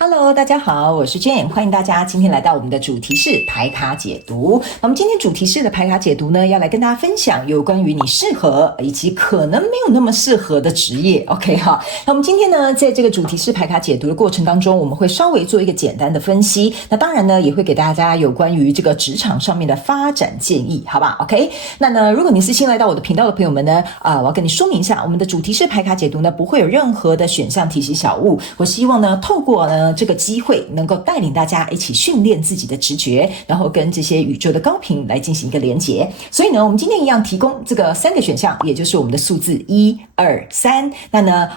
Hello，大家好，我是 Jane， 欢迎大家今天来到我们的主题是牌卡解读。那我们今天主题式的牌卡解读呢，要来跟大家分享有关于你适合以及可能没有那么适合的职业。OK 哈，那我们今天呢，在这个主题式牌卡解读的过程当中，我们会稍微做一个简单的分析。那当然呢，也会给大家有关于这个职场上面的发展建议，好吧 ？OK， 那呢，如果你是新来到我的频道的朋友们呢，我要跟你说明一下，我们的主题式牌卡解读呢，不会有任何的选项题型小物。我希望呢，透过呢这个机会能够带领大家一起训练自己的直觉，然后跟这些宇宙的高频来进行一个连结。所以呢，我们今天一样提供这个3个选项，也就是我们的数字1、2、3。那呢，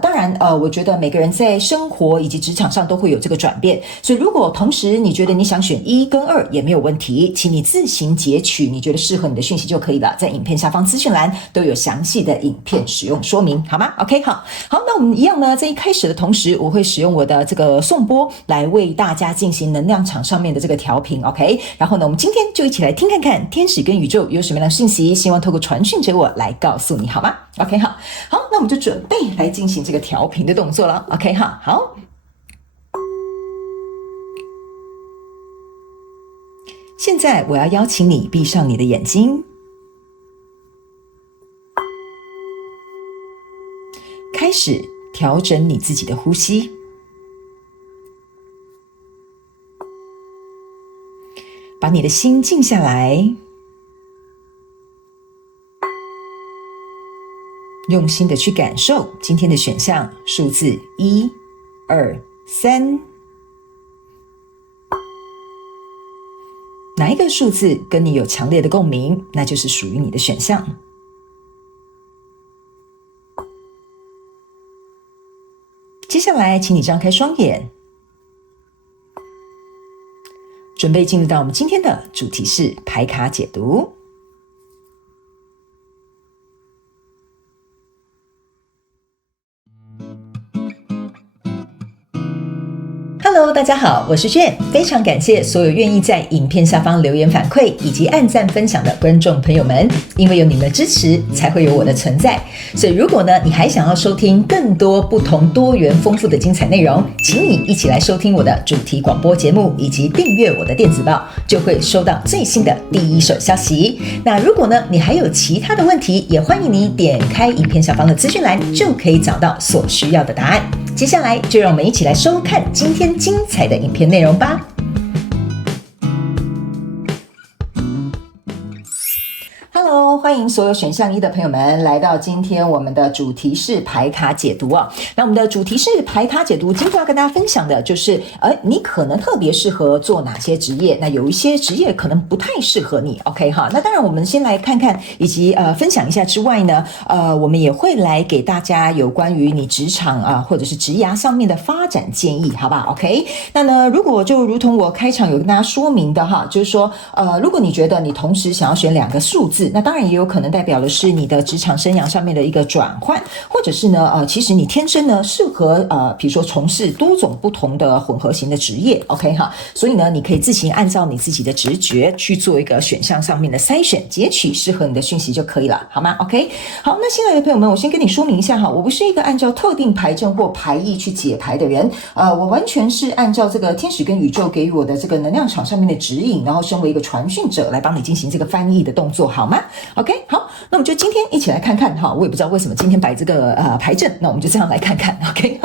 当然我觉得每个人在生活以及职场上都会有这个转变，所以如果同时你觉得你想选1跟2也没有问题，请你自行截取你觉得适合你的讯息就可以了，在影片下方资讯栏都有详细的影片使用说明，好吗 ？OK， 好，那我们一样呢，在一开始的同时，我会使用我的这个颂钵来为大家进行能量场上面的这个调频 ，OK。然后呢，我们今天就一起来听看看天使跟宇宙有什么样的讯息，希望透过传讯者我来告诉你，好吗 ？OK， 好，那我们就准备来进行这个调频的动作了 ，OK， 好。现在我要邀请你闭上你的眼睛，开始调整你自己的呼吸。把你的心静下来，用心的去感受今天的选项数字1、2、3，哪一个数字跟你有强烈的共鸣，那就是属于你的选项。接下来，请你张开双眼，准备进入到我们今天的主题是牌卡解读。Hello， 大家好，我是 Jane， 非常感谢所有愿意在影片下方留言反馈以及按赞分享的观众朋友们，因为有你们的支持，才会有我的存在。所以如果呢，你还想要收听更多不同多元丰富的精彩内容，请你一起来收听我的主题广播节目，以及订阅我的电子报，就会收到最新的第一手消息。那如果呢，你还有其他的问题，也欢迎你点开影片下方的资讯栏，就可以找到所需要的答案。接下来就让我们一起来收看今天精彩的影片内容吧。Hello， 欢迎所有选项1的朋友们来到今天我们的主题是牌卡解读啊。那我们的主题是牌卡解读，今天要跟大家分享的就是，你可能特别适合做哪些职业？那有一些职业可能不太适合你 ，OK 哈。那当然，我们先来看看以及分享一下之外呢，我们也会来给大家有关于你职场或者是职涯上面的发展建议，好不好 ？OK。那呢，如果就如同我开场有跟大家说明的哈，就是说，如果你觉得你同时想要选2个数字，那当然也有可能代表的是你的职场生涯上面的一个转换，或者是呢，其实你天生呢适合比如说从事多种不同的混合型的职业 ，OK 哈，所以呢，你可以自行按照你自己的直觉去做一个选项上面的筛选，截取适合你的讯息就可以了，好吗 ？OK， 好，那新来的朋友们，我先跟你说明一下哈，我不是一个按照特定牌阵或牌意去解牌的人，我完全是按照这个天使跟宇宙给予我的这个能量场上面的指引，然后身为一个传讯者来帮你进行这个翻译的动作，好吗 ？OK， 好，那我们就今天一起来看看哈，我也不知道为什么今天摆这个牌阵，那我们就这样来看看 ，OK，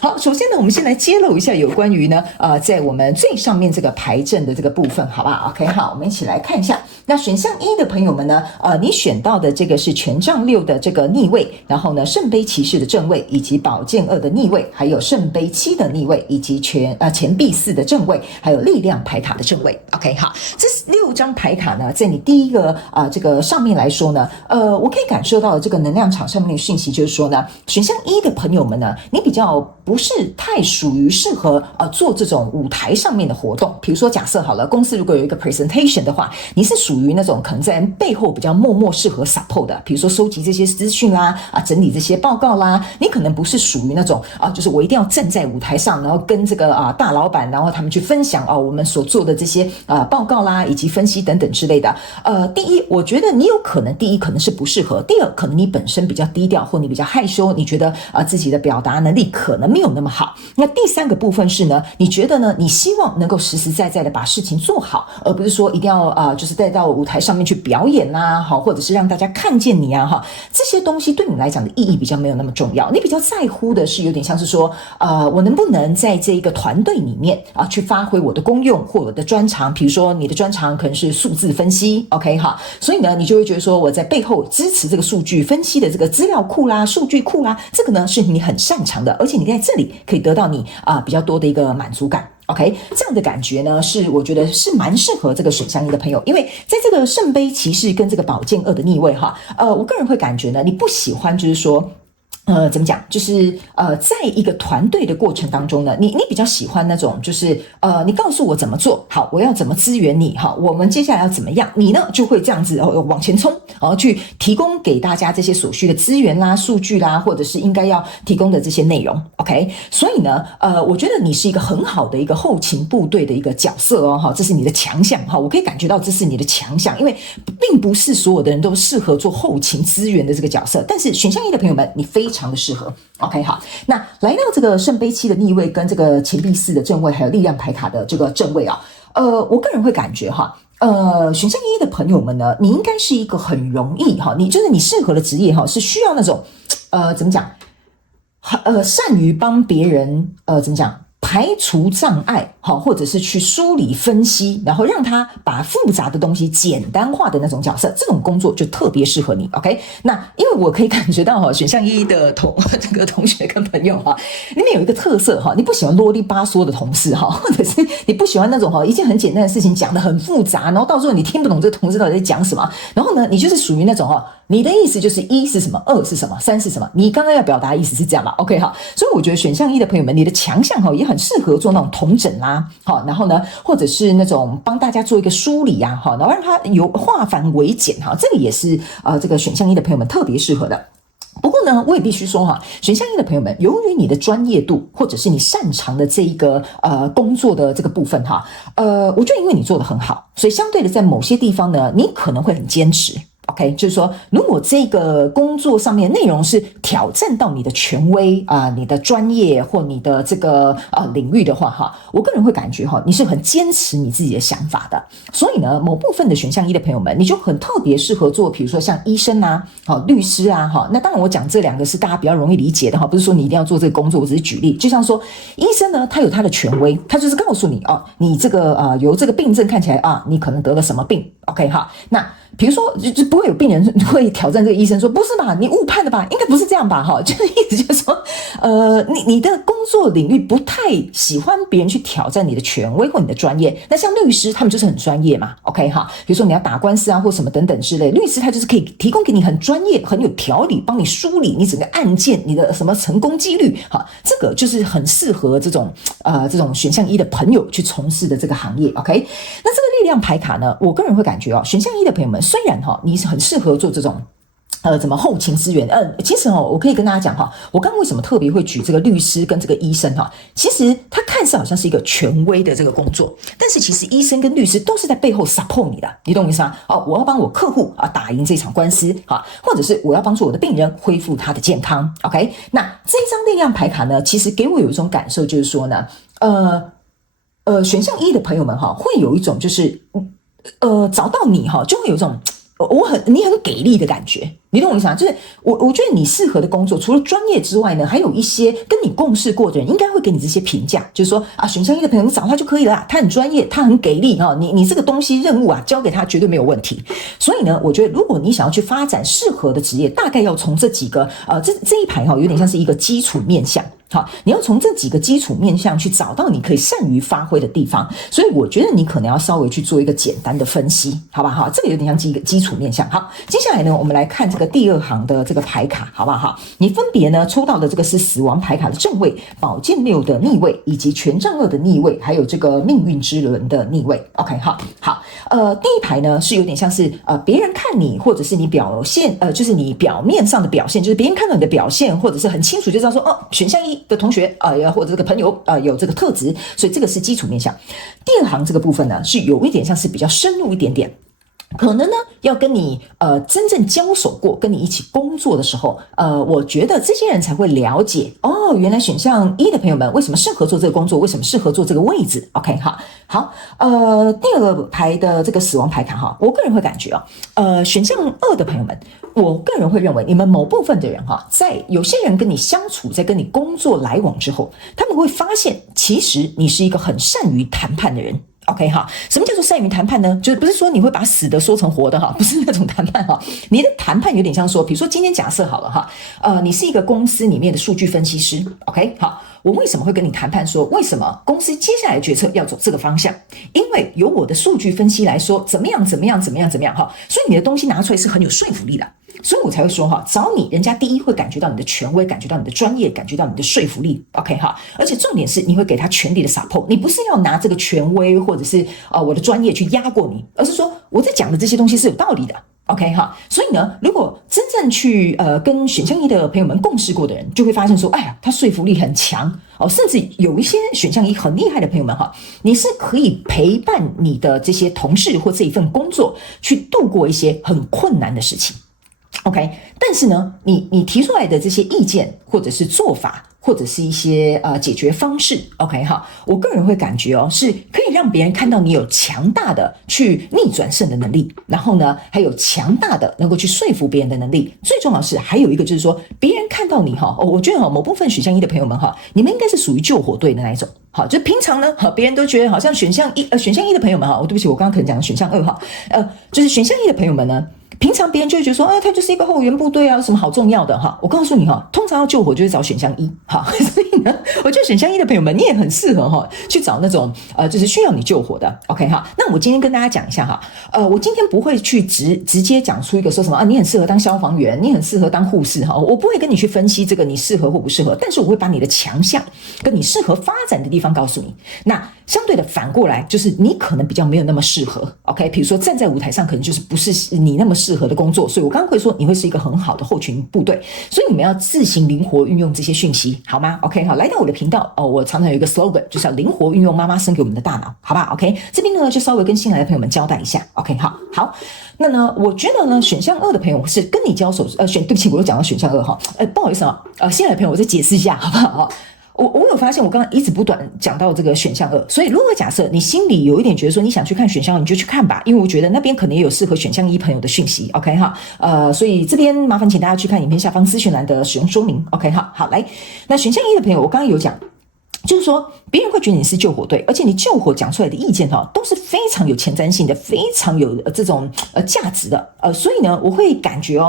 好，首先呢，我们先来揭露一下有关于呢在我们最上面这个牌阵的这个部分，好不好 ？OK， 好，我们一起来看一下。那选项1的朋友们呢，你选到的这个是权杖6的这个逆位，然后呢圣杯骑士的正位，以及宝剑2的逆位，还有圣杯7的逆位，以及钱币4的正位，还有力量牌卡的正位。OK， 好，这6张牌卡呢，在你第一个这个上面来说呢，我可以感受到的这个能量场上面的讯息就是说呢，选项1的朋友们呢，你比较不是太属于适合做这种舞台上面的活动。比如说假设好了，公司如果有一个 presentation 的话，你是属于那种可能在背后比较默默适合 support 的，比如说收集这些资讯啦，整理这些报告啦，你可能不是属于那种就是我一定要站在舞台上，然后跟这个大老板，然后他们去分享我们所做的这些报告啦，以及分分析等等之类的。第一，我觉得你有可能，第一可能是不适合，第二可能你本身比较低调，或你比较害羞，你觉得自己的表达能力可能没有那么好。那第三个部分是呢，你觉得呢，你希望能够实实在在的把事情做好，而不是说一定要就是带到舞台上面去表演啦，好，或者是让大家看见你啊，哈，这些东西对你来讲的意义比较没有那么重要。你比较在乎的是有点像是说，我能不能在这个团队里面去发挥我的功用或我的专长，比如说你的专长可能是数字分析 ，OK 哈，所以呢，你就会觉得说我在背后支持这个数据分析的这个资料库啦、数据库啦，这个呢是你很擅长的，而且你在这里可以得到你比较多的一个满足感。OK， 这样的感觉呢，是我觉得是蛮适合这个选项一的朋友，因为在这个圣杯骑士跟这个宝剑二的逆位哈，我个人会感觉呢，你不喜欢就是说。怎么讲？就是在一个团队的过程当中呢，你比较喜欢那种，就是你告诉我怎么做好，我要怎么支援你，好，我们接下来要怎么样，你呢就会这样子往前冲，去提供给大家这些所需的资源啦、数据啦，或者是应该要提供的这些内容。OK， 所以呢，我觉得你是一个很好的一个后勤部队的一个角色哦，哈，这是你的强项哈，我可以感觉到这是你的强项，因为并不是所有的人都适合做后勤资源的这个角色，但是选项一的朋友们，你非常的适合。OK， 好，那来到这个圣杯七的逆位跟这个钱币四的正位，还有力量牌卡的这个正位啊，我个人会感觉哈。选项一的朋友们呢，你应该是一个很容易哈，你适合的职业哈，是需要那种怎么讲，善于帮别人怎么讲，排除障碍，好，或者是去梳理分析，然后让他把复杂的东西简单化的那种角色，这种工作就特别适合你。OK， 那因为我可以感觉到哈，选项一的这个同学跟朋友哈，里面有一个特色哈，你不喜欢啰里吧嗦的同事哈，或者是你不喜欢那种哈一件很简单的事情讲得很复杂，然后到时候你听不懂这个同事到底在讲什么，然后呢，你就是属于那种哈，你的意思就是一是什么，二是什么，三是什么，你刚刚要表达的意思是这样吧 ？OK 哈，所以我觉得选项一的朋友们，你的强项哈也很适合做那种统整啦，好，然后呢，或者是那种帮大家做一个梳理啊，好，然后让它有化繁为简哈，这个也是这个选项一的朋友们特别适合的。不过呢，我也必须说哈，选项一的朋友们，由于你的专业度或者是你擅长的这一个工作的这个部分哈，我觉得因为你做得很好，所以相对的在某些地方呢，你可能会很坚持。OK， 就是说，如果这个工作上面内容是挑战到你的权威你的专业或你的这个领域的话哈，我个人会感觉哈，你是很坚持你自己的想法的。所以呢，某部分的选项一的朋友们，你就很特别适合做，比如说像医生啊、律师啊哈。那当然，我讲这两个是大家比较容易理解的哈，不是说你一定要做这个工作，我只是举例。就像说，医生呢，他有他的权威，他就是告诉你你这个有这个病症看起来你可能得了什么病。OK 哈，那比如说就不会有病人会挑战这个医生说不是吧，你误判了吧，应该不是这样吧哈，就是意思就是说你的工作领域不太喜欢别人去挑战你的权威或你的专业。那像律师他们就是很专业嘛 OK 哈，比如说你要打官司啊或什么等等之类，律师他就是可以提供给你很专业很有条理，帮你梳理你整个案件你的什么成功几率哈，这个就是很适合这种选项一的朋友去从事的这个行业 OK。 那这个力量牌卡呢，我个人会感觉选项一的朋友们，虽然你是很适合做这种怎么后勤资源，其实我可以跟大家讲我刚刚为什么特别会举这个律师跟这个医生其实他看似好像是一个权威的这个工作，但是其实医生跟律师都是在背后 support 你的，你懂我意思吗？我要帮我客户打赢这场官司或者是我要帮助我的病人恢复他的健康 OK。 那这一张力量牌卡呢，其实给我有一种感受，就是说呢选项一的朋友们会有一种就是找到你就会有一种你很给力的感觉，你懂我意思吗？就是我觉得你适合的工作，除了专业之外呢，还有一些跟你共事过的人应该会给你这些评价，就是说选项一的朋友你找他就可以了他很专业，他很给力你这个东西任务交给他绝对没有问题。所以呢，我觉得如果你想要去发展适合的职业，大概要从这几个这一排有点像是一个基础面向。好，你要从这几个基础面向去找到你可以善于发挥的地方，所以我觉得你可能要稍微去做一个简单的分析，好不好？这个有点像基础面向。好，接下来呢，我们来看这个第二行的这个牌卡，好不好？你分别呢抽到的这个是死亡牌卡的正位、宝剑六的逆位，以及权杖二的逆位，还有这个命运之轮的逆位。OK， 好，第一排呢是有点像是别人看你，或者是你表现就是你表面上的表现，就是别人看到你的表现，或者是很清楚就知道说选项一一的同学或者这个朋友有这个特质，所以这个是基础面向。第二行这个部分呢，是有一点像是比较深入一点点。可能呢，要跟你真正交手过，跟你一起工作的时候，我觉得这些人才会了解原来选项一的朋友们为什么适合做这个工作，为什么适合做这个位置。OK， 好，第二个牌的这个死亡牌卡哈，我个人会感觉选项二的朋友们，我个人会认为你们某部分的人在有些人跟你相处，在跟你工作来往之后，他们会发现，其实你是一个很善于谈判的人。OK 什么叫做善于谈判呢？就是不是说你会把死的说成活的不是那种谈判你的谈判有点像说，比如说今天假设好了你是一个公司里面的数据分析师 ，OK 好，我为什么会跟你谈判说为什么公司接下来决策要走这个方向？因为由我的数据分析来说怎么样，所以你的东西拿出来是很有说服力的。所以我才会说找你，人家第一会感觉到你的权威，感觉到你的专业，感觉到你的说服力 ，OK 而且重点是你会给他全力的 support， 你不是要拿这个权威或者是我的专业去压过你，而是说我在讲的这些东西是有道理的。OK 所以呢，如果真正去跟选项一的朋友们共事过的人，就会发现说，哎呀，他说服力很强甚至有一些选项一很厉害的朋友们你是可以陪伴你的这些同事或这一份工作去度过一些很困难的事情。OK， 但是呢，你提出来的这些意见或者是做法，或者是一些解决方式 ，OK 我个人会感觉是可以让别人看到你有强大的去逆转胜的能力，然后呢，还有强大的能够去说服别人的能力。最重要的是还有一个就是说，别人看到你我觉得某部分选项一的朋友们你们应该是属于救火队的那一种。就平常呢别人都觉得好像选项一的朋友们对不起，我刚刚可能讲选项二就是选项一的朋友们呢。平常别人就会觉得说他就是一个后援部队有什么好重要的我告诉你通常要救火就是找选项一所以呢，我觉得选项一的朋友们你也很适合去找那种就是需要你救火的 OK 那我今天跟大家讲一下我今天不会去直接讲出一个说什么你很适合当消防员，你很适合当护士我不会跟你去分析这个你适合或不适合，但是我会把你的强项跟你适合发展的地方告诉你。那相对的反过来就是你可能比较没有那么适合 OK， 比如说站在舞台上可能就是不是你那么适合的工作，所以我刚刚会说你会是一个很好的后勤部队，所以你们要自行灵活运用这些讯息好吗 OK 来到我的频道我常常有一个 slogan， 就是要灵活运用妈妈生给我们的大脑，好吧 OK， 这边呢就稍微跟新来的朋友们交代一下 OK 好，那呢我觉得呢选项二的朋友是跟你交手对不起，我又讲到选项二不好意思新来的朋友我再解释一下好不好我有发现我刚刚一直不断讲到这个选项二，所以如果假设你心里有一点觉得说你想去看选项二，你就去看吧，因为我觉得那边可能也有适合选项一朋友的讯息 OK 所以这边麻烦请大家去看影片下方资讯栏的使用说明 OK 好来，那选项一的朋友我刚刚有讲，就是说别人会觉得你是救火队，而且你救火讲出来的意见都是非常有前瞻性的，非常有这种价值的所以呢我会感觉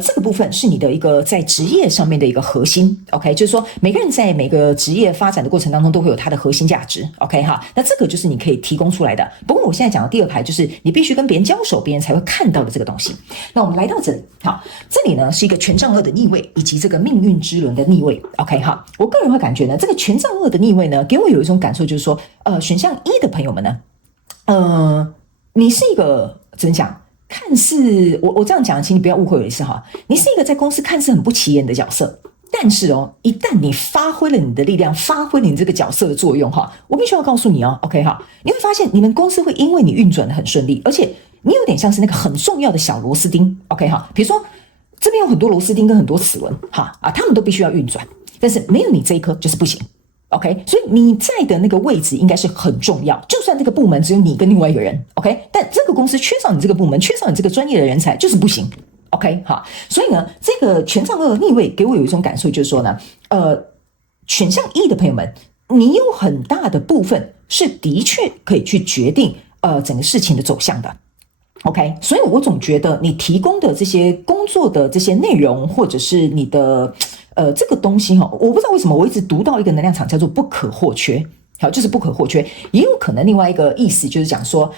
这个部分是你的一个在职业上面的一个核心 OK， 就是说每个人在每个职业发展的过程当中都会有他的核心价值 OK 那这个就是你可以提供出来的。不过我现在讲的第二排就是你必须跟别人交手，别人才会看到的这个东西。那我们来到这里这里呢是一个权杖二的逆位以及这个命运之轮的逆位 OK 我个人会感觉呢这个权杖二的逆位呢给我有一种感受，就是说选项一的朋友们呢你是一个怎么讲，看似我这样讲请你不要误会我的意思你是一个在公司看似很不起眼的角色，但是一旦你发挥了你的力量，发挥了你这个角色的作用我必须要告诉你OK 你会发现你们公司会因为你运转的很顺利，而且你有点像是那个很重要的小螺丝钉 OK 比如说这边有很多螺丝钉跟很多齿轮他们都必须要运转，但是没有你这一颗就是不行OK， 所以你在的那个位置应该是很重要，就算这个部门只有你跟另外一个人 OK， 但这个公司缺少你这个部门，缺少你这个专业的人才就是不行 OK 所以呢这个权杖二逆位给我有一种感受，就是说呢选项一的朋友们，你有很大的部分是的确可以去决定整个事情的走向的OK， 所以我总觉得你提供的这些工作的这些内容，或者是你的这个东西我不知道为什么我一直读到一个能量场叫做不可或缺，就是不可或缺，也有可能另外一个意思就是讲说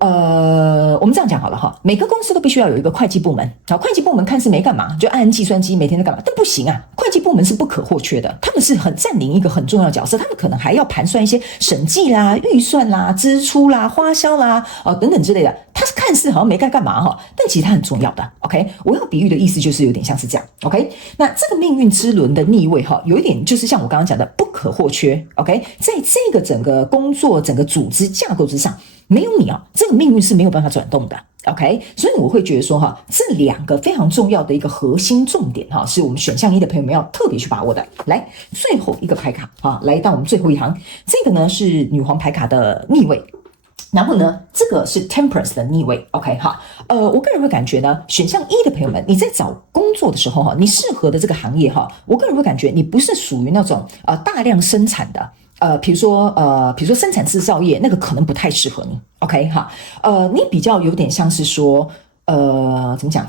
我们这样讲好了每个公司都必须要有一个会计部门会计部门看似没干嘛，就按计算机每天在干嘛，但不行会计部门是不可或缺的，他们是很占领一个很重要的角色，他们可能还要盘算一些审计啦、预算啦、支出啦、花销啦等等之类的，它是看似好像没该干嘛哈，但其实它很重要的。OK， 我要比喻的意思就是有点像是这样。OK， 那这个命运之轮的逆位哈，有一点就是像我刚刚讲的不可或缺。OK， 在这个整个工作整个组织架构之上，没有你这个命运是没有办法转动的。OK， 所以我会觉得说这两个非常重要的一个核心重点是我们选项一的朋友们要特别去把握的。来，最后一个牌卡来到我们最后一行，这个呢是女皇牌卡的逆位。然后呢，这个是 Temperance 的逆位 ，OK 我个人会感觉呢，选项一的朋友们，你在找工作的时候你适合的这个行业我个人会感觉你不是属于那种大量生产的，比如说生产制造业那个可能不太适合你 ，OK 你比较有点像是说怎么讲？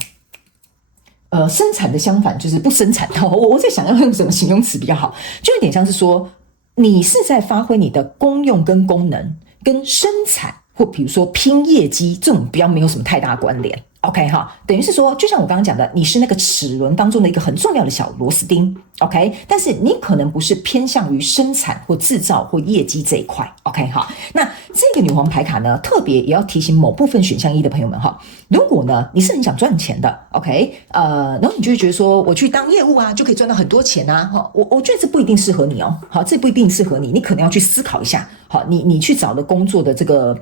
生产的相反就是不生产我在想要用什么形容词比较好，就有点像是说你是在发挥你的功用跟功能。跟生产或比如说拼业绩这种比较没有什么太大关联 ，OK 等于是说，就像我刚刚讲的，你是那个齿轮当中的一个很重要的小螺丝钉 ，OK， 但是你可能不是偏向于生产或制造或业绩这一块 ，OK 那这个女皇牌卡呢，特别也要提醒某部分选项一的朋友们如果呢你是很想赚钱的 ，OK， 然后你就会觉得说我去当业务就可以赚到很多钱我觉得这不一定适合你这不一定适合你，你可能要去思考一下。你去找的工作的这个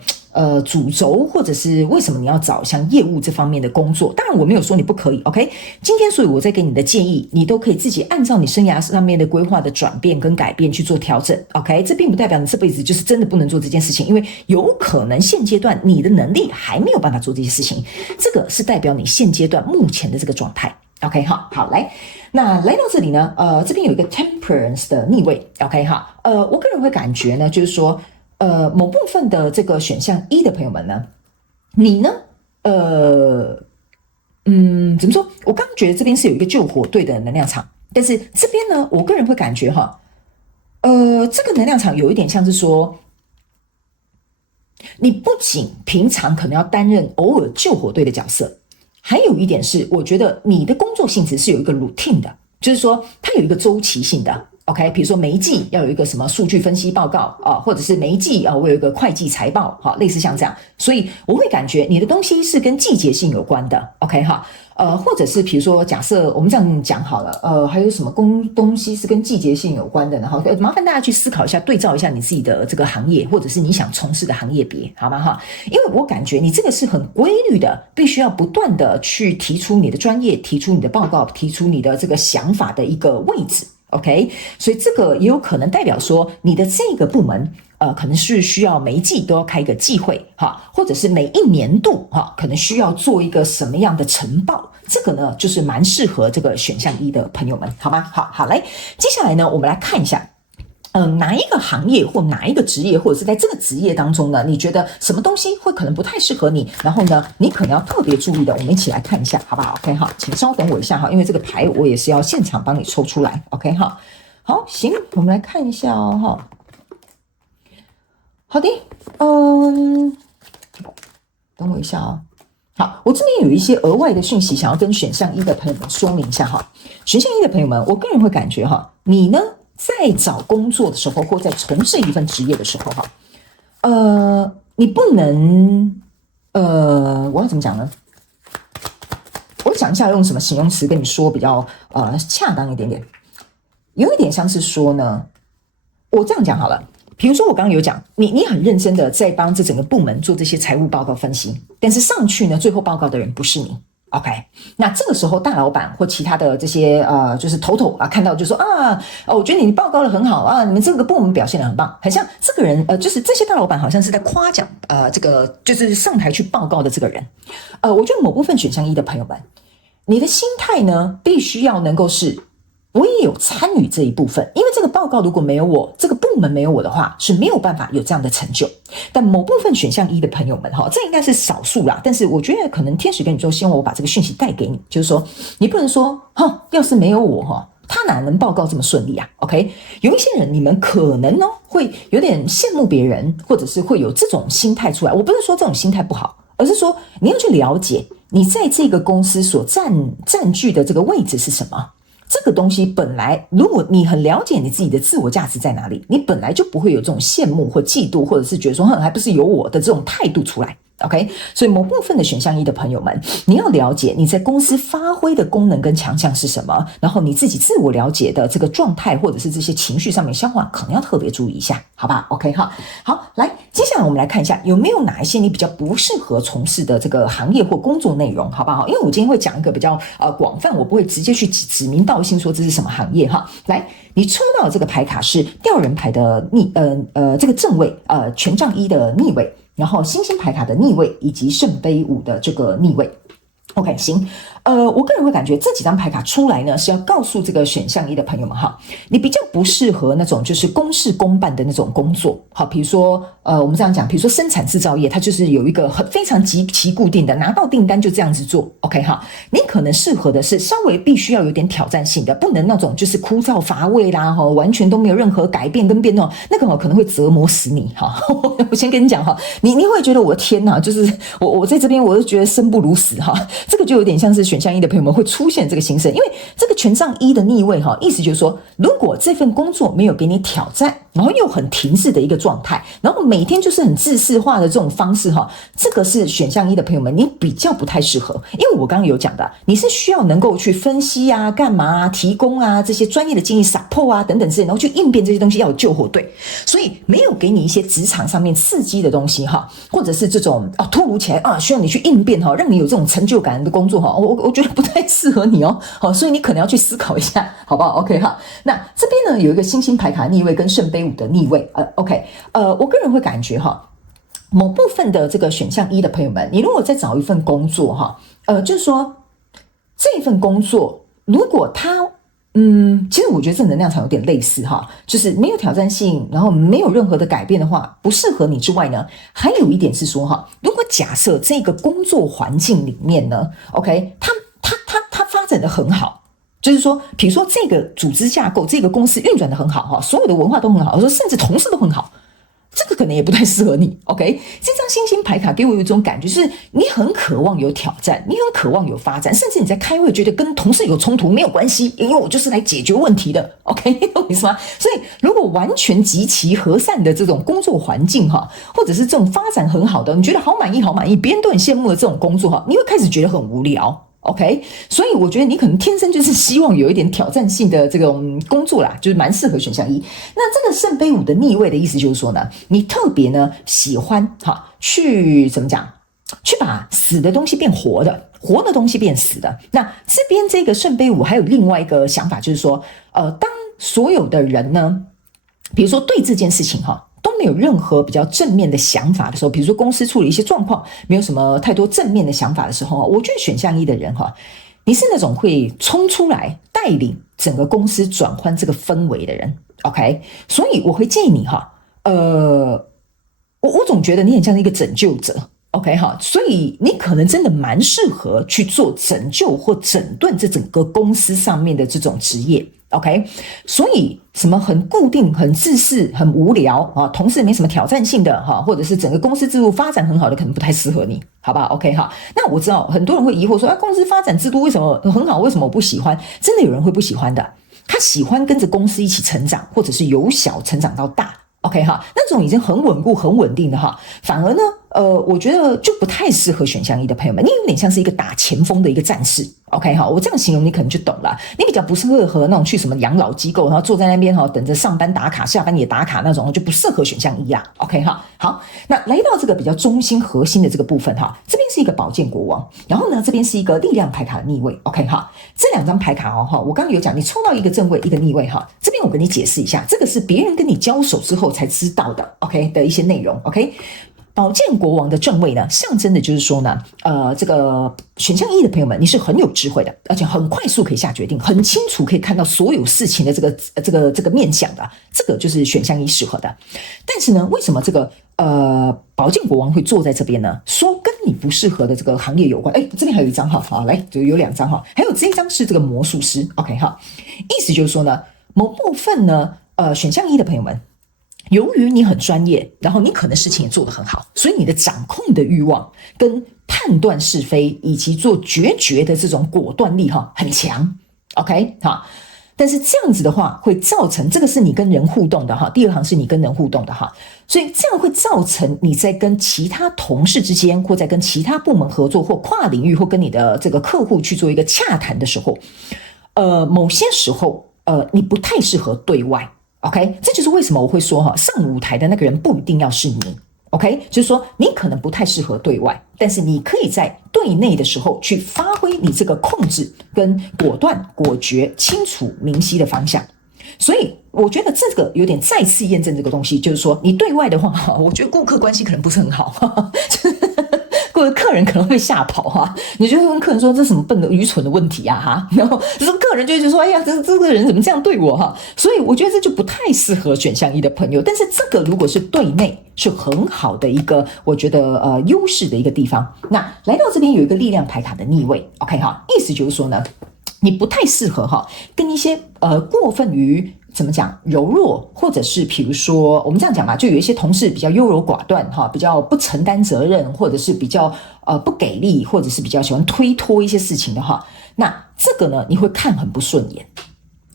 主轴，或者是为什么你要找像业务这方面的工作？当然我没有说你不可以 ，OK？ 今天所以我在给你的建议，你都可以自己按照你生涯上面的规划的转变跟改变去做调整 ，OK？ 这并不代表你这辈子就是真的不能做这件事情，因为有可能现阶段你的能力还没有办法做这些事情，这个是代表你现阶段目前的这个状态。OK 好来，那来到这里呢，这边有一个 Temperance 的逆位 ，OK 我个人会感觉呢，就是说，某部分的这个选项一的朋友们呢，你呢，怎么说？我刚刚觉得这边是有一个救火队的能量场，但是这边呢，我个人会感觉这个能量场有一点像是说，你不仅平常可能要担任偶尔救火队的角色。还有一点是，我觉得你的工作性质是有一个 routine 的，就是说它有一个周期性的 ，OK？ 比如说每一季要有一个什么数据分析报告或者是每一季我有一个会计财报类似像这样，所以我会感觉你的东西是跟季节性有关的 ，OK 或者是比如说假设我们这样讲好了，还有什么东西是跟季节性有关的，然后麻烦大家去思考一下，对照一下你自己的这个行业，或者是你想从事的行业别，好吗因为我感觉你这个是很规律的，必须要不断的去提出你的专业，提出你的报告，提出你的这个想法的一个位置。OK， 所以这个也有可能代表说你的这个部门可能是需要每一季都要开一个季会或者是每一年度可能需要做一个什么样的晨报，这个呢就是蛮适合这个选项一的朋友们，好吗？好来，接下来呢我们来看一下哪一个行业或哪一个职业，或者是在这个职业当中呢，你觉得什么东西会可能不太适合你，然后呢你可能要特别注意的，我们一起来看一下好不好？ OK 请稍等我一下因为这个牌我也是要现场帮你抽出来。 OK 好行，我们来看一下好的等我一下好，我这边有一些额外的讯息想要跟选项一的朋友们说明一下选项一的朋友们，我个人会感觉你呢在找工作的时候，或在从事一份职业的时候你不能我要怎么讲呢？我讲一下用什么形容词跟你说比较恰当一点点。有一点像是说呢，我这样讲好了，比如说我刚刚有讲，你很认真的在帮这整个部门做这些财务报告分析，但是上去呢最后报告的人不是你。OK， 那这个时候大老板或其他的这些就是头看到就说我觉得你报告的很好你们这个部门表现得很棒，很像这个人就是这些大老板好像是在夸奖这个就是上台去报告的这个人。我觉得某部分选项一的朋友们，你的心态呢必须要能够是我也有参与这一部分，因为这个报告如果没有我，这个部门没有我的话，是没有办法有这样的成就。但某部分选项一的朋友们这应该是少数啦，但是我觉得可能天使跟宇宙希望我把这个讯息带给你，就是说你不能说要是没有我他哪能报告这么顺利啊 ？OK， 有一些人你们可能会有点羡慕别人，或者是会有这种心态出来。我不是说这种心态不好，而是说你要去了解你在这个公司所占据的这个位置是什么。这个东西本来，如果你很了解你自己的自我价值在哪里，你本来就不会有这种羡慕或嫉妒，或者是觉得说还不是有我的这种态度出来。OK， 所以某部分的选项一的朋友们，你要了解你在公司发挥的功能跟强项是什么，然后你自己自我了解的这个状态或者是这些情绪上面消化，可能要特别注意一下，好吧 ？OK 哈，好，来，接下来我们来看一下有没有哪一些你比较不适合从事的这个行业或工作内容，好不好？因为我今天会讲一个比较广泛，我不会直接去指名道姓说这是什么行业哈。来，你抽到的这个牌卡是吊人牌的这个正位，权杖一的逆位。然后星星牌卡的逆位以及圣杯五的这个逆位 ，OK， 行，我个人会感觉这几张牌卡出来呢，是要告诉这个选项一的朋友们哈，你比较不适合那种就是公事公办的那种工作，好，比如说我们这样讲，比如说生产制造业，它就是有一个非常极其固定的，拿到订单就这样子做 ，OK 哈，你可能适合的是稍微必须要有点挑战性的，不能那种就是枯燥乏味啦，完全都没有任何改变跟变动，那个可能会折磨死你哈。我先跟你讲哈，你会觉得我的天哪，就是我在这边我就觉得生不如死哈，这个就有点像是选项一的朋友们会出现这个心声，因为这个权杖一的逆位哈，意思就是说，如果这份工作没有给你挑战，然后又很停滞的一个状态，然后每天就是很自私化的这种方式哈，这个是选项一的朋友们你比较不太适合，因为我刚刚有讲的，你是需要能够去分析啊、干嘛啊、提供啊这些专业的建议 support 啊等等之类，然后去应变这些东西要有救火队，所以没有给你一些职场上面刺激的东西哈，或者是这种突如其来需要你去应变哈，让你有这种成就感的工作哈，我觉得不太适合你哦，好，所以你可能要去思考一下，好不好 ？OK 哈，那这边呢有一个星星牌卡逆位跟圣杯五的逆位，OK， 我个人会感觉哈，某部分的这个选项一的朋友们，你如果再找一份工作哈，就是说这份工作如果它其实我觉得正能量场有点类似哈，就是没有挑战性，然后没有任何的改变的话，不适合你之外呢，还有一点是说哈，如果假设这个工作环境里面呢 ，OK， 它发展的很好。就是说，比如说这个组织架构，这个公司运转的很好哈，所有的文化都很好，我说甚至同事都很好，这个可能也不太适合你。OK， 这张星星牌卡给我有一种感觉，是你很渴望有挑战，你很渴望有发展，甚至你在开会觉得跟同事有冲突没有关系，因为我就是来解决问题的。OK， 懂我意思吗？所以如果完全极其和善的这种工作环境哈，或者是这种发展很好的，你觉得好满意，别人都很羡慕的这种工作哈，你会开始觉得很无聊。OK， 所以我觉得你可能天生就是希望有一点挑战性的这种工作啦，就是蛮适合选项一。那这个圣杯五的逆位的意思就是说呢，你特别呢喜欢去怎么讲，去把死的东西变活的，活的东西变死的。那这边这个圣杯五还有另外一个想法，就是说，当所有的人呢，比如说对这件事情都没有任何比较正面的想法的时候，比如说公司处理一些状况，没有什么太多正面的想法的时候，我觉得选项一的人你是那种会冲出来带领整个公司转换这个氛围的人 ，OK？ 所以我会建议你我总觉得你很像一个拯救者。OK 哈，所以你可能真的蛮适合去做拯救或整顿这整个公司上面的这种职业。OK， 所以什么很固定、很自私、很无聊同事没什么挑战性的或者是整个公司制度发展很好的，可能不太适合你，好不好 ？OK 哈，那我知道很多人会疑惑说，公司发展制度为什么很好，为什么我不喜欢？真的有人会不喜欢的，他喜欢跟着公司一起成长，或者是由小成长到大。OK 哈，那种已经很稳固、很稳定的反而呢，我觉得就不太适合选项一的朋友们，你有点像是一个打前锋的一个战士。OK 哈，我这样形容你可能就懂了。你比较不适合那种去什么养老机构，然后坐在那边等着上班打卡，下班也打卡那种，就不适合选项一啦。OK 哈，好，那来到这个比较中心核心的这个部分这边是一个宝剑国王，然后呢这边是一个力量牌卡的逆位。OK 哈，这两张牌卡我刚刚有讲，你抽到一个正位，一个逆位这边我跟你解释一下，这个是别人跟你交手之后才知道的 OK 的一些内容。OK。宝剑国王的正位呢，象征的就是说呢，这个选项一的朋友们，你是很有智慧的，而且很快速可以下决定，很清楚可以看到所有事情的这个面向的，这个就是选项一适合的。但是呢，为什么这个宝剑国王会坐在这边呢？说跟你不适合的这个行业有关。这边还有一张好，来就有两张还有这一张是这个魔术师。OK 意思就是说呢，某部分呢，选项一的朋友们。由于你很专业，然后你可能事情也做得很好，所以你的掌控的欲望跟判断是非以及做决绝的这种果断力很强。OK 好，但是这样子的话会造成，这个是你跟人互动的哈，第二行是你跟人互动的哈，所以这样会造成你在跟其他同事之间，或在跟其他部门合作，或跨领域，或跟你的这个客户去做一个洽谈的时候，某些时候你不太适合对外。OK， 这就是为什么我会说哈，上舞台的那个人不一定要是你。OK， 就是说你可能不太适合对外，但是你可以在对内的时候去发挥你这个控制跟果断、果决、清楚、明晰的方向。所以我觉得这个有点再次验证这个东西，就是说你对外的话，我觉得顾客关系可能不是很好，或者客人可能会吓跑哈，你就会问客人说这是什么笨的愚蠢的问题啊哈，然后就是客人就会说哎呀这个人怎么这样对我哈，所以我觉得这就不太适合选项一的朋友。但是这个如果是对内是很好的一个我觉得优势的一个地方。那来到这边有一个力量牌卡的逆位 OK 哈，意思就是说呢，你不太适合哈跟一些过分于怎么讲柔弱，或者是比如说我们这样讲嘛，就有一些同事比较优柔寡断哈，比较不承担责任，或者是比较不给力，或者是比较喜欢推脱一些事情的哈，那这个呢你会看很不顺眼。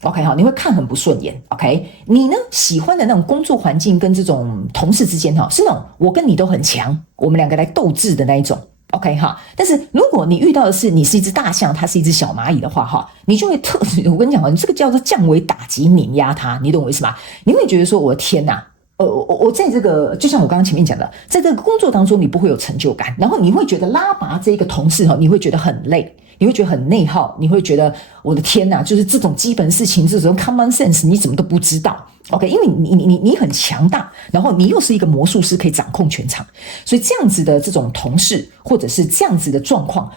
OK 好，你会看很不顺眼。OK， 你呢喜欢的那种工作环境跟这种同事之间哈，是那种我跟你都很强，我们两个来斗智的那一种。OK 哈，但是如果你遇到的是你是一只大象，它是一只小蚂蚁的话哈，你就会我跟你讲，这个叫做降维打击碾压它，你懂我意思吗？你会觉得说我的天哪，我在这个就像我刚刚前面讲的，在这个工作当中你不会有成就感，然后你会觉得拉拔这个同事你会觉得很累，你会觉得很内耗，你会觉得我的天哪，就是这种基本事情，这种 common sense 你怎么都不知道。OK， 因为你很强大，然后你又是一个魔术师，可以掌控全场，所以这样子的这种同事或者是这样子的状况，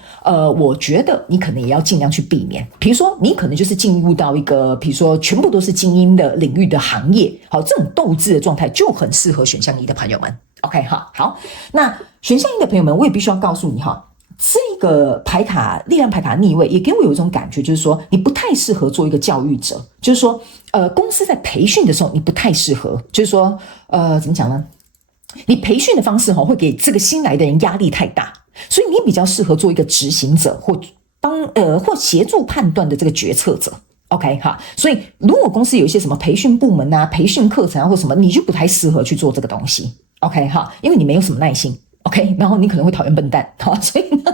我觉得你可能也要尽量去避免。比如说，你可能就是进入到一个，比如说全部都是精英的领域的行业，好，这种斗志的状态就很适合选项一的朋友们。OK 哈，好，那选项一的朋友们，我也必须要告诉你哈。这个牌卡力量牌卡逆位也给我有一种感觉，就是说你不太适合做一个教育者，就是说公司在培训的时候你不太适合，就是说怎么讲呢，你培训的方式会给这个新来的人压力太大，所以你比较适合做一个执行者或协助判断的这个决策者。OK 哈，所以如果公司有一些什么培训部门啊、培训课程啊或什么，你就不太适合去做这个东西。OK 哈，因为你没有什么耐心。OK， 然后你可能会讨厌笨蛋，好，所以呢，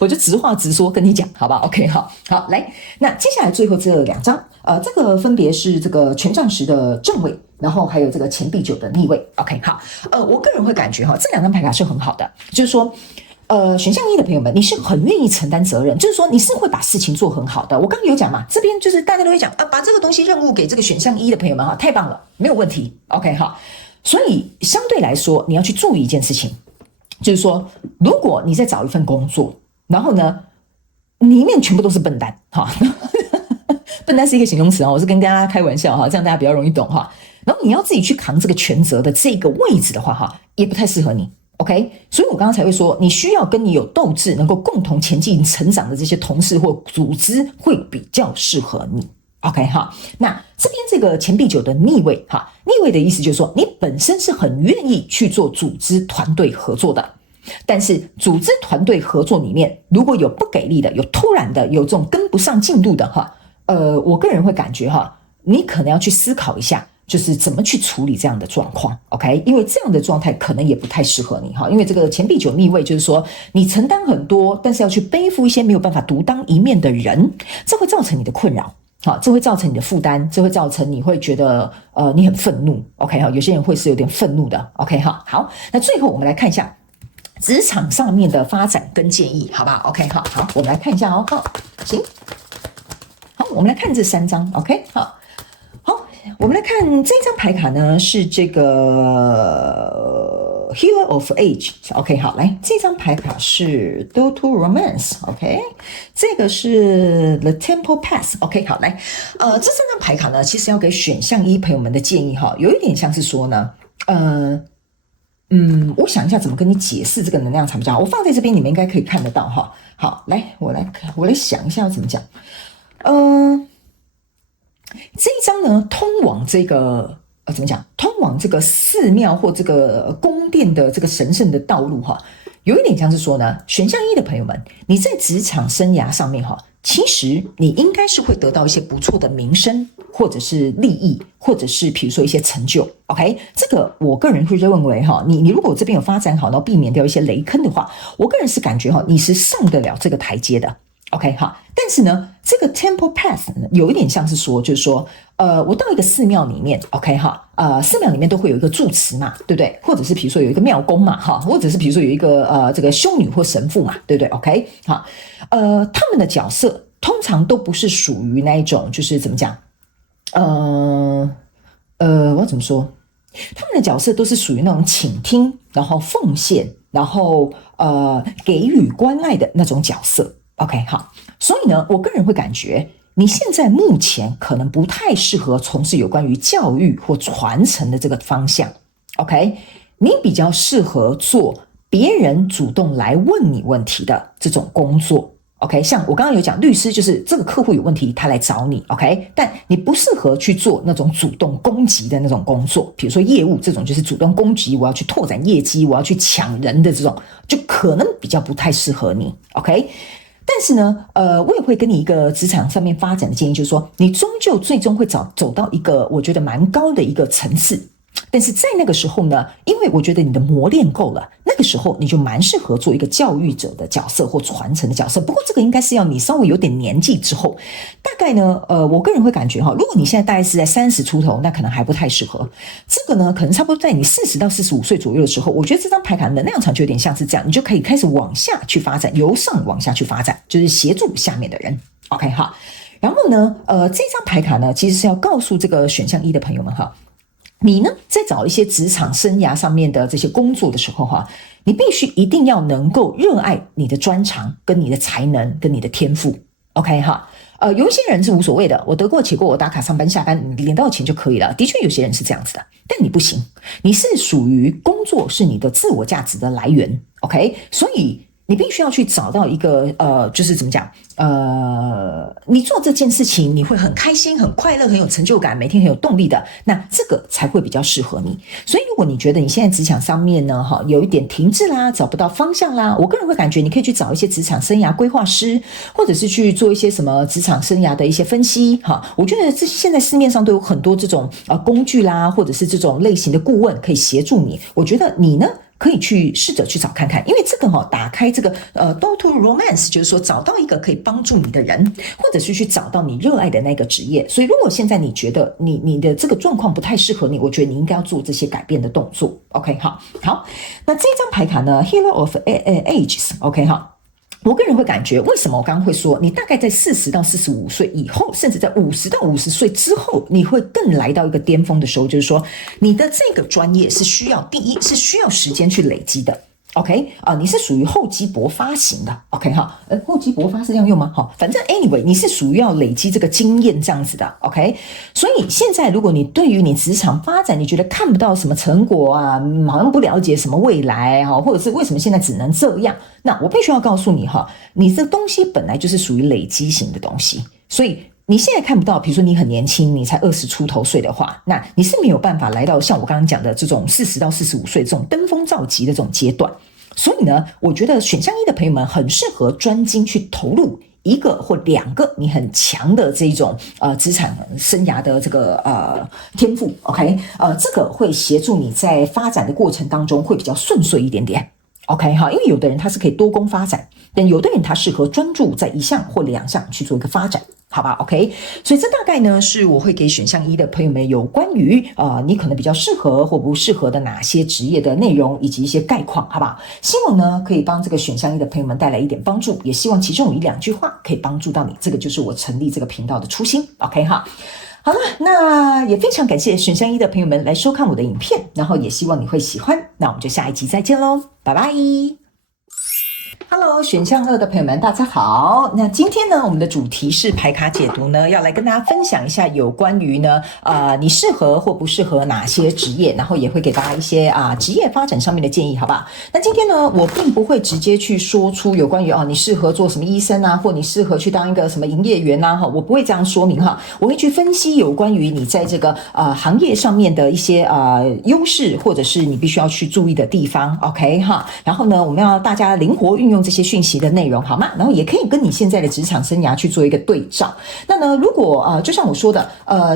我就直话直说跟你讲，好吧 ？OK， 好，来，那接下来最后这两张，这个分别是这个权杖10的正位，然后还有这个钱币9的逆位。OK， 好，我个人会感觉哈，这两张牌卡是很好的，就是说，选项一的朋友们，你是很愿意承担责任，就是说你是会把事情做很好的。我刚刚有讲嘛，这边就是大家都会讲把这个东西任务给这个选项一的朋友们哈，太棒了，没有问题。OK， 好，所以相对来说，你要去注意一件事情。就是说，如果你在找一份工作，然后呢，里面全部都是笨蛋哈，笨蛋是一个形容词啊，我是跟大家开玩笑哈，这样大家比较容易懂哈。然后你要自己去扛这个全责的这个位置的话哈，也不太适合你。OK， 所以我刚刚才会说，你需要跟你有斗志、能够共同前进、成长的这些同事或组织会比较适合你。OK 哈，那这边这个钱币9的逆位哈，逆位的意思就是说，你本身是很愿意去做组织团队合作的，但是组织团队合作里面，如果有不给力的、有突然的、有这种跟不上进度的哈，我个人会感觉哈，你可能要去思考一下，就是怎么去处理这样的状况。OK， 因为这样的状态可能也不太适合你哈，因为这个钱币9逆位就是说，你承担很多，但是要去背负一些没有办法独当一面的人，这会造成你的困扰。好，这会造成你的负担，这会造成你会觉得你很愤怒。OK 哈，有些人会是有点愤怒的。OK 哈，好，那最后我们来看一下职场上面的发展跟建议，好不好 ？OK 好，我们来看一下哦。好，行，好，我们来看这3张。OK 好，我们来看这张牌卡呢，是这个Healer of Age。OK 好，来这张牌卡是 Due to Romance。OK， 这个是 The Temple Pass。OK 好，来这3张牌卡呢，其实要给选项1朋友们的建议哈，有一点像是说呢，我想一下怎么跟你解释这个能量场比较好。我放在这边，你们应该可以看得到哈。好，来我来想一下要怎么讲。这一张呢，通往这个怎么讲？通往这个寺庙或这个宫殿的这个神圣的道路哈，有一点像是说呢，选项1的朋友们，你在职场生涯上面哈，其实你应该是会得到一些不错的名声，或者是利益，或者是比如说一些成就。OK， 这个我个人会认为哈，你如果这边有发展好，然后避免掉一些雷坑的话，我个人是感觉哈，你是上得了这个台阶的。OK 哈，但是呢，这个 Temple Path 有一点像是说，就是说，我到一个寺庙里面 ，OK 哈，寺庙里面都会有一个住持嘛，对不对？或者是比如说有一个庙公嘛，哈，或者是比如说有一个这个修女或神父嘛，对不对 ？OK 哈，他们的角色通常都不是属于那一种，就是怎么讲，我要怎么说？他们的角色都是属于那种倾听，然后奉献，然后给予关爱的那种角色。OK， 好，所以呢，我个人会感觉你现在目前可能不太适合从事有关于教育或传承的这个方向。OK， 你比较适合做别人主动来问你问题的这种工作。OK， 像我刚刚有讲，律师就是这个客户有问题，他来找你 ，OK， 但你不适合去做那种主动攻击的那种工作，比如说业务这种就是主动攻击，我要去拓展业绩，我要去抢人的这种，就可能比较不太适合你 ，OK。但是呢，我也会跟你一个职场上面发展的建议，就是说，你终究最终会走到一个我觉得蛮高的一个层次。但是在那个时候呢，因为我觉得你的磨练够了，那个时候你就蛮适合做一个教育者的角色或传承的角色。不过这个应该是要你稍微有点年纪之后，大概呢，我个人会感觉哈，如果你现在大概是在30出头，那可能还不太适合。这个呢，可能差不多在你40到45岁左右的时候，我觉得这张牌卡能量场就有点像是这样，你就可以开始往下去发展，由上往下去发展，就是协助下面的人。OK 哈，然后呢，这张牌卡呢，其实是要告诉这个选项1的朋友们哈。你呢，在找一些职场生涯上面的这些工作的时候哈，你必须一定要能够热爱你的专长、跟你的才能、跟你的天赋。OK 哈，有一些人是无所谓的，我得过且过，我打卡上班下班领到钱就可以了。的确有些人是这样子的，但你不行，你是属于工作是你的自我价值的来源。OK， 所以你必须要去找到一个就是怎么讲，你做这件事情你会很开心、很快乐、很有成就感，每天很有动力的，那这个才会比较适合你。所以如果你觉得你现在职场上面呢，有一点停滞啦，找不到方向啦，我个人会感觉你可以去找一些职场生涯规划师，或者是去做一些什么职场生涯的一些分析哈。我觉得现在市面上都有很多这种工具啦，或者是这种类型的顾问可以协助你。我觉得你呢，可以去试着去找看看，因为这个打开这个Door to Romance， 就是说找到一个可以帮助你的人，或者是去找到你热爱的那个职业。所以如果现在你觉得你的这个状况不太适合你，我觉得你应该要做这些改变的动作。OK， 好，那这张牌卡呢 ，Healer of Ages，OK， 好。我个人会感觉，为什么我刚刚会说，你大概在40到45岁以后，甚至在50到50岁之后，你会更来到一个巅峰的时候，就是说，你的这个专业是需要，第一是需要时间去累积的。OK 你是属于厚积薄发型的 OK 哈，厚积薄发是这样用吗？好，反正 anyway 你是属于要累积这个经验这样子的 OK， 所以现在如果你对于你职场发展你觉得看不到什么成果啊，好像不了解什么未来或者是为什么现在只能这样，那我必须要告诉你你这东西本来就是属于累积型的东西，所以你现在看不到，比如说你很年轻，你才20出头岁的话，那你是没有办法来到像我刚刚讲的这种40到45岁这种登峰造极的这种阶段。所以呢，我觉得选项1的朋友们很适合专精去投入1个或2个你很强的这种职场生涯的这个天赋 OK， 这个会协助你在发展的过程当中会比较顺遂一点点。OK 哈，因为有的人他是可以多工发展，但有的人他适合专注在1项或2项去做一个发展，好吧 ？OK， 所以这大概呢是我会给选项1的朋友们有关于你可能比较适合或不适合的哪些职业的内容以及一些概况，好不好？希望呢可以帮这个选项1的朋友们带来一点帮助，也希望其中有1-2句话可以帮助到你，这个就是我成立这个频道的初心。OK 哈。好了，那也非常感谢选项1的朋友们来收看我的影片，然后也希望你会喜欢，那我们就下一集再见咯，拜拜。Hello， 选项2的朋友们，大家好。那今天呢，我们的主题是牌卡解读呢，要来跟大家分享一下有关于呢，你适合或不适合哪些职业，然后也会给大家一些职业发展上面的建议，好不好？那今天呢，我并不会直接去说出有关于你适合做什么医生或你适合去当一个什么营业员我不会这样说明我会去分析有关于你在这个行业上面的一些优势，或者是你必须要去注意的地方 ，OK 哈。然后呢，我们要大家灵活运用用这些讯息的内容，好吗？然后也可以跟你现在的职场生涯去做一个对照。那呢，如果就像我说的，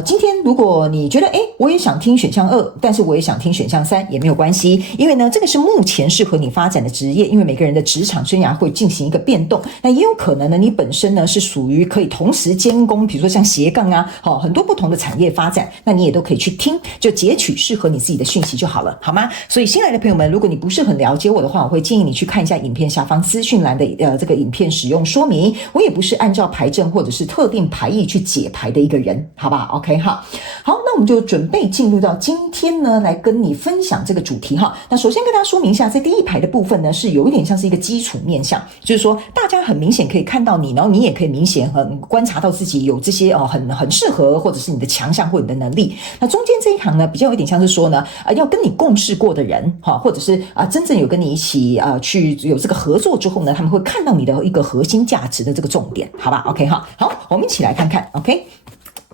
今天如果你觉得我也想听选项2，但是我也想听选项3，也没有关系，因为呢，这个是目前适合你发展的职业，因为每个人的职场生涯会进行一个变动，那也有可能呢，你本身呢是属于可以同时兼攻，比如说像斜杠啊，很多不同的产业发展，那你也都可以去听，就截取适合你自己的讯息就好了，好吗？所以新来的朋友们，如果你不是很了解我的话，我会建议你去看一下影片下方资讯栏的这个影片使用说明。我也不是按照牌阵或者是特定牌意去解牌的一个人，好吧 ？OK 哈，好，那我们就准备进入到今天呢，来跟你分享这个主题哈。那首先跟大家说明一下，在第一排的部分呢，是有一点像是一个基础面向，就是说大家很明显可以看到你，然后你也可以明显很观察到自己有这些很适合或者是你的强项或你的能力。那中间这一行呢，比较有点像是说呢，要跟你共事过的人哈，或者是真正有跟你一起去有这个合作之后呢，他们会看到你的一个核心价值的这个重点，好吧 ？OK 哈，好，我们一起来看看 ，OK。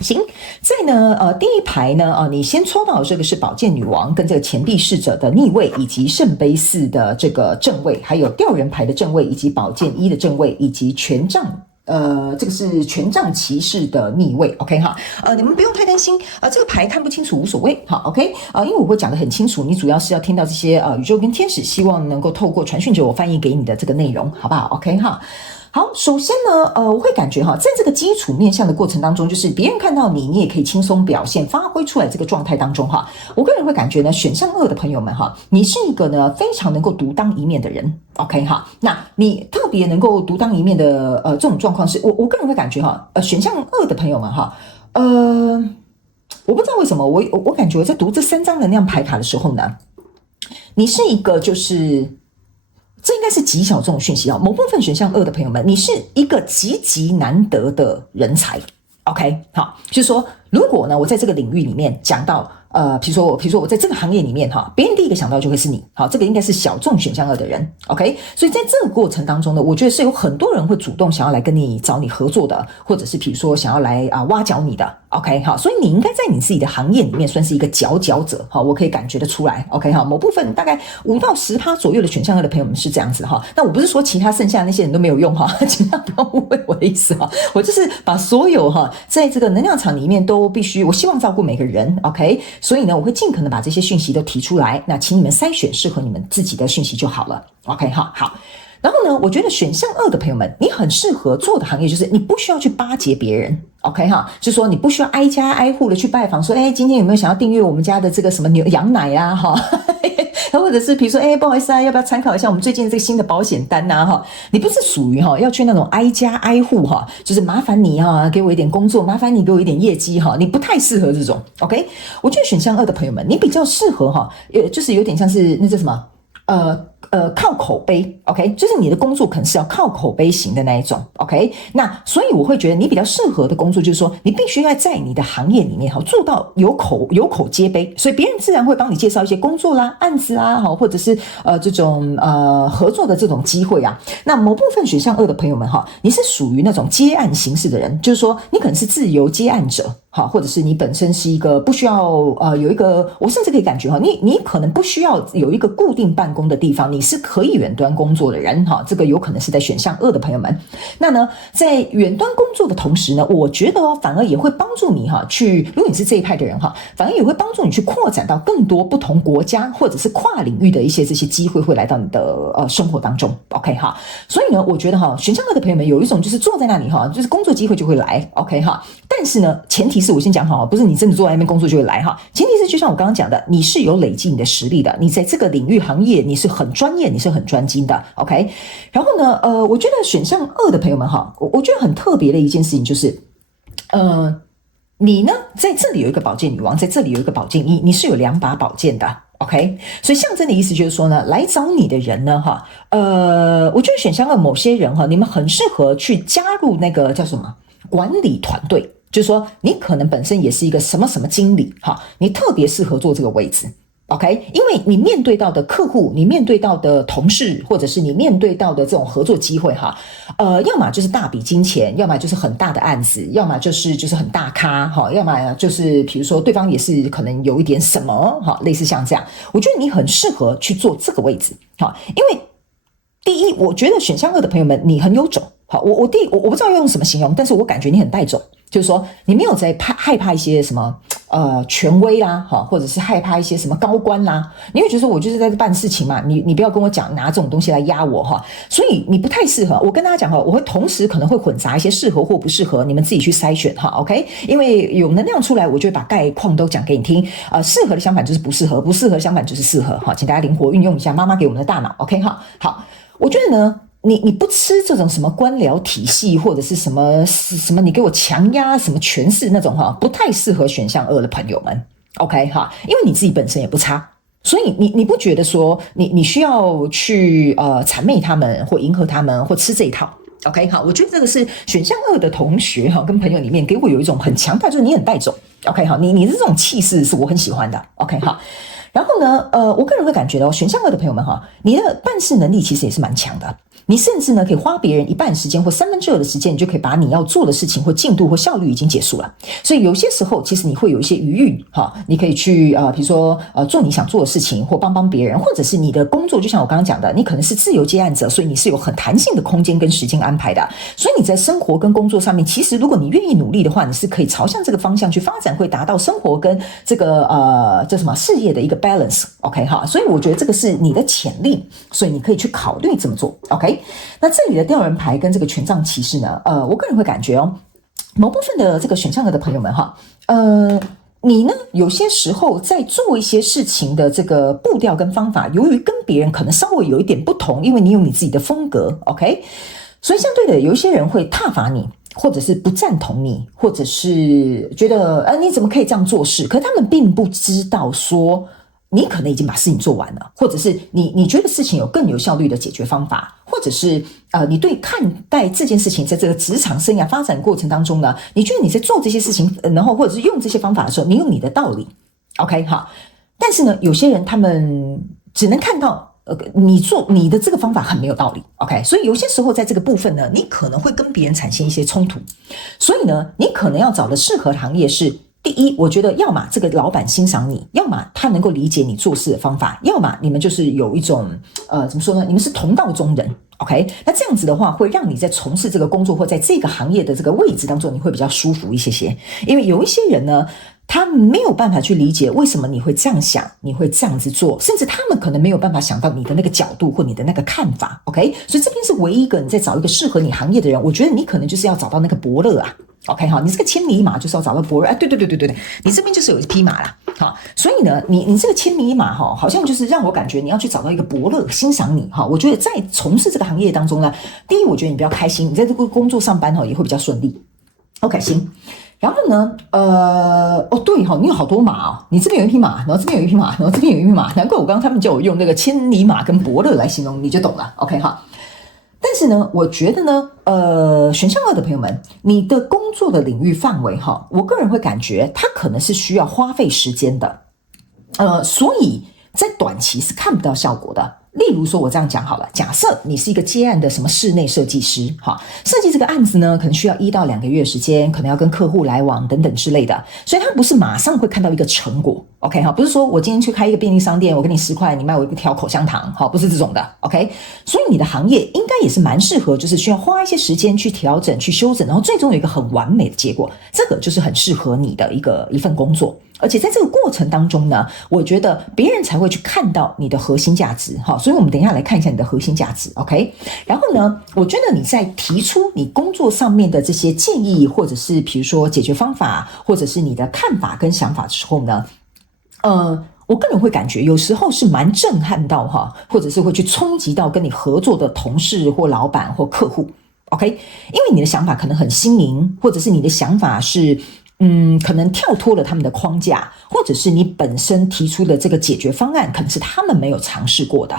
行，在呢第一排呢你先抽到的这个是宝剑女王跟这个钱币侍者的逆位，以及圣杯4的这个正位，还有吊人牌的正位，以及宝剑1的正位，以及权杖。这个是权杖骑士的逆位 ，OK 哈，你们不用太担心，这个牌看不清楚无所谓，好 ，OK，因为我会讲得很清楚，你主要是要听到这些宇宙跟天使希望能够透过传讯者我翻译给你的这个内容，好不好 ？OK 哈。好，首先呢，我会感觉哈，在这个基础面向的过程当中，就是别人看到你，你也可以轻松表现、发挥出来这个状态当中哈。我个人会感觉呢，选项2的朋友们哈，你是一个呢非常能够独当一面的人 ，OK 哈。那你特别能够独当一面的这种状况是，我个人会感觉哈，选项2的朋友们哈，我不知道为什么，我感觉我在读这3张能量牌卡的时候呢，你是一个就是。这应该是极小这种讯息某部分选项2的朋友们，你是一个极难得的人才 ，OK， 好，就是说，如果呢，我在这个领域里面讲到比如说我在这个行业里面哈，别人第一个想到就会是你，好，这个应该是小众选项2的人 ，OK， 所以在这个过程当中呢，我觉得是有很多人会主动想要来跟你找你合作的，或者是比如说想要来挖角你的 ，OK， 好，所以你应该在你自己的行业里面算是一个佼佼者，好，我可以感觉得出来 ，OK， 好，某部分大概5到10%左右的选项2的朋友们是这样子哈，那我不是说其他剩下的那些人都没有用哈，请大家不要误会我的意思哈，我就是把所有在这个能量场里面都必须，我希望照顾每个人 ，OK。所以呢，我会尽可能把这些讯息都提出来，那请你们筛选适合你们自己的讯息就好了 ，OK 哈，好。然后呢，我觉得选项2的朋友们，你很适合做的行业就是你不需要去巴结别人 ，OK 哈，就是说你不需要挨家挨户的去拜访，说今天有没有想要订阅我们家的这个什么羊奶啊哈。或者是比如说不好意思要不要参考一下我们最近这个新的保险单啊你不是属于要去那种挨家挨户就是麻烦你给我一点工作，麻烦你给我一点业绩你不太适合这种 OK。 我觉得选项2的朋友们，你比较适合就是有点像是那叫什么靠口碑 ，OK， 就是你的工作可能是要靠口碑型的那一种 ，OK， 那所以我会觉得你比较适合的工作就是说，你必须要在你的行业里面做到有口皆碑，所以别人自然会帮你介绍一些工作啦、案子啊，或者是这种合作的这种机会啊。那某部分选项2的朋友们你是属于那种接案形式的人，就是说你可能是自由接案者。好，或者是你本身是一个不需要有一个，我甚至可以感觉你可能不需要有一个固定办公的地方，你是可以远端工作的人这个有可能是在选项2的朋友们。那呢，在远端工作的同时呢，我觉得反而也会帮助你去，如果你是这一派的人反而也会帮助你去扩展到更多不同国家或者是跨领域的一些这些机会会来到你的生活当中 ，OK 哈。所以呢，我觉得选项2的朋友们有一种就是坐在那里就是工作机会就会来 ，OK 哈。但是呢，前提是我先讲好，不是你真的坐在那边工作就会来前提是就像我刚刚讲的，你是有累积你的实力的，你在这个领域行业你是很专业，你是很专精的 ，OK。然后呢，我觉得选项2的朋友们我觉得很特别的一件事情就是，你呢在这里有一个宝剑女王，在这里有一个宝剑1，你是有2把宝剑的。OK， 所以象征的意思就是说呢，来找你的人呢，我觉得选项2某些人你们很适合去加入那个叫什么管理团队，就是说你可能本身也是一个什么什么经理你特别适合做这个位置。OK， 因为你面对到的客户，你面对到的同事，或者是你面对到的这种合作机会要么就是大笔金钱，要么就是很大的案子，要么就是很大咖要么就是比如说对方也是可能有一点什么类似像这样，我觉得你很适合去做这个位置因为第一，我觉得选项2的朋友们，你很有种。好，我不知道要用什么形容，但是我感觉你很带种，就是说你没有在害怕一些什么权威啦，或者是害怕一些什么高官啦，你会觉得说我就是在办事情嘛，你不要跟我讲拿这种东西来压我哈，所以你不太适合。我跟大家讲哈，我会同时可能会混杂一些适合或不适合，你们自己去筛选哈 ，OK？ 因为有能量出来，我就会把概况都讲给你听。适合的相反就是不适合，不适合相反就是适合哈，请大家灵活运用一下妈妈给我们的大脑 ，OK 哈？好，我觉得呢。你不吃这种什么官僚体系或者是什么你给我强压什么权势那种哈，不太适合选项2的朋友们 ，OK 哈，因为你自己本身也不差，所以你不觉得说你需要去谄媚他们或迎合他们或吃这一套 ，OK 好，我觉得这个是选项2的同学哈跟朋友里面给我有一种很强大，就是你很带种 ，OK 好，你的这种气势是我很喜欢的 ，OK 好。然后呢，我个人会感觉到选项2的朋友们哈，你的办事能力其实也是蛮强的。你甚至呢可以花别人1半时间或2/3的时间，你就可以把你要做的事情或进度或效率已经结束了。所以有些时候其实你会有一些余裕哈，你可以去比如说做你想做的事情，或帮别人，或者是你的工作，就像我刚刚讲的，你可能是自由接案者，所以你是有很弹性的空间跟时间安排的。所以你在生活跟工作上面，其实如果你愿意努力的话，你是可以朝向这个方向去发展，会达到生活跟这个这什么事业的一个 balance。OK 哈，所以我觉得这个是你的潜力，所以你可以去考虑这么做。OK。那这里的吊人牌跟这个权杖骑士呢，我个人会感觉某部分的这个选项的朋友们哈，你呢有些时候在做一些事情的这个步调跟方法，由于跟别人可能稍微有一点不同，因为你有你自己的风格 ，OK， 所以相对的有一些人会挞伐你，或者是不赞同你，或者是觉得你怎么可以这样做事？可他们并不知道说。你可能已经把事情做完了，或者是你觉得事情有更有效率的解决方法，或者是你对看待这件事情在这个职场生涯发展过程当中呢，你觉得你在做这些事情，然后或者是用这些方法的时候，你有你的道理 ，OK 好。但是呢，有些人他们只能看到你做你的这个方法很没有道理 ，OK， 所以有些时候在这个部分呢，你可能会跟别人产生一些冲突，所以呢，你可能要找的适合的行业是。第一，我觉得要么这个老板欣赏你，要么他能够理解你做事的方法，要么你们就是有一种怎么说呢？你们是同道中人 ，OK？ 那这样子的话，会让你在从事这个工作或在这个行业的这个位置当中，你会比较舒服一些。因为有一些人呢，他没有办法去理解为什么你会这样想，你会这样子做，甚至他们可能没有办法想到你的那个角度或你的那个看法 ，OK？ 所以这边是唯一一个你在找一个适合你行业的人，我觉得你可能就是要找到那个伯乐啊。OK 好，你这个千里马就是要找到伯乐，对，你这边就是有一匹马啦，好，所以呢，你这个千里马哈，好像就是让我感觉你要去找到一个伯乐欣赏你哈。我觉得在从事这个行业当中呢，第一，我觉得你比较开心，你在这个工作上班哈也会比较顺利。OK 行，然后呢，对哈，你有好多马哦，你这边有一匹马，然後这边有一匹马，然後这边有一匹马，难怪我刚刚他们叫我用那个千里马跟伯乐来形容，你就懂了。OK 哈。但是呢，我觉得呢，选项2的朋友们，你的工作的领域范围哈，我个人会感觉它可能是需要花费时间的，所以在短期是看不到效果的。例如说，我这样讲好了，假设你是一个接案的什么室内设计师，哈，设计这个案子呢，可能需要1到2个月时间，可能要跟客户来往等等之类的，所以它不是马上会看到一个成果 ，OK 哈，不是说我今天去开一个便利商店，我给你10块，你卖我一条口香糖，好，不是这种的 ，OK， 所以你的行业应该也是蛮适合，就是需要花一些时间去调整、去修整，然后最终有一个很完美的结果，这个就是很适合你的一份工作。而且在这个过程当中呢，我觉得别人才会去看到你的核心价值，好，所以我们等一下来看一下你的核心价值 ，OK？ 然后呢，我觉得你在提出你工作上面的这些建议，或者是比如说解决方法，或者是你的看法跟想法的时候呢，我个人会感觉有时候是蛮震撼到哈，或者是会去冲击到跟你合作的同事或老板或客户 ，OK？ 因为你的想法可能很新颖，或者是你的想法是可能跳脱了他们的框架，或者是你本身提出的这个解决方案可能是他们没有尝试过的，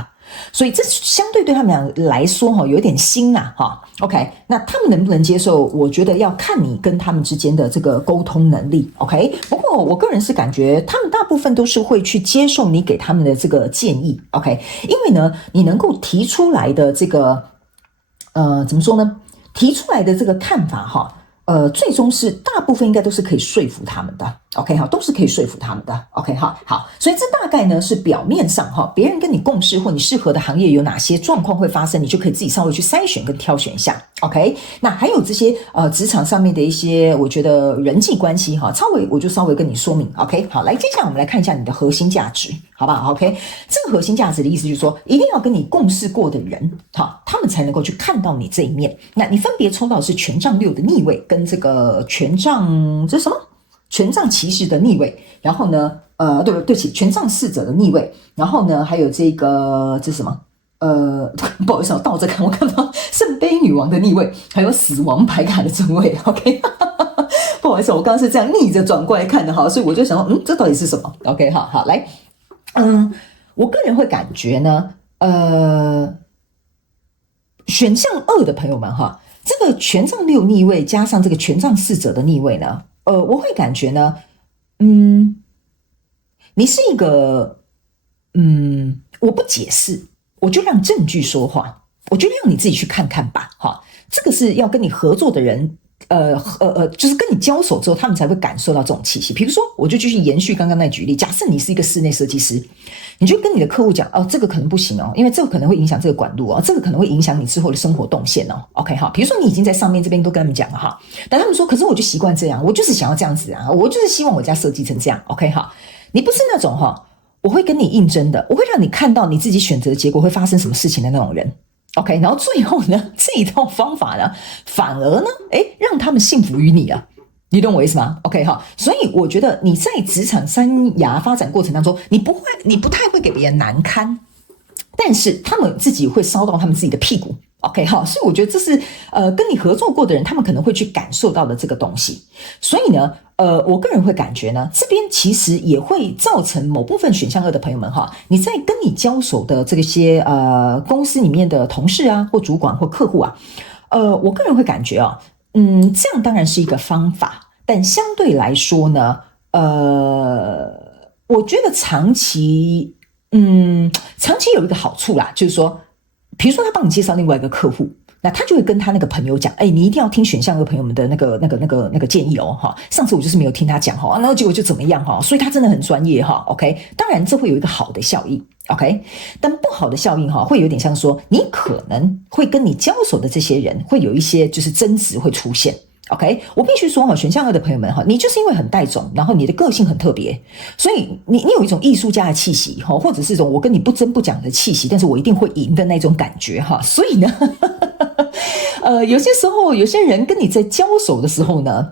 所以这相对对他们来说有点新啦，OK， 那他们能不能接受，我觉得要看你跟他们之间的这个沟通能力 OK， 不过我个人是感觉他们大部分都是会去接受你给他们的这个建议 OK， 因为呢你能够提出来的这个怎么说呢，提出来的这个看法最终是大部分应该都是可以说服他们的 ，OK 哈，都是可以说服他们的 ，OK 哈，好，所以这大概呢是表面上哈，别人跟你共事或你适合的行业有哪些状况会发生，你就可以自己稍微去筛选跟挑选一下 ，OK， 那还有这些职场上面的一些我觉得人际关系哈，我就稍微跟你说明 ，OK， 好，来，接下来我们来看一下你的核心价值，好不好 ？OK， 这个核心价值的意思就是说，一定要跟你共事过的人，哈，他们才能够去看到你这一面。那你分别抽到的是权杖6的逆位跟这个权杖这是什么？权杖骑士的逆位，然后呢，对不起，权杖侍者的逆位，然后呢，还有这是什么？不好意思，我倒着看，我看到圣杯女王的逆位，还有死亡牌卡的正位 ，OK。不好意思，我刚刚是这样逆着转过来看的哈，所以我就想说，这到底是什么 ？OK， 好，来，我个人会感觉呢，选项2的朋友们哈，这个权杖6逆位加上这个权杖侍者的逆位呢，我会感觉呢，你是一个，我不解释，我就让证据说话，我就让你自己去看看吧，哈，这个是要跟你合作的人。就是跟你交手之后，他们才会感受到这种气息。比如说，我就继续延续刚刚那举例，假设你是一个室内设计师，你就跟你的客户讲，这个可能不行哦，因为这个可能会影响这个管路哦，这个可能会影响你之后的生活动线哦。OK 哈，比如说你已经在上面这边都跟他们讲了哈，但他们说，可是我就习惯这样，我就是想要这样子啊，我就是希望我家设计成这样。OK 哈，你不是那种哈，我会跟你应征的，我会让你看到你自己选择的结果会发生什么事情的那种人。OK， 然后最后呢，这一套方法呢，反而呢，让他们信服于你啊，你懂我意思吗 ？OK 哈，所以我觉得你在职场生涯发展过程当中，你不太会给别人难堪，但是他们自己会烧到他们自己的屁股。OK 哈，所以我觉得这是跟你合作过的人，他们可能会去感受到的这个东西。所以呢，我个人会感觉呢，这边其实也会造成某部分选项2的朋友们哈，你在跟你交手的这些公司里面的同事啊，或主管或客户啊，我个人会感觉这样当然是一个方法，但相对来说呢，我觉得长期有一个好处啦，就是说。比如说他帮你介绍另外一个客户，那他就会跟他那个朋友讲，你一定要听选项2朋友们的那个建议哦，哈。上次我就是没有听他讲哈，然后结果就怎么样哈，所以他真的很专业哈。OK， 当然这会有一个好的效应 ，OK， 但不好的效应哈，会有点像说你可能会跟你交手的这些人会有一些就是争执会出现。OK， 我必须说哈，选项2的朋友们哈，你就是因为很带种，然后你的个性很特别，所以你有一种艺术家的气息哈，或者是一种我跟你不争不讲的气息，但是我一定会赢的那种感觉哈。所以呢，有些时候有些人跟你在交手的时候呢，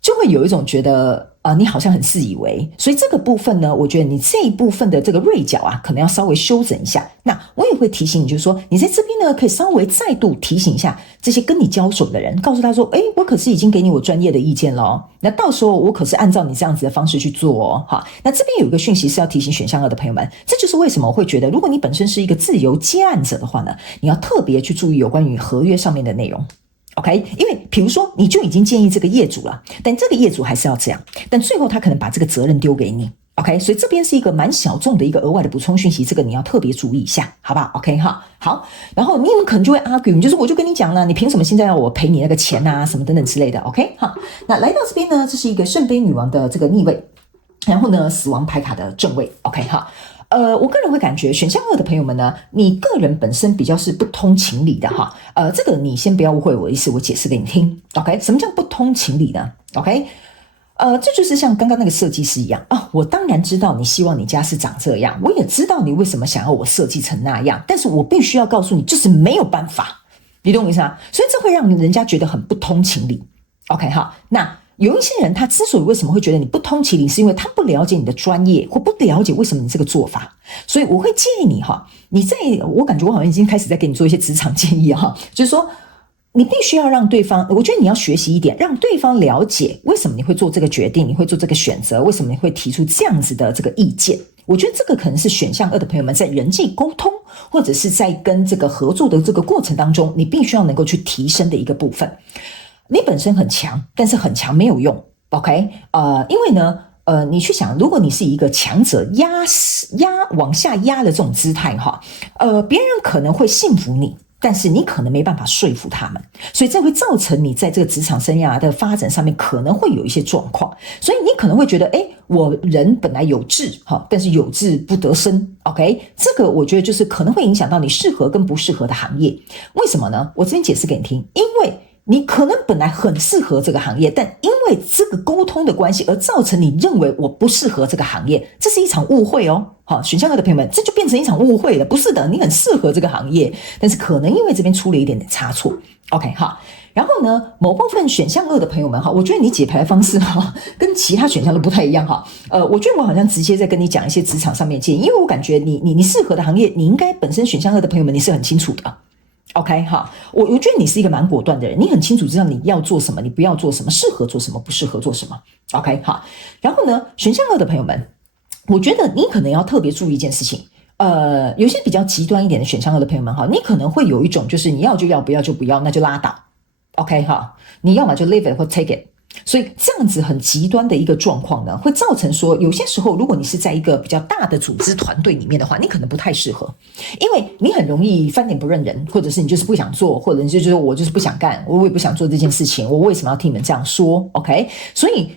就会有一种觉得你好像很自以为，所以这个部分呢，我觉得你这一部分的这个锐角啊，可能要稍微修整一下。那我也会提醒你，就是说你在这边呢，可以稍微再度提醒一下这些跟你交手的人，告诉他说，我可是已经给你我专业的意见了哦，那到时候我可是按照你这样子的方式去做哦，哈。那这边有一个讯息是要提醒选项2的朋友们，这就是为什么我会觉得，如果你本身是一个自由接案者的话呢，你要特别去注意有关于合约上面的内容。OK， 因为比如说你就已经建议这个业主了，但这个业主还是要这样，但最后他可能把这个责任丢给你。OK， 所以这边是一个蛮小众的一个额外的补充讯息，这个你要特别注意一下，好不好 ？OK 哈，好。然后你们可能就会 argue， 就是我就跟你讲了，你凭什么现在要我赔你那个钱啊，什么等等之类的 ？OK 哈，那来到这边呢，这是一个圣杯女王的这个逆位，然后呢，死亡牌卡的正位 ，OK 哈。我个人会感觉选项2的朋友们呢，你个人本身比较是不通情理的哈。这个你先不要误会我的意思，我解释给你听。OK， 什么叫不通情理呢 ？OK， 这就是像刚刚那个设计师一样啊。我当然知道你希望你家是长这样，我也知道你为什么想要我设计成那样，但是我必须要告诉你，就是没有办法，你懂我意思吗？所以这会让人家觉得很不通情理。OK 哈，那。有一些人他之所以为什么会觉得你不通情理，是因为他不了解你的专业，或不了解为什么你这个做法。所以我会建议你哈，我感觉我好像已经开始在给你做一些职场建议哈，就是说你必须要让对方，我觉得你要学习一点，让对方了解为什么你会做这个决定，你会做这个选择，为什么你会提出这样子的这个意见。我觉得这个可能是选项2的朋友们在人际沟通，或者是在跟这个合作的这个过程当中，你必须要能够去提升的一个部分。你本身很强，但是很强没有用 ，OK？ 因为呢，你去想，如果你是一个强者往下压的这种姿态哈，别人可能会信服你但是你可能没办法说服他们，所以这会造成你在这个职场生涯的发展上面可能会有一些状况。所以你可能会觉得，我人本来有志，但是有志不得生。OK， 这个我觉得就是可能会影响到你适合跟不适合的行业。为什么呢？我这边解释给你听，因为你可能本来很适合这个行业，但因为这个沟通的关系而造成你认为我不适合这个行业，这是一场误会哦。好，选项2的朋友们，这就变成一场误会了。不是的，你很适合这个行业，但是可能因为这边出了一点点差错。OK， 好。然后呢，某部分选项2的朋友们哈，我觉得你解牌的方式哈，跟其他选项都不太一样哈。我觉得我好像直接在跟你讲一些职场上面的建议，因为我感觉你适合的行业，你应该本身选项2的朋友们你是很清楚的。OK 哈，我觉得你是一个蛮果断的人，你很清楚知道你要做什么，你不要做什么，适合做什么，不适合做什么。OK 哈，然后呢，选项2的朋友们，我觉得你可能要特别注意一件事情。有些比较极端一点的选项2的朋友们哈，你可能会有一种就是你要就要，不要就不要，那就拉倒。OK 哈，你要么就 leave it 或 take it。所以这样子很极端的一个状况呢，会造成说有些时候如果你是在一个比较大的组织团队里面的话，你可能不太适合，因为你很容易翻脸不认人，或者是你就是不想做，或者你就觉得我就是不想干，我也不想做这件事情，我为什么要听你们这样说 OK， 所以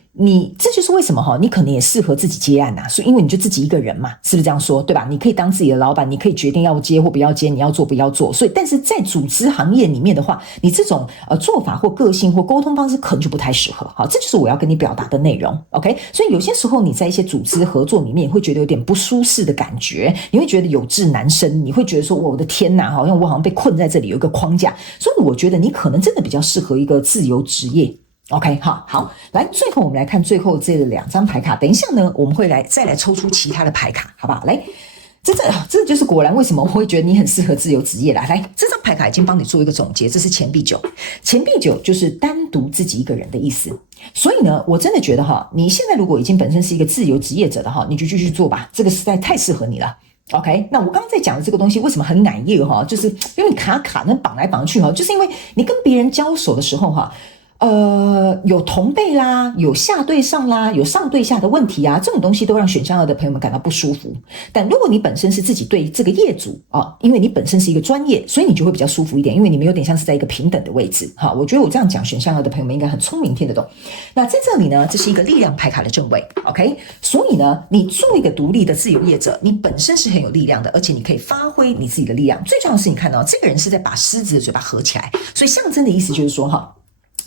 这就是为什么你可能也适合自己接案所以因为你就自己一个人嘛，是不是这样说，对吧？你可以当自己的老板，你可以决定要接或不要接，你要做不要做。所以但是在组织行业里面的话，你这种做法或个性或沟通方式可能就不太适合。好，这就是我要跟你表达的内容 OK。 所以有些时候你在一些组织合作里面，你会觉得有点不舒适的感觉，你会觉得有志难伸，你会觉得说我的天哪，好像被困在这里有一个框架。所以我觉得你可能真的比较适合一个自由职业。OK， 好，来，最后我们来看最后这2张牌卡。等一下呢，我们会再来抽出其他的牌卡，好不好？来，这就是果然为什么我会觉得你很适合自由职业啦。来，这张牌卡已经帮你做一个总结，这是钱币9，钱币9就是单独自己一个人的意思。所以呢，我真的觉得你现在如果已经本身是一个自由职业者的你就继续做吧，这个实在太适合你了。OK， 那我刚刚在讲的这个东西为什么很难业就是因为你卡那绑来绑去就是因为你跟别人交手的时候有同辈啦，有下对上啦，有上对下的问题这种东西都让选项2的朋友们感到不舒服。但如果你本身是自己对这个业主因为你本身是一个专业，所以你就会比较舒服一点，因为你们有点像是在一个平等的位置我觉得我这样讲，选项2的朋友们应该很聪明，听得懂。那在这里呢，这是一个力量牌卡的正位 OK， 所以呢，你做一个独立的自由业者，你本身是很有力量的，而且你可以发挥你自己的力量。最重要的是你看到这个人是在把狮子的嘴巴合起来，所以象征的意思就是说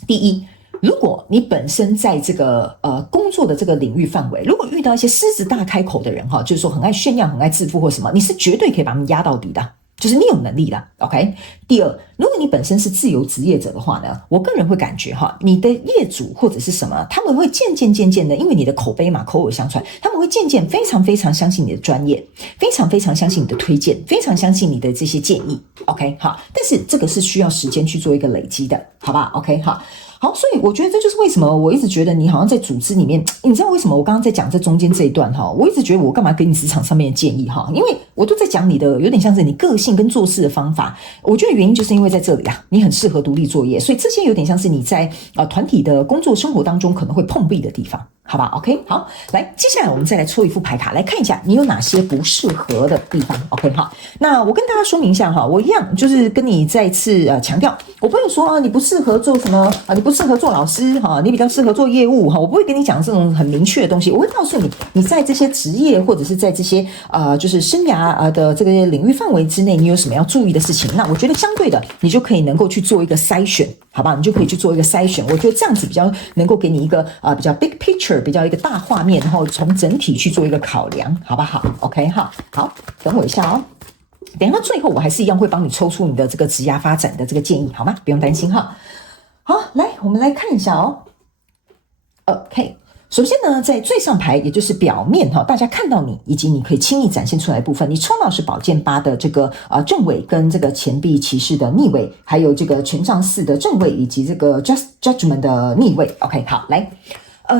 第一，如果你本身在这个工作的这个领域范围，如果遇到一些狮子大开口的人就是说很爱炫耀、很爱自负或什么，你是绝对可以把他们压到底的，就是你有能力的 OK。 第二，如果你本身是自由职业者的话呢，我个人会感觉你的业主或者是什么，他们会渐渐的，因为你的口碑嘛，口耳相传，他们会渐渐非常非常相信你的专业，非常非常相信你的推荐，非常相信你的这些建议 OK 好，但是这个是需要时间去做一个累积的，好吧 OK 好，所以我觉得这就是为什么我一直觉得你好像在组织里面，你知道为什么我刚刚在讲这中间这一段我一直觉得我干嘛给你职场上面的建议因为我都在讲你的有点像是你个性跟做事的方法。我觉得原因就是因为在这里你很适合独立作业，所以这些有点像是你在团体的工作生活当中可能会碰壁的地方，好吧 OK 好，来，接下来我们再来抽一副牌卡来看一下你有哪些不适合的地方 OK 好，那我跟大家说明一下我一样就是跟你再次强调，我不会说你不适合做什么你不适合做老师你比较适合做业务我不会跟你讲这种很明确的东西，我会告诉你你在这些职业或者是在这些就是生涯的这个领域范围之内，你有什么要注意的事情。那我觉得相对的你就可以能够去做一个筛选，好吧，你就可以去做一个筛选，我觉得这样子比较能够给你一个比较 big picture， 比较一个大画面，然后从整体去做一个考量，好不好 OK 好，等我一下等一下最后我还是一样会帮你抽出你的这个职涯发展的这个建议，好吗？不用担心好，来我们来看一下OK， 首先呢，在最上排也就是表面大家看到你以及你可以轻易展现出来的部分，你抽到是宝剑8的这个正位，跟这个钱币骑士的逆位，还有这个权杖4的正位，以及这个 judgment 的逆位 OK 好，来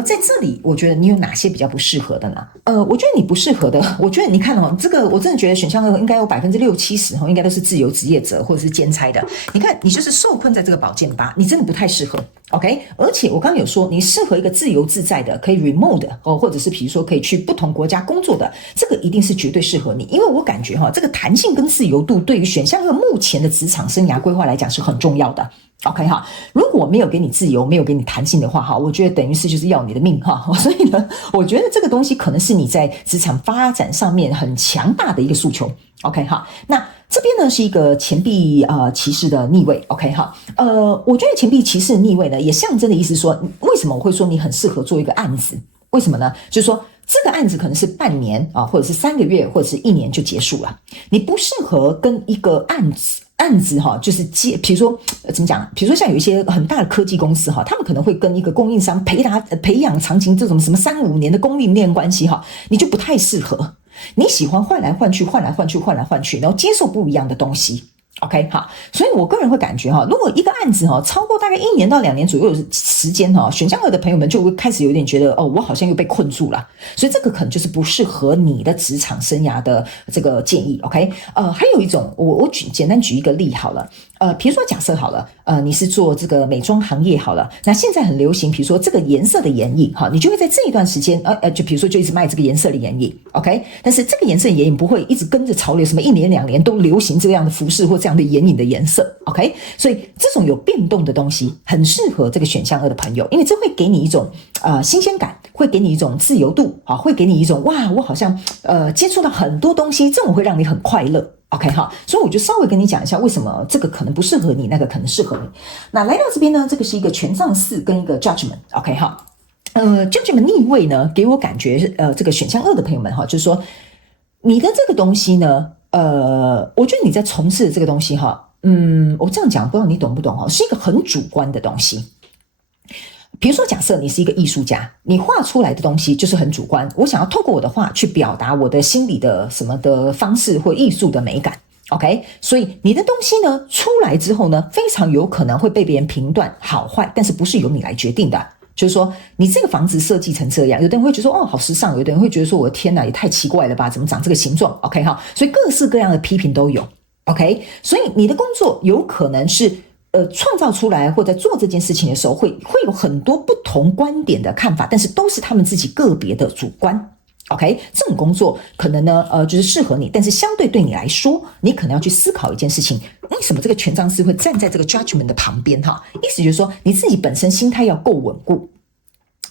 在这里我觉得你有哪些比较不适合的呢？我觉得你不适合的，我觉得你看这个我真的觉得选项2应该有60-70%应该都是自由职业者或者是兼差的。你看你就是受困在这个宝剑8，你真的不太适合 OK，而且我刚刚有说，你适合一个自由自在的，可以 remote 的或者是比如说可以去不同国家工作的，这个一定是绝对适合你，因为我感觉这个弹性跟自由度对于选项2目前的职场生涯规划来讲是很重要的。OK 哈，如果没有给你自由，没有给你弹性的话我觉得等于是就是要你的命所以呢，我觉得这个东西可能是你在职场发展上面很强大的一个诉求。OK 哈，那这边呢是一个钱币骑士的逆位。OK 哈，我觉得钱币骑士的逆位呢，也象征的意思说，为什么我会说你很适合做一个案子？为什么呢？就是说这个案子可能是半年或者是3个月，或者是1年就结束了，你不适合跟一个案子就是比如说怎么讲？比如说像有一些很大的科技公司他们可能会跟一个供应商培养长期这种什么3-5年的供应链关系你就不太适合。你喜欢换来换去，然后接受不一样的东西。OK 好，所以我个人会感觉如果一个案子超过大概1年到2年左右的时间选项2的朋友们就会开始有点觉得我好像又被困住了，所以这个可能就是不适合你的职场生涯的这个建议。OK 还有一种我简单举一个例好了，比如说假设好了你是做这个美妆行业好了，那现在很流行比如说这个颜色的眼影你就会在这一段时间就比如说就一直卖这个颜色的眼影。 OK， 但是这个颜色的眼影不会一直跟着潮流什么1年2年都流行这样的服饰或这样的眼影的颜色。 OK， 所以这种有变动的东西很适合这个选项2的朋友，因为这会给你一种新鲜感，会给你一种自由度会给你一种哇我好像接触到很多东西，这种会让你很快乐。OK 哈，所以我就稍微跟你讲一下为什么这个可能不适合你，那个可能适合你。那来到这边呢，这个是一个权杖4跟一个 judgment。 OK 哈，judgment 逆位呢给我感觉这个选项2的朋友们就是说你的这个东西呢我觉得你在从事的这个东西我这样讲不知道你懂不懂是一个很主观的东西。比如说假设你是一个艺术家，你画出来的东西就是很主观，我想要透过我的画去表达我的心理的什么的方式或艺术的美感。 OK， 所以你的东西呢出来之后呢，非常有可能会被别人评断好坏，但是不是由你来决定的。就是说你这个房子设计成这样，有的人会觉得说好时尚，有的人会觉得说我的天哪也太奇怪了吧，怎么长这个形状。 OK 哈，所以各式各样的批评都有。 OK， 所以你的工作有可能是创造出来或者做这件事情的时候会有很多不同观点的看法，但是都是他们自己个别的主观。 OK， 这种工作可能呢就是适合你，但是相对你来说，你可能要去思考一件事情，为什么这个权杖4会站在这个 judgment 的旁边意思就是说你自己本身心态要够稳固。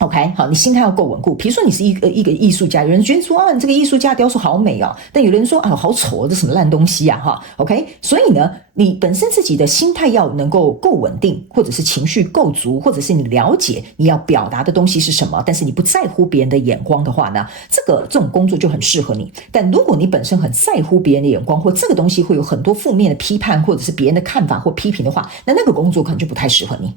OK， 好，你心态要够稳固。比如说你是一个艺术家，有人觉得说你这个艺术家雕塑好美但有人说好丑这什么烂东西OK， 所以呢你本身自己的心态要能够够稳定，或者是情绪够足，或者是你了解你要表达的东西是什么，但是你不在乎别人的眼光的话呢，这种工作就很适合你。但如果你本身很在乎别人的眼光，或这个东西会有很多负面的批判，或者是别人的看法或批评的话，那个工作可能就不太适合你。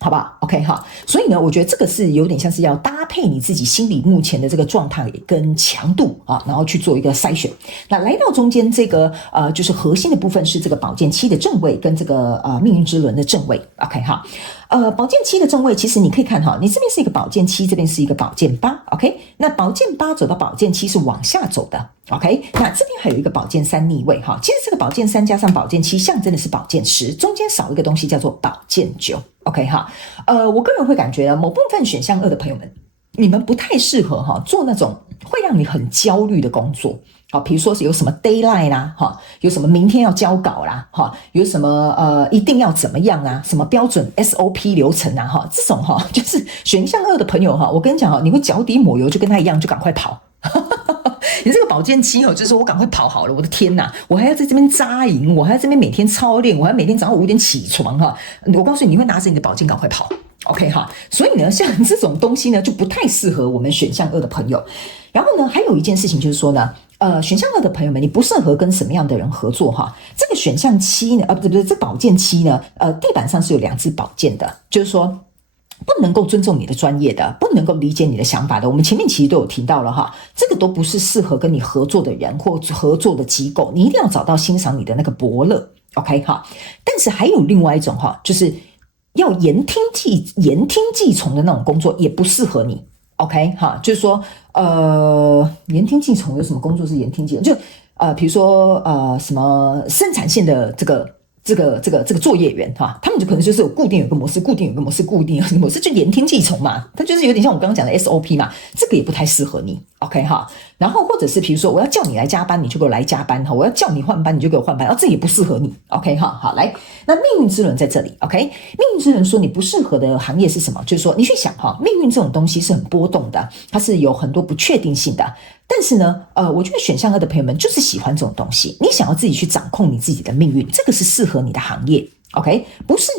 好不好 ？OK 哈，所以呢，我觉得这个是有点像是要搭配你自己心里目前的这个状态跟强度然后去做一个筛选。那来到中间这个就是核心的部分是这个宝剑7的正位跟这个命运之轮的正位。OK 哈，宝剑7的正位其实你可以看你这边是一个宝剑7，这边是一个宝剑8。OK， 那宝剑8走到宝剑7是往下走的。OK， 那这边还有一个宝剑3逆位其实这个宝剑3加上宝剑7象征的是宝剑10，中间少一个东西叫做宝剑9。OK 哈，我个人会感觉某部分选项2的朋友们，你们不太适合做那种会让你很焦虑的工作。比如说是有什么 deadline 啦有什么明天要交稿啦有什么一定要怎么样什么标准 SOP 流程这种就是选项2的朋友我跟你讲你会脚底抹油就跟他一样，就赶快跑。你这个宝剑7就是我赶快跑好了，我的天哪，我还要在这边扎营，我还要这边每天操练，我还要每天早上5点起床我告诉你，你会拿着你的宝剑赶快跑。 OK 哈，所以呢像这种东西呢就不太适合我们选项2的朋友。然后呢还有一件事情就是说呢选项2的朋友们，你不适合跟什么样的人合作这个选项7呢不是这宝剑7呢地板上是有2支宝剑的，就是说不能够尊重你的专业的，不能够理解你的想法的，我们前面其实都有提到了这个都不是适合跟你合作的人或合作的机构，你一定要找到欣赏你的那个伯乐。 OK 哈，但是还有另外一种就是要言听计从的那种工作也不适合你。 OK 哈，就是说言听计从有什么工作是言听计从，就比如说什么生产线的这个这个作业员哈，他们就可能就是有固定有个模式，固定有个模式，固定有个模式，就言听计从嘛，它就是有点像我刚刚讲的 SOP 嘛，这个也不太适合你 ，OK 哈。然后或者是比如说我要叫你来加班，你就给我来加班哈，我要叫你换班，你就给我换班，这也不适合你 ，OK 哈。好，来，那命运之轮在这里 ，OK， 命运之轮说你不适合的行业是什么？就是说你去想哈，命运这种东西是很波动的，它是有很多不确定性的。但是呢，我觉得选项2的朋友们就是喜欢这种东西，你想要自己去掌控你自己的命运，这个是适合你的行业。OK， 不适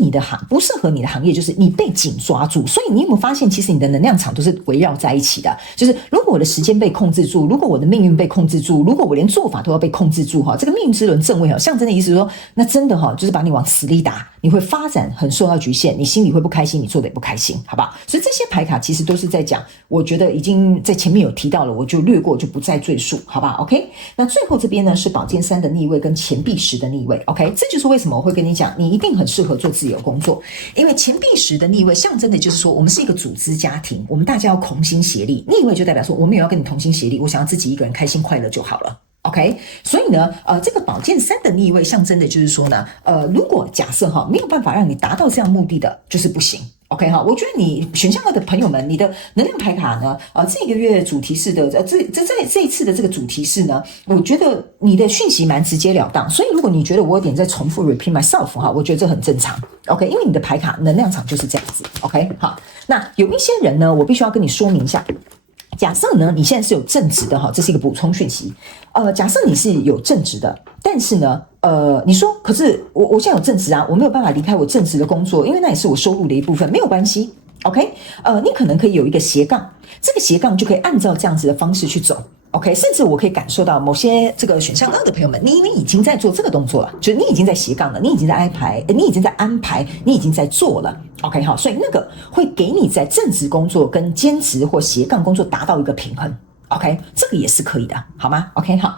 合你的行业就是你被紧抓住，所以你有没有发现，其实你的能量场都是围绕在一起的？就是如果我的时间被控制住，如果我的命运被控制住，如果我连做法都要被控制住哈，这个命运之轮正位哈，象征的意思是说，那真的哈，就是把你往死里打，你会发展很受到局限，你心里会不开心，你做的也不开心，好不好？所以这些牌卡其实都是在讲，我觉得已经在前面有提到了，我就略过，就不再赘述，好不好 ？OK， 那最后这边呢是宝剑3的逆位跟钱币10的逆位 ，OK， 这就是为什么我会跟你讲，你一定很适合做自由工作，因为钱币10的逆位象征的就是说，我们是一个组织家庭，我们大家要同心协力。逆位就代表说，我们也要跟你同心协力，我想要自己一个人开心快乐就好了。OK， 所以呢，这个宝剑3的逆位象征的就是说呢，如果假设哈没有办法让你达到这样目的的，就是不行。OK 哈，我觉得你选项2的朋友们，你的能量牌卡呢，这个月主题式的这一次的这个主题式呢，我觉得你的讯息蛮直截了当，所以如果你觉得我有点在重复 repeat myself 哈，我觉得这很正常。OK， 因为你的牌卡能量场就是这样子。OK， 好，那有一些人呢，我必须要跟你说明一下。假设呢，你现在是有正职的哈，这是一个补充讯息。假设你是有正职的，但是呢，你说，可是我现在有正职啊，我没有办法离开我正职的工作，因为那也是我收入的一部分，没有关系。OK， 你可能可以有一个斜杠，这个斜杠就可以按照这样子的方式去走。OK， 甚至我可以感受到某些这个选项2的朋友们，你已经在做这个动作了，就是你已经在斜杠了，你已经在安排，你已经在做了。OK， 好，所以那个会给你在正职工作跟兼职或斜杠工作达到一个平衡。OK， 这个也是可以的，好吗 ？OK， 好，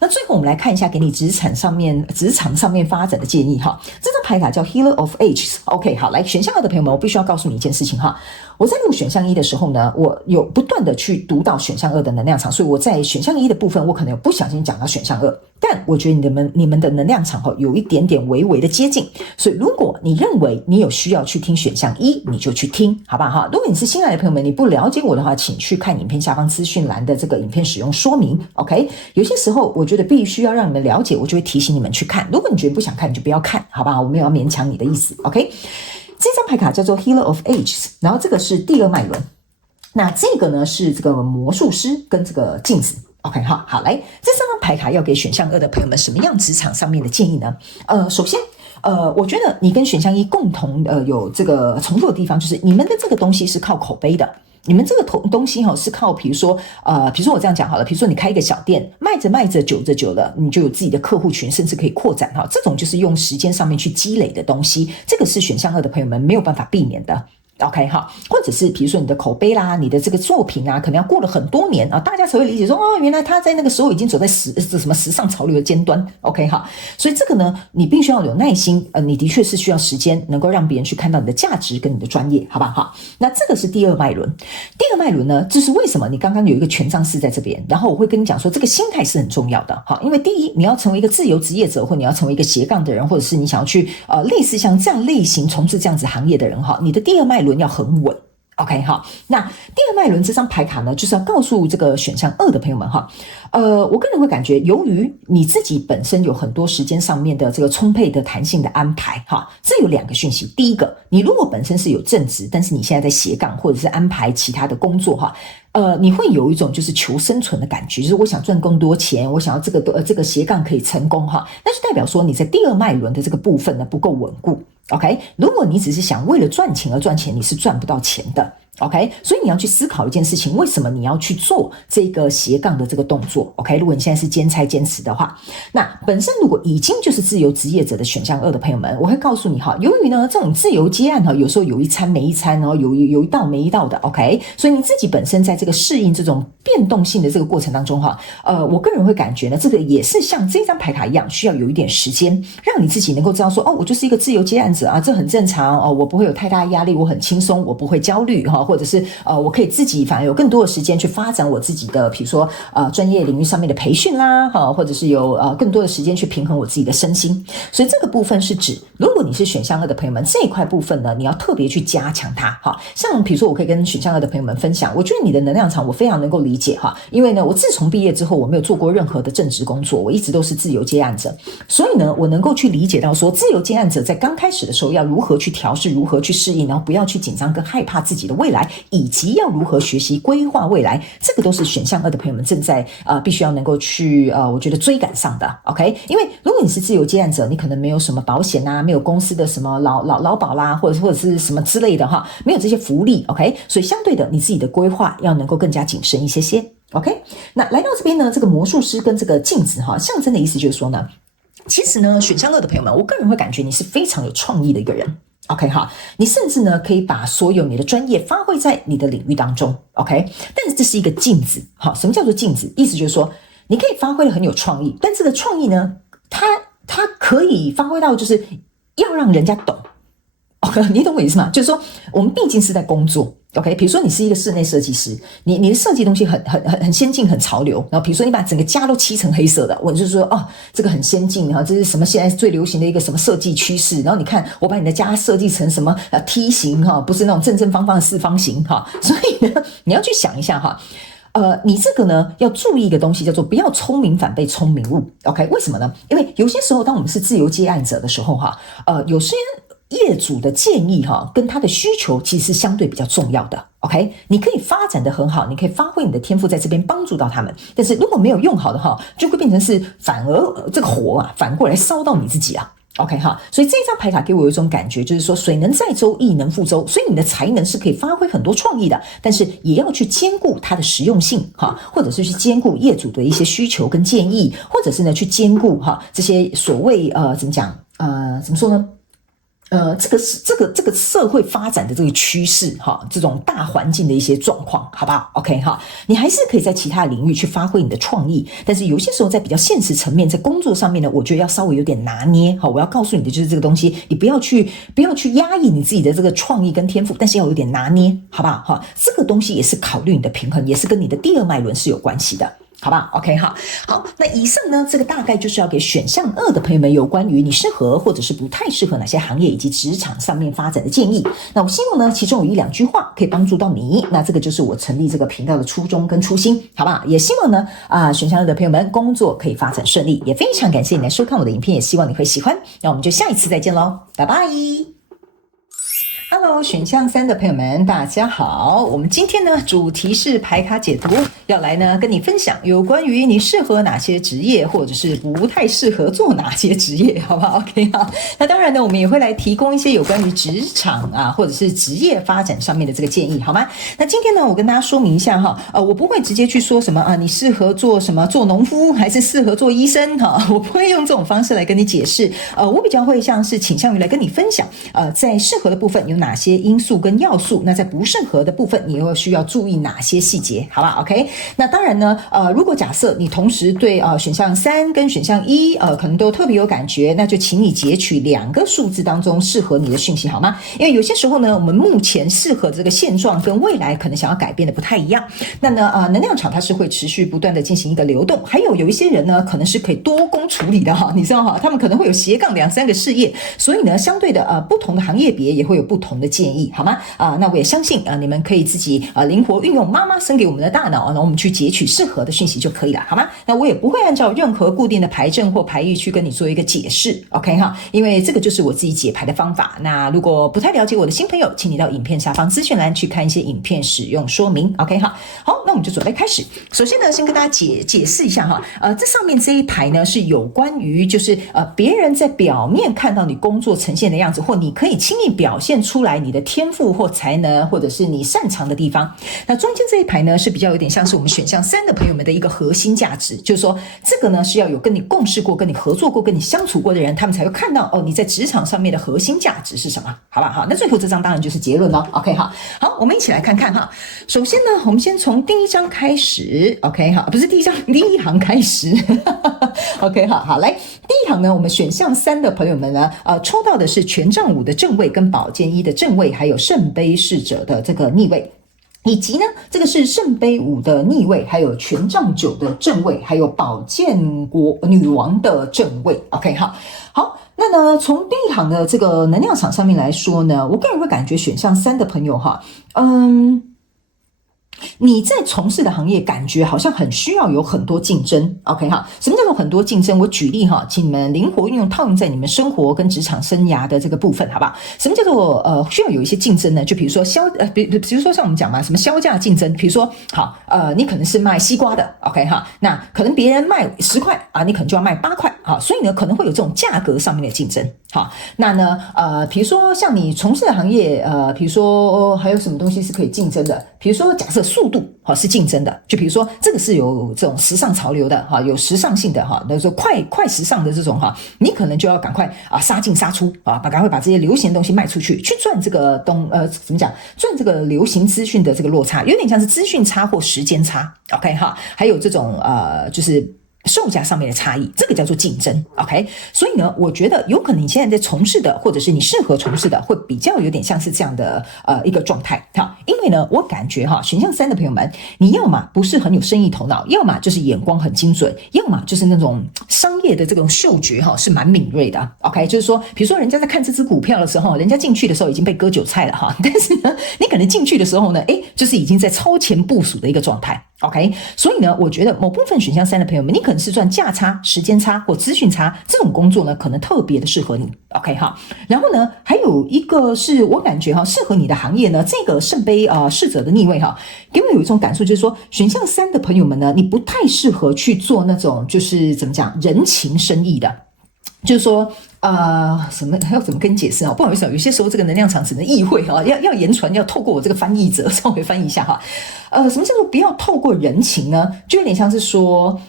那最后我们来看一下给你职场上面发展的建议哈。这张牌卡叫 Healer of Ages。OK， 好，来选项2的朋友们，我必须要告诉你一件事情哈。我在录选项1的时候呢，我有不断的去读到选项2的能量场，所以我在选项1的部分，我可能有不小心讲到选项2，但我觉得你们的能量场有一点点微微的接近，所以如果你认为你有需要去听选项1，你就去听，好不好哈？如果你是新来的朋友们，你不了解我的话，请去看影片下方资讯栏的这个影片使用说明。OK， 有些时候我觉得必须要让你们了解，我就会提醒你们去看。如果你觉得不想看，你就不要看，好不好？我没有要勉强你的意思。OK。这张牌卡叫做 Healer of Ages， 然后这个是第2脉轮，那这个呢是这个魔术师跟这个镜子。OK， 好，来，这3张牌卡要给选项2的朋友们什么样职场上面的建议呢？首先，我觉得你跟选项1共同有这个重复的地方，就是你们的这个东西是靠口碑的。你们这个东西是靠，比如说我这样讲好了，比如说你开一个小店，卖着久了，你就有自己的客户群，甚至可以扩展哈。这种就是用时间上面去积累的东西，这个是选项2的朋友们没有办法避免的。OK 哈，或者是比如说你的口碑啦，你的这个作品啊，可能要过了很多年啊，大家才会理解说原来他在那个时候已经走在什么时尚潮流的尖端。OK 哈，所以这个呢，你必须要有耐心，你的确是需要时间，能够让别人去看到你的价值跟你的专业，好不好？那这个是第2脉轮，第2脉轮呢，这是为什么？你刚刚有一个权杖4在这边，然后我会跟你讲说，这个心态是很重要的，好，因为第一，你要成为一个自由职业者，或你要成为一个斜杠的人，或者是你想要去类似像这样类型从事这样子行业的人哈，你的第2脉轮要很稳。OK 好，那第2脉轮这张牌卡呢，就是要告诉这个选项2的朋友们哈，我个人会感觉，由于你自己本身有很多时间上面的这个充沛的弹性的安排哈，这有2个讯息。第一个，你如果本身是有正职，但是你现在在斜杠或者是安排其他的工作哈，你会有一种就是求生存的感觉，就是我想赚更多钱，我想要这个斜杠可以成功哈，那就代表说你在第2脉轮的这个部分呢不够稳固。OK， 如果你只是想为了赚钱而赚钱，你是赚不到钱的。OK， 所以你要去思考一件事情，为什么你要去做这个斜杠的这个动作 ？OK， 如果你现在是兼差兼职的话，那本身如果已经就是自由职业者的选项2的朋友们，我会告诉你哈，由于呢这种自由接案哈，有时候有一餐没一餐哦，有一道没一道的 ，OK， 所以你自己本身在这个适应这种变动性的这个过程当中哈，我个人会感觉呢，这个也是像这张牌卡一样，需要有一点时间，让你自己能够知道说，我就是一个自由接案者啊，这很正常哦，我不会有太大压力，我很轻松，我不会焦虑哈。或者是我可以自己反而有更多的时间去发展我自己的，比如说专业领域上面的培训啦，或者是有更多的时间去平衡我自己的身心。所以这个部分是指，如果你是选项2的朋友们，这一块部分呢，你要特别去加强它。像比如说我可以跟选项2的朋友们分享，我觉得你的能量场我非常能够理解因为呢，我自从毕业之后，我没有做过任何的正职工作，我一直都是自由接案者，所以呢，我能够去理解到说，自由接案者在刚开始的时候要如何去调试，如何去适应，然后不要去紧张跟害怕自己的未来，以及要如何学习规划未来，这个都是选项2的朋友们正在必须要能够去我觉得追赶上的。 OK， 因为如果你是自由接案者，你可能没有什么保险啊，没有公司的什么劳保啦，或者是什么之类的没有这些福利。 OK， 所以相对的你自己的规划要能够更加谨慎一些。 OK， 那来到这边呢，这个魔术师跟这个镜子象征的意思就是说呢，其实呢，选项2的朋友们，我个人会感觉你是非常有创意的一个人。OK 你甚至呢可以把所有你的专业发挥在你的领域当中。 OK， 但是这是一个镜子。什么叫做镜子？意思就是说你可以发挥的很有创意，但这个创意呢，它可以发挥到就是要让人家懂。OK， 你懂我意思吗？就是说我们毕竟是在工作。OK， 比如说你是一个室内设计师，你的设计东西很先进，很潮流。然后比如说你把整个家都漆成黑色的，我就说这个很先进这是什么现在最流行的一个什么设计趋势。然后你看我把你的家设计成什么梯形不是那种正正方方的四方形所以呢你要去想一下你这个呢要注意一个东西，叫做不要聪明反被聪明误。 OK， 为什么呢？因为有些时候当我们是自由接案者的时候有些业主的建议跟他的需求其实是相对比较重要的。 OK， 你可以发展得很好，你可以发挥你的天赋在这边帮助到他们，但是如果没有用好的就会变成是反而这个火反过来烧到你自己OK 所以这张牌卡给我有一种感觉，就是说水能载舟亦能覆舟，所以你的才能是可以发挥很多创意的，但是也要去兼顾它的实用性或者是去兼顾业主的一些需求跟建议，或者是呢去兼顾这些所谓怎么讲怎么说呢这个社会发展的这个趋势这种大环境的一些状况，好不好 ？OK 你还是可以在其他领域去发挥你的创意，但是有些时候在比较现实层面，在工作上面呢，我觉得要稍微有点拿捏。我要告诉你的就是这个东西，你不要去压抑你自己的这个创意跟天赋，但是要有点拿捏，好不好？这个东西也是考虑你的平衡，也是跟你的第二脉轮是有关系的。好吧 OK 好，那以上呢这个大概就是要给选项2的朋友们有关于你适合或者是不太适合哪些行业以及职场上面发展的建议。那我希望呢其中有1-2句话可以帮助到你，那这个就是我成立这个频道的初衷跟初心，好不好？也希望呢选项2的朋友们工作可以发展顺利，也非常感谢你来收看我的影片，也希望你会喜欢。那我们就下一次再见咯，拜拜。Hello， 选项3的朋友们，大家好。我们今天呢，主题是牌卡解读，要来呢跟你分享有关于你适合哪些职业，或者是不太适合做哪些职业，好不好 ？OK 好。那当然呢，我们也会来提供一些有关于职场或者是职业发展上面的这个建议，好吗？那今天呢，我跟大家说明一下我不会直接去说什么你适合做什么，做农夫还是适合做医生我不会用这种方式来跟你解释。我比较会像是倾向于来跟你分享，在适合的部分有哪些因素跟要素，那在不适合的部分你又需要注意哪些细节，好吧 OK。 那当然呢如果假设你同时对选项3跟选项1可能都特别有感觉，那就请你截取2个数字当中适合你的讯息，好吗？因为有些时候呢，我们目前适合这个现状跟未来可能想要改变的不太一样，那呢能量场它是会持续不断的进行一个流动，还有一些人呢可能是可以多工处理的你知道他们可能会有斜杠2-3个事业，所以呢相对的不同的行业别也会有不同的建议，好吗？那我也相信你们可以自己灵活运用妈妈生给我们的大脑，然后我们去截取适合的讯息就可以了，好吗？那我也不会按照任何固定的牌阵或牌意去跟你做一个解释 OK 因为这个就是我自己解牌的方法。那如果不太了解我的新朋友，请你到影片下方资讯栏去看一些影片使用说明 OK 好，那我们就准备开始。首先呢，先跟大家解释一下这上面这一排呢是有关于就是别人在表面看到你工作呈现的样子，或你可以轻易表现出来你的天赋或才能，或者是你擅长的地方。那中间这一排呢是比较有点像是我们选项3的朋友们的一个核心价值，就是说这个呢是要有跟你共事过、跟你合作过、跟你相处过的人，他们才会看到你在职场上面的核心价值是什么，好吧？好，那最后这张当然就是结论了 OK 好，我们一起来看看首先呢，我们先从第一章开始 OK 好，不是第一行开始OK 好，来第一行呢，我们选项3的朋友们呢抽到的是权杖5的正位跟宝剑1的正位，还有圣杯侍者的这个逆位。以及呢，这个是圣杯5的逆位，还有权杖9的正位，还有宝剑国女王的正位。OK， 好，那呢，从第一堂的这个能量场上面来说呢，我个人会感觉选项3的朋友你在从事的行业感觉好像很需要有很多竞争 ，OK 哈？什么叫做很多竞争？我举例哈，请你们灵活运用套用在你们生活跟职场生涯的这个部分，好不好？什么叫做需要有一些竞争呢？就比如说比如说像我们讲嘛，什么销价竞争？比如说好你可能是卖西瓜的 ，OK 哈？那可能别人卖10块啊，你可能就要卖8块啊，所以呢可能会有这种价格上面的竞争。好，那呢比如说像你从事的行业比如说还有什么东西是可以竞争的？比如说假设速度是竞争的，就比如说这个是有这种时尚潮流的有时尚性的那说快时尚的这种你可能就要赶快杀进杀出赶快把这些流行的东西卖出去，去赚这个怎么讲？赚这个流行资讯的这个落差，有点像是资讯差或时间差 ，OK 哈？还有这种就是售价上面的差异，这个叫做竞争 ，OK？ 所以呢，我觉得有可能你现在在从事的，或者是你适合从事的，会比较有点像是这样的一个状态。好，因为呢，我感觉选项3的朋友们，你要么不是很有生意头脑，要么就是眼光很精准，要么就是那种商业的这种嗅觉是蛮敏锐的。OK， 就是说，比如说人家在看这只股票的时候，人家进去的时候已经被割韭菜了但是呢，你可能进去的时候呢，就是已经在超前部署的一个状态。OK， 所以呢，我觉得某部分选项3的朋友们，你可能是赚价差、时间差或资讯差这种工作呢，可能特别的适合你。OK 哈，然后呢，还有一个是我感觉适合你的行业呢，这个圣杯侍者的逆位给我有一种感受，就是说选项3的朋友们呢，你不太适合去做那种就是怎么讲人情生意的，就是说。什么要怎么跟你解释不好意思有些时候这个能量场只能意会要言传，要透过我这个翻译者稍微翻译一下什么叫做不要透过人情呢？就有点像是说，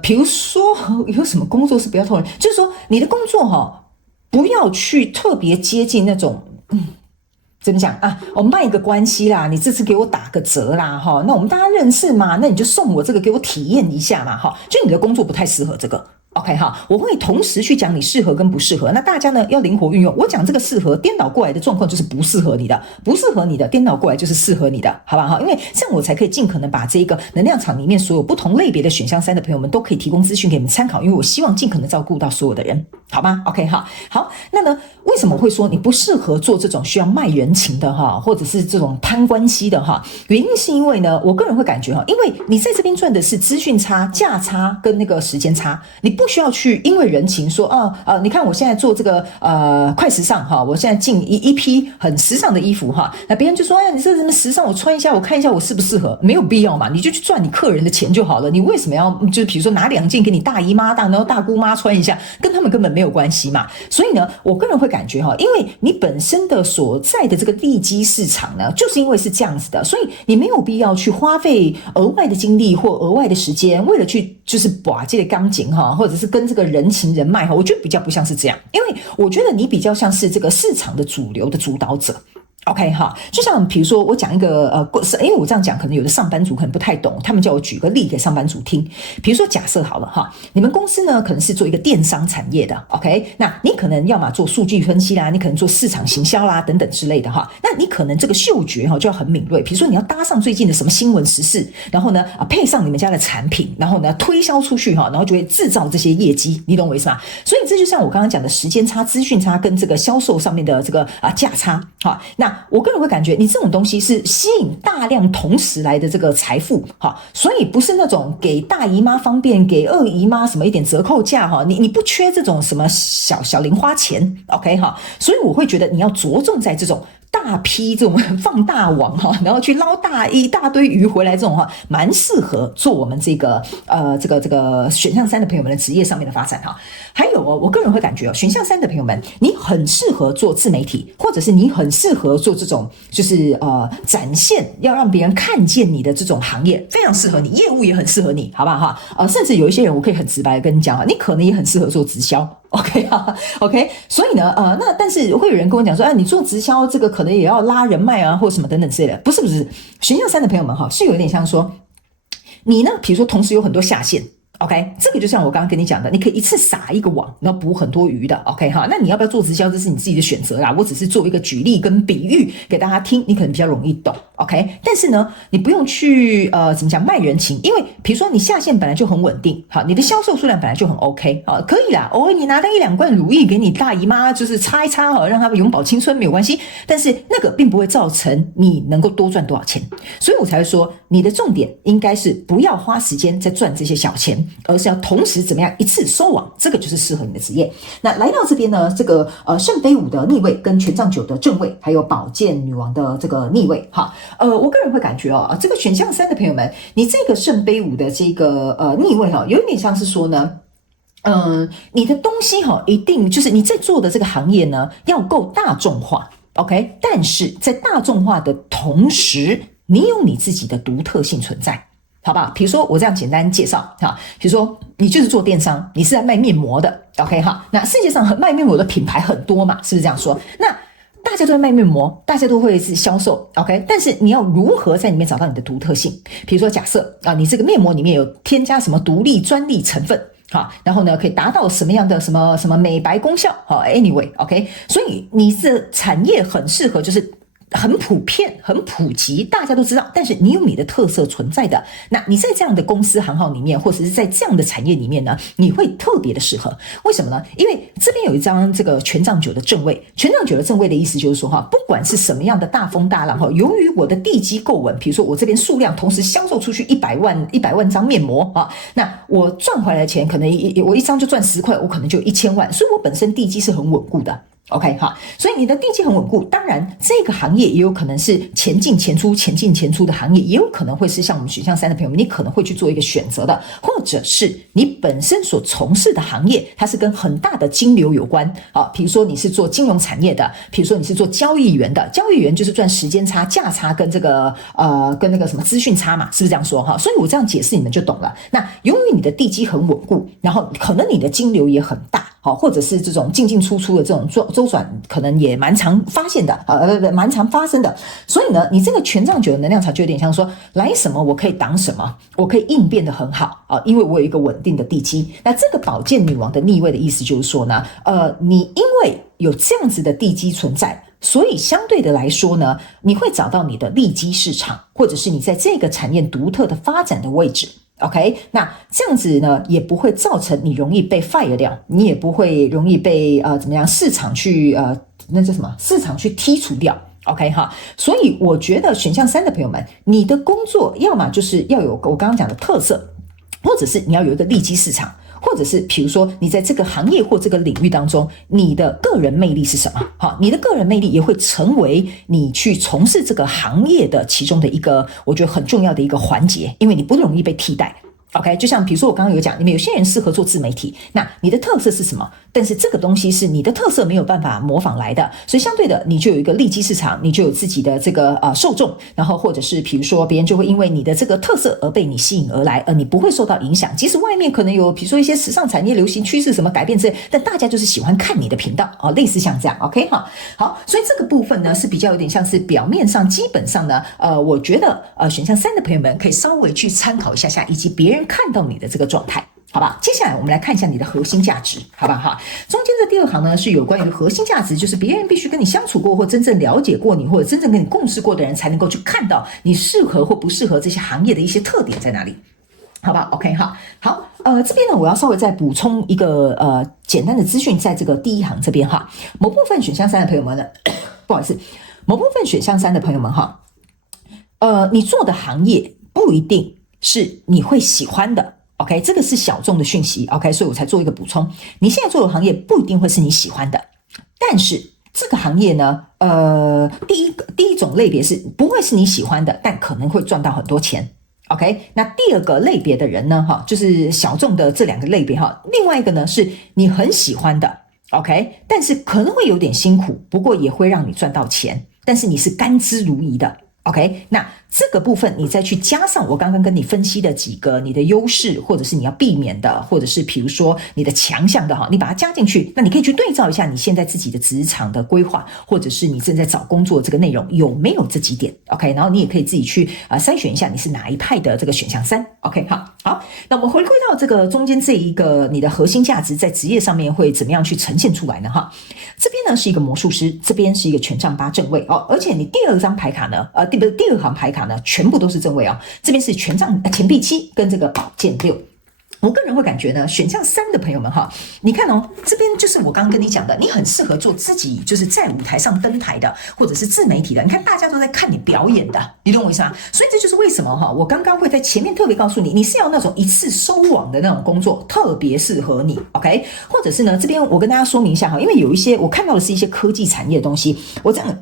比如说有什么工作是不要透人，就是说你的工作不要去特别接近那种怎么讲我卖个关系啦，你这次给我打个折啦那我们大家认识嘛，那你就送我这个给我体验一下嘛就你的工作不太适合这个。OK 我会同时去讲你适合跟不适合，那大家呢要灵活运用。我讲这个适合，颠倒过来的状况就是不适合你的，不适合你的颠倒过来就是适合你的，好不好？因为这样我才可以尽可能把这个能量场里面所有不同类别的选项3的朋友们都可以提供资讯给你们参考，因为我希望尽可能照顾到所有的人，好吗 ？OK 好，那呢为什么会说你不适合做这种需要卖人情的或者是这种攀关系的原因是因为呢，我个人会感觉因为你在这边赚的是资讯差、价差跟那个时间差，你不需要去因为人情说你看我现在做这个快时尚我现在进一批很时尚的衣服那别人就说你这什么时尚，我穿一下我看一下我适不适合，没有必要嘛，你就去赚你客人的钱就好了，你为什么要就是比如说拿2件给你大姨妈然后大姑妈穿一下，跟他们根本没有关系嘛。所以呢，我个人会感觉因为你本身的所在的这个利基市场呢，就是因为是这样子的，所以你没有必要去花费额外的精力或额外的时间，为了去就是把这个钢筋或者是跟这个人情人脉我觉得比较不像是这样，因为我觉得你比较像是这个市场的主流的主导者。OK 就像比如说我讲一个因为我这样讲可能有的上班族可能不太懂，他们叫我举个例给上班族听。比如说假设好了你们公司呢可能是做一个电商产业的 OK， 那你可能要么做数据分析啦，你可能做市场行销啦等等之类的那你可能这个嗅觉就要很敏锐，比如说你要搭上最近的什么新闻时事，然后呢配上你们家的产品，然后呢推销出去然后就会制造这些业绩，你懂我意思吗？所以这就像我刚刚讲的时间差、资讯差跟这个销售上面的这个价差那我个人会感觉你这种东西是吸引大量同时来的这个财富所以不是那种给大姨妈方便，给二姨妈什么一点折扣价你不缺这种什么小零花钱 OK 所以我会觉得你要着重在这种大批这种放大网然后去捞一大堆鱼回来，这种蛮适合做我们这个选项3的朋友们的职业上面的发展还有我个人会感觉选项3的朋友们，你很适合做自媒体，或者是你很适合做这种就是展现要让别人看见你的这种行业，非常适合你，业务也很适合你，好不好甚至有一些人我可以很直白的跟你讲你可能也很适合做直销。OK， 所以呢，那但是会有人跟我讲说，你做直销这个可能也要拉人脉或什么等等之类的，不是，选项3的朋友们是有点像说，你呢，比如说同时有很多下线。OK， 这个就像我刚刚跟你讲的，你可以一次撒一个网，然后捕很多鱼的。OK 哈，那你要不要做直销，这是你自己的选择啦。我只是做一个举例跟比喻给大家听，你可能比较容易懂。OK， 但是呢，你不用去怎么讲卖人情，因为比如说你下线本来就很稳定，好，你的销售数量本来就很 OK， 好，可以啦。偶尔你拿到1-2罐乳液给你大姨妈，就是擦一擦，好，让她们永葆青春没有关系，但是那个并不会造成你能够多赚多少钱，所以我才会说你的重点应该是不要花时间在赚这些小钱，而是要同时怎么样一次收网，这个就是适合你的职业。那来到这边呢，这个圣杯5的逆位跟权杖9的正位，还有宝剑女王的这个逆位，哈，我个人会感觉这个选项3的朋友们，你这个圣杯5的这个逆位有一点像是说呢，你的东西一定就是你在做的这个行业呢要够大众化 ，OK， 但是在大众化的同时，你有你自己的独特性存在。好不好？比如说我这样简单介绍哈，比如说你就是做电商，你是在卖面膜的 ，OK 哈？那世界上卖面膜的品牌很多嘛，是不是这样说？那大家都在卖面膜，大家都会是销售 ，OK？ 但是你要如何在里面找到你的独特性？比如说假设你这个面膜里面有添加什么独立专利成分，好，然后呢可以达到什么样的什么美白功效？好 ，anyway，OK？ 所以你这产业很适合就是。很普遍很普及，大家都知道，但是你有你的特色存在的，那你在这样的公司行号里面，或者是在这样的产业里面呢，你会特别的适合。为什么呢？因为这边有一张这个权杖9的正位，权杖9的正位的意思就是说不管是什么样的大风大浪由于我的地基够稳，比如说我这边数量同时销售出去100万张面膜那我赚回来的钱可能我一张就赚10块，我可能就1000万，所以我本身地基是很稳固的。OK 哈，所以你的地基很稳固，当然这个行业也有可能是前进前出的行业，也有可能会是像我们选项3的朋友们，你可能会去做一个选择的，或者是你本身所从事的行业，它是跟很大的金流有关比如说你是做金融产业的，比如说你是做交易员的，交易员就是赚时间差、价差跟这个跟那个什么资讯差嘛，是不是这样说所以我这样解释你们就懂了。那由于你的地基很稳固，然后可能你的金流也很大。或者是这种进进出出的这种周转，可能也蛮常发现的蛮常发生的。所以呢，你这个权杖9的能量场就有点像说，来什么我可以挡什么，我可以应变得很好因为我有一个稳定的地基。那这个宝剑女王的逆位的意思就是说呢，你因为有这样子的地基存在，所以相对的来说呢，你会找到你的利基市场，或者是你在这个产业独特的发展的位置。OK， 那这样子呢，也不会造成你容易被 fire 掉，你也不会容易被怎么样市场去那叫什么市场去剔除掉。OK 哈，所以我觉得选项3的朋友们，你的工作要么就是要有我刚刚讲的特色，或者是你要有一个利基市场。或者是比如说你在这个行业或这个领域当中，你的个人魅力是什么？好，你的个人魅力也会成为你去从事这个行业的其中的一个我觉得很重要的一个环节，因为你不容易被替代。OK， 就像比如说我刚刚有讲，你们有些人适合做自媒体，那你的特色是什么？但是这个东西是你的特色没有办法模仿来的，所以相对的你就有一个利基市场，你就有自己的这个受众，然后或者是比如说别人就会因为你的这个特色而被你吸引而来，而你不会受到影响。即使外面可能有比如说一些时尚产业流行趋势什么改变之类，但大家就是喜欢看你的频道类似像这样 OK 哈。好，所以这个部分呢是比较有点像是表面上，基本上呢我觉得选项3的朋友们可以稍微去参考一下以及别人看到你的这个状态，好吧？接下来我们来看一下你的核心价值，好吧哈？中间这第2行呢是有关于核心价值，就是别人必须跟你相处过或真正了解过你，或者真正跟你共事过的人才能够去看到你适合或不适合这些行业的一些特点在哪里，好吧 ？OK 哈，好，这边呢我要稍微再补充一个简单的资讯，在这个第1行这边哈，某部分选项3的朋友们呢，不好意思，某部分选项3的朋友们哈，你做的行业不一定是你会喜欢的 ，OK， 这个是小众的讯息 ，OK， 所以我才做一个补充。你现在做的行业不一定会是你喜欢的，但是这个行业呢，第一种类别是不会是你喜欢的，但可能会赚到很多钱 ，OK。那第2个类别的人呢，就是小众的这2个类别另外一个呢是你很喜欢的 ，OK， 但是可能会有点辛苦，不过也会让你赚到钱，但是你是甘之如饴的。OK， 那这个部分你再去加上我刚刚跟你分析的几个你的优势，或者是你要避免的，或者是比如说你的强项的哈，你把它加进去，那你可以去对照一下你现在自己的职场的规划，或者是你正在找工作这个内容有没有这几点 OK， 然后你也可以自己去筛选一下你是哪一派的这个选项3 OK。 好，那我们回归到这个中间这一个你的核心价值在职业上面会怎么样去呈现出来呢哈？这边呢是一个魔术师，这边是一个权杖8正位哦，而且你第二张牌卡呢第二行牌卡呢全部都是正位哦，这边是权钱币7跟这个宝剑6。我个人会感觉呢，选项3的朋友们哈，你看哦，这边就是我刚刚跟你讲的，你很适合做自己就是在舞台上登台的，或者是自媒体的。你看大家都在看你表演的，你懂我意思吗？所以这就是为什么哈，我刚刚会在前面特别告诉你，你是要那种一次收网的那种工作，特别适合你 OK。或者是呢，这边我跟大家说明一下哈，因为有一些我看到的是一些科技产业的东西，我这样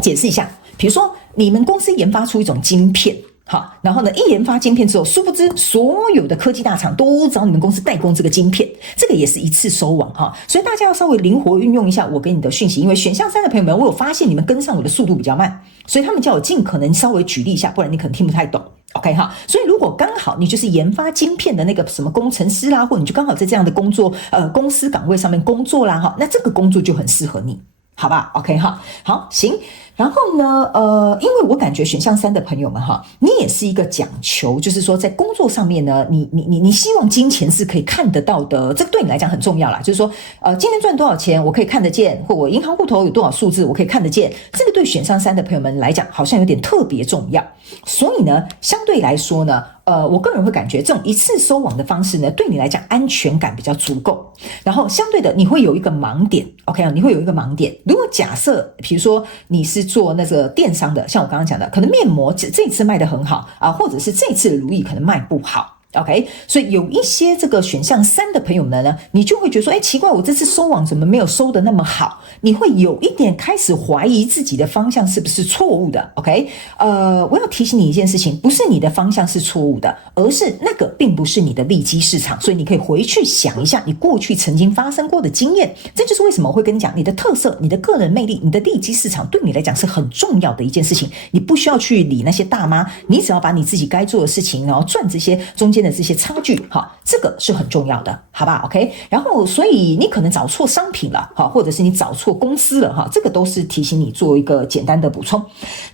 解释一下，比如说你们公司研发出一种晶片。好，然后呢，一研发晶片之后，殊不知所有的科技大厂都找你们公司代工这个晶片，这个也是一次收网哈，所以大家要稍微灵活运用一下我给你的讯息，因为选项3的朋友们，我有发现你们跟上我的速度比较慢，所以他们叫我尽可能稍微举例一下，不然你可能听不太懂。OK 哈，所以如果刚好你就是研发晶片的那个什么工程师啦，或者你就刚好在这样的工作公司岗位上面工作啦哈，那这个工作就很适合你。好吧 ，OK 哈，好行，然后呢，因为我感觉选项3的朋友们哈，你也是一个讲求，就是说在工作上面呢，你希望金钱是可以看得到的，这个对你来讲很重要啦。就是说，今天赚多少钱我可以看得见，或我银行户头有多少数字我可以看得见，这个对选项3的朋友们来讲好像有点特别重要。所以呢，相对来说呢，我个人会感觉这种一次收网的方式呢，对你来讲安全感比较足够。然后相对的，你会有一个盲点 ，OK 啊，你会有一个盲点。如果假设，比如说你是做那个电商的，像我刚刚讲的，可能面膜这一次卖得很好啊，或者是这一次的如意可能卖不好。OK， 所以有一些这个选项3的朋友们呢，你就会觉得说，奇怪，我这次收网怎么没有收得那么好？你会有一点开始怀疑自己的方向是不是错误的。OK， 我要提醒你一件事情，不是你的方向是错误的，而是那个并不是你的利基市场，所以你可以回去想一下你过去曾经发生过的经验。这就是为什么我会跟你讲，你的特色、你的个人魅力、你的利基市场对你来讲是很重要的一件事情。你不需要去理那些大妈，你只要把你自己该做的事情，然后赚这些中间的这些差距，这个是很重要的，好吧 ？OK， 然后所以你可能找错商品了，或者是你找错公司了，这个都是提醒你做一个简单的补充。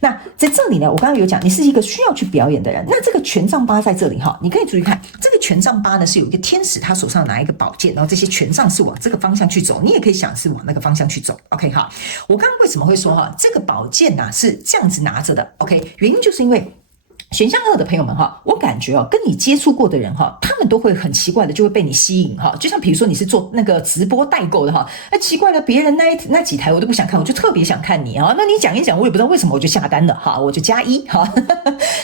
那在这里呢，我刚刚有讲，你是一个需要去表演的人，那这个权杖8在这里你可以注意看，这个权杖8呢是有一个天使，他手上拿一个宝剑，然后这些权杖是往这个方向去走，你也可以想是往那个方向去走。OK 哈，我刚刚为什么会说这个宝剑是这样子拿着的 ？OK， 原因就是因为。选项2的朋友们我感觉跟你接触过的人他们都会很奇怪的就会被你吸引就像比如说你是做那个直播代购的奇怪了，别人那几台我都不想看，我就特别想看你那你讲一讲，我也不知道为什么我就下单了我就加1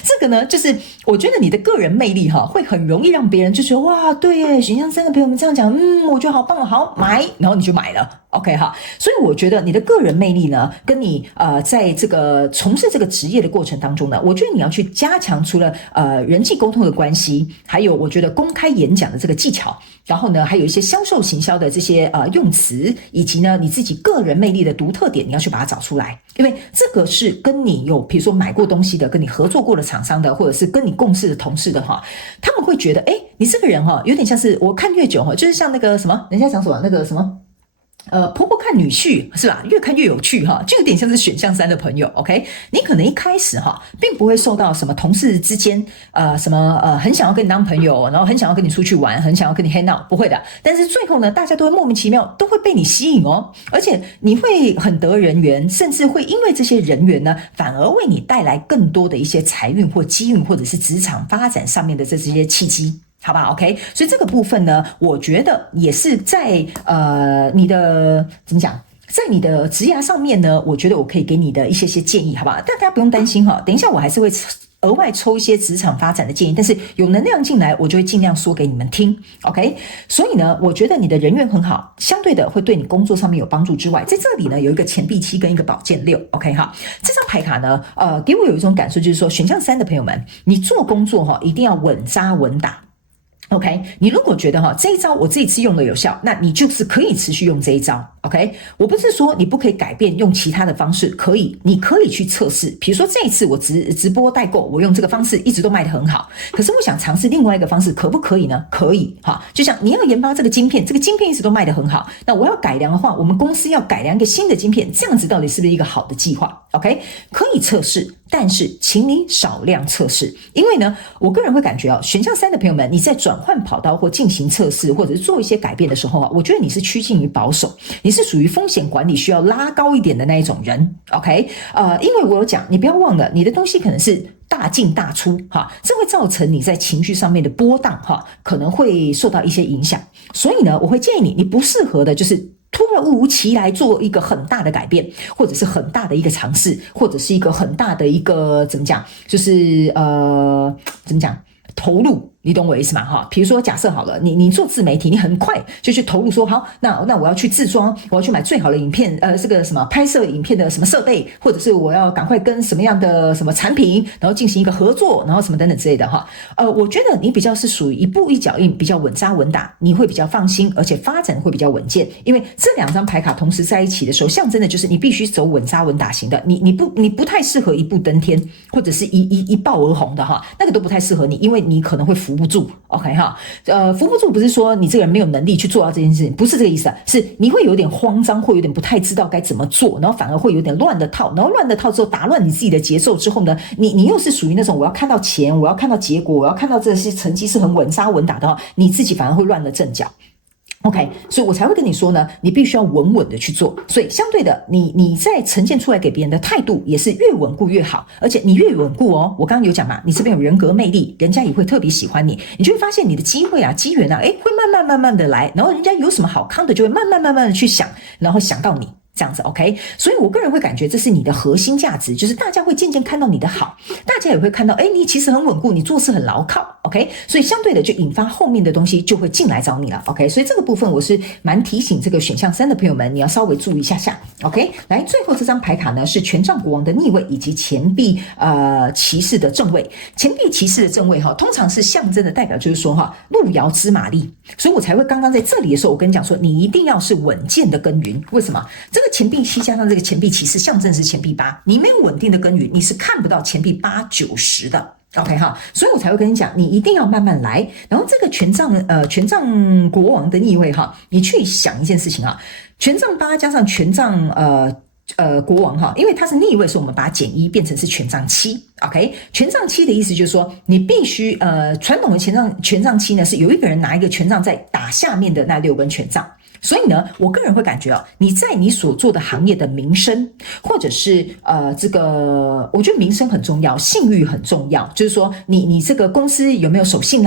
这个呢，就是我觉得你的个人魅力会很容易让别人就觉得哇，对耶，选项3的朋友们这样讲，我觉得好棒，好买，然后你就买了。OK 所以我觉得你的个人魅力呢，跟你在这个从事这个职业的过程当中呢，我觉得你要去加强除了人际沟通的关系，还有我觉得公开演讲的这个技巧，然后呢还有一些销售行销的这些用词，以及呢你自己个人魅力的独特点，你要去把它找出来，因为这个是跟你有比如说买过东西的，跟你合作过的厂商的，或者是跟你共事的同事的他们会觉得你这个人有点像是我看越久就是像那个什么人家讲什么那个什么婆婆看女婿是吧？越看越有趣就有点像是选项3的朋友 OK， 你可能一开始并不会受到什么同事之间什么很想要跟你当朋友，然后很想要跟你出去玩，很想要跟你 hang out， 不会的。但是最后呢，大家都会莫名其妙都会被你吸引而且你会很得人缘，甚至会因为这些人缘呢，反而为你带来更多的一些财运或机运，或者是职场发展上面的这些契机。好吧 OK， 所以这个部分呢，我觉得也是在你的怎么讲，在你的职涯上面呢，我觉得我可以给你的一些建议，好不好？但大家不用担心等一下我还是会额外抽一些职场发展的建议，但是有能量进来，我就会尽量说给你们听 OK。 所以呢，我觉得你的人缘很好，相对的会对你工作上面有帮助之外，在这里呢有一个钱币7跟一个宝剑6 OK 这张牌卡呢给我有一种感受，就是说选项3的朋友们，你做工作一定要稳扎稳打。OK，你如果觉得这一招我这一次用的有效，那你就是可以持续用这一招。OK， 我不是说你不可以改变用其他的方式，可以，你可以去测试。比如说这一次我直播代购，我用这个方式一直都卖得很好，可是我想尝试另外一个方式，可不可以呢？可以哈。就像你要研发这个晶片，这个晶片一直都卖得很好，那我要改良的话，我们公司要改良一个新的晶片，这样子到底是不是一个好的计划 ？OK， 可以测试。但是请你少量测试，因为呢，我个人会感觉选项3的朋友们，你在转换跑道或进行测试，或者是做一些改变的时候我觉得你是趋近于保守，你是属于风险管理需要拉高一点的那一种人。OK， 因为我有讲，你不要忘了，你的东西可能是大进大出这会造成你在情绪上面的波荡可能会受到一些影响。所以呢，我会建议你不适合的就是突然无其来做一个很大的改变，或者是很大的一个尝试，或者是一个很大的一个怎么讲，就是怎么讲投入。你懂我意思吗？比如说假设好了，你做自媒体，你很快就去投入说好，那我要去制装，我要去买最好的影片，这个什么拍摄影片的什么设备，或者是我要赶快跟什么样的什么产品，然后进行一个合作，然后什么等等之类的我觉得你比较是属于一步一脚印，比较稳扎稳打，你会比较放心，而且发展会比较稳健。因为这2张牌卡同时在一起的时候，象征的就是你必须走稳扎稳打型的，你不太适合一步登天，或者是一爆而红的那个都不太适合你，因为你可能会扶不住。OK 扶不住不是说你这个人没有能力去做到这件事情，不是这个意思是你会有点慌张，会有点不太知道该怎么做，然后反而会有点乱的套，然后乱的套之后打乱你自己的节奏之后呢，你又是属于那种我要看到钱，我要看到结果，我要看到这些成绩是很稳扎稳打的你自己反而会乱了阵脚。OK， 所以我才会跟你说呢，你必须要稳稳的去做。所以相对的，你在呈现出来给别人的态度也是越稳固越好，而且你越稳固我刚刚有讲嘛，你这边有人格魅力，人家也会特别喜欢你，你就会发现你的机会机缘会慢慢的来，然后人家有什么好康的，就会慢慢的去想，然后想到你。这样子 OK， 所以我个人会感觉这是你的核心价值，就是大家会渐渐看到你的好，大家也会看到你其实很稳固，你做事很牢靠 OK， 所以相对的就引发后面的东西就会进来找你了 OK， 所以这个部分我是蛮提醒这个选项3的朋友们，你要稍微注意一下 OK。 来，最后这张牌卡呢是权杖国王的逆位以及钱币骑士的正位。钱币骑士的正位通常是象征的代表就是说路遥知马力，所以我才会刚刚在这里的时候我跟你讲说你一定要是稳健的耕耘。为什么？这个钱币7加上这个钱币骑士象征是钱币8，你没有稳定的耕耘，你是看不到钱币8、9、10的 OK 所以我才会跟你讲，你一定要慢慢来。然后这个权杖国王的逆位你去想一件事情权杖8加上权杖国王因为它是逆位，所以我们把它减1变成是权杖7 OK， 权杖7的意思就是说你必须传统的权杖7呢是有一个人拿一个权杖在打下面的那6根权杖。所以呢，我个人会感觉你在你所做的行业的名声，或者是这个，我觉得名声很重要，信誉很重要。就是说，你这个公司有没有守信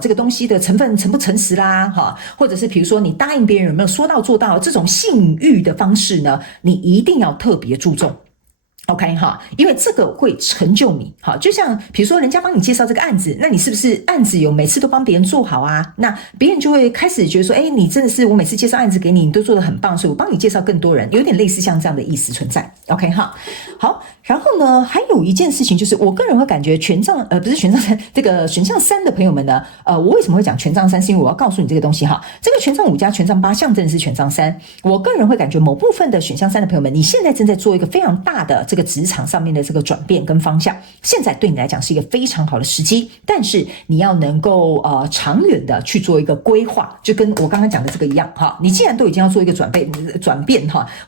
这个东西的成分诚不诚实啦，或者是比如说你答应别人有没有说到做到，这种信誉的方式呢，你一定要特别注重。OK 因为这个会成就你就像比如说人家帮你介绍这个案子，那你是不是案子有每次都帮别人做好那别人就会开始觉得说你真的是我每次介绍案子给你，你都做得很棒，所以我帮你介绍更多人，有点类似像这样的意思存在 OK 好，然后呢还有一件事情就是我个人会感觉不是权杖3，这个选项3的朋友们呢我为什么会讲权杖3，是因为我要告诉你这个东西这个权杖5加权杖8象征的是权杖3，我个人会感觉某部分的选项3的朋友们，你现在正在做一个非常大的这个职场上面的这个转变跟方向，现在对你来讲是一个非常好的时机，但是你要能够长远的去做一个规划，就跟我刚刚讲的这个一样你既然都已经要做一个转变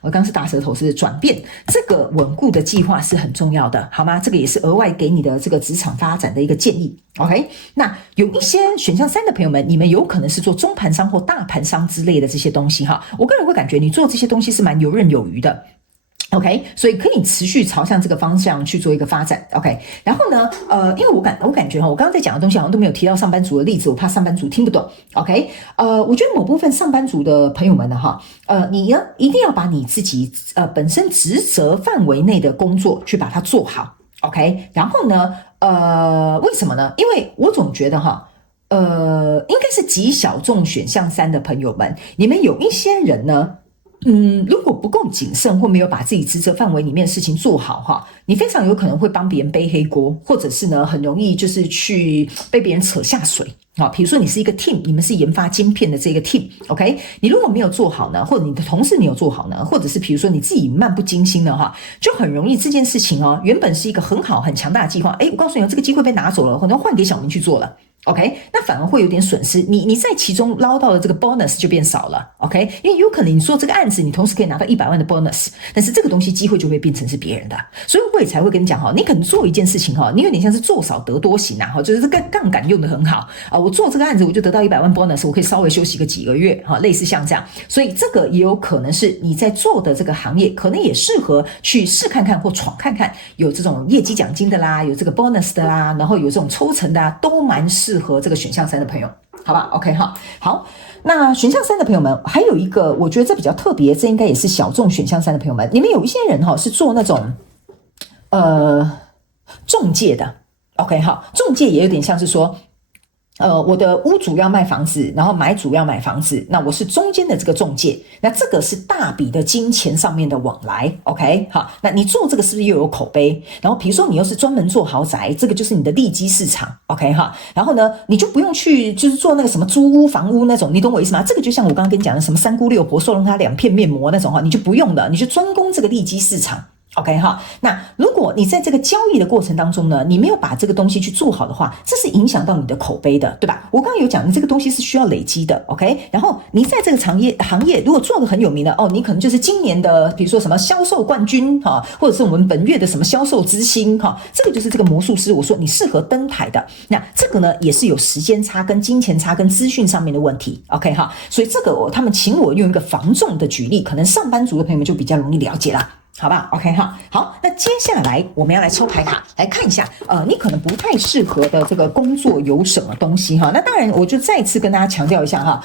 我刚刚是大舌头，是转变，这个稳固的计划是很重要的，好吗？这个也是额外给你的这个职场发展的一个建议 OK。 那有一些选项3的朋友们，你们有可能是做中盘商或大盘商之类的这些东西我个人会感觉你做这些东西是蛮游刃有余的OK， 所以可以持续朝向这个方向去做一个发展 OK。 然后呢因为我感觉我刚刚在讲的东西好像都没有提到上班族的例子，我怕上班族听不懂 OK。 我觉得某部分上班族的朋友们呢你呢一定要把你自己本身职责范围内的工作去把它做好 OK。 然后呢为什么呢？因为我总觉得应该是极小众选项3的朋友们，你们有一些人呢如果不够谨慎或没有把自己职责范围里面的事情做好哈，你非常有可能会帮别人背黑锅，或者是呢很容易就是去被别人扯下水。好，比如说你是一个 team， 你们是研发晶片的这个 team，OK， 你如果没有做好呢，或者你的同事没有做好呢，或者是比如说你自己漫不经心的哈，就很容易这件事情哦，原本是一个很好很强大的计划，我告诉你，这个机会被拿走了，可能换给小明去做了。OK， 那反而会有点损失，你在其中捞到的这个 bonus 就变少了 ，OK， 因为有可能你做这个案子，你同时可以拿到100万的 bonus， 但是这个东西机会就会变成是别人的，所以我也才会跟你讲哈，你可能做一件事情哈，你有点像是做少得多型啊，就是这个杠杆用得很好啊，我做这个案子我就得到100万 bonus， 我可以稍微休息个几个月哈，类似像这样，所以这个也有可能是你在做的这个行业，可能也适合去试看看或闯看看，有这种业绩奖金的啦，有这个 bonus 的啦，然后有这种抽成的啊，都蛮适合这个选项3的朋友，好吧 ？OK 哈，好，那选项3的朋友们，还有一个我觉得这比较特别，这应该也是小众选项3的朋友们，你们有一些人哈是做那种中介的 ，OK 哈，中介也有点像是说。我的屋主要卖房子，然后买主要买房子，那我是中间的这个中介，那这个是大笔的金钱上面的往来 ，OK， 好，那你做这个是不是又有口碑？然后比如说你又是专门做豪宅，这个就是你的利基市场 ，OK 哈，然后呢，你就不用去就是做那个什么租屋、房屋那种，你懂我意思吗？这个就像我刚刚跟你讲的什么3姑6婆收容他2片面膜那种哈，你就不用了，你就专攻这个利基市场。OK 哈，那如果你在这个交易的过程当中呢，你没有把这个东西去做好的话，这是影响到你的口碑的，对吧？我刚刚有讲，你这个东西是需要累积的 ，OK？ 然后你在这个行业如果做得很有名的哦，你可能就是今年的，比如说什么销售冠军哈，或者是我们本月的什么销售之星哈，这个就是这个魔术师，我说你适合登台的。那这个呢，也是有时间差、跟金钱差、跟资讯上面的问题 ，OK 哈？所以这个他们请我用一个房仲的举例，可能上班族的朋友们就比较容易了解啦。好吧 ，OK 哈，好，那接下来我们要来抽牌卡，来看一下，你可能不太适合的这个工作有什么东西哈？那当然，我就再次跟大家强调一下哈，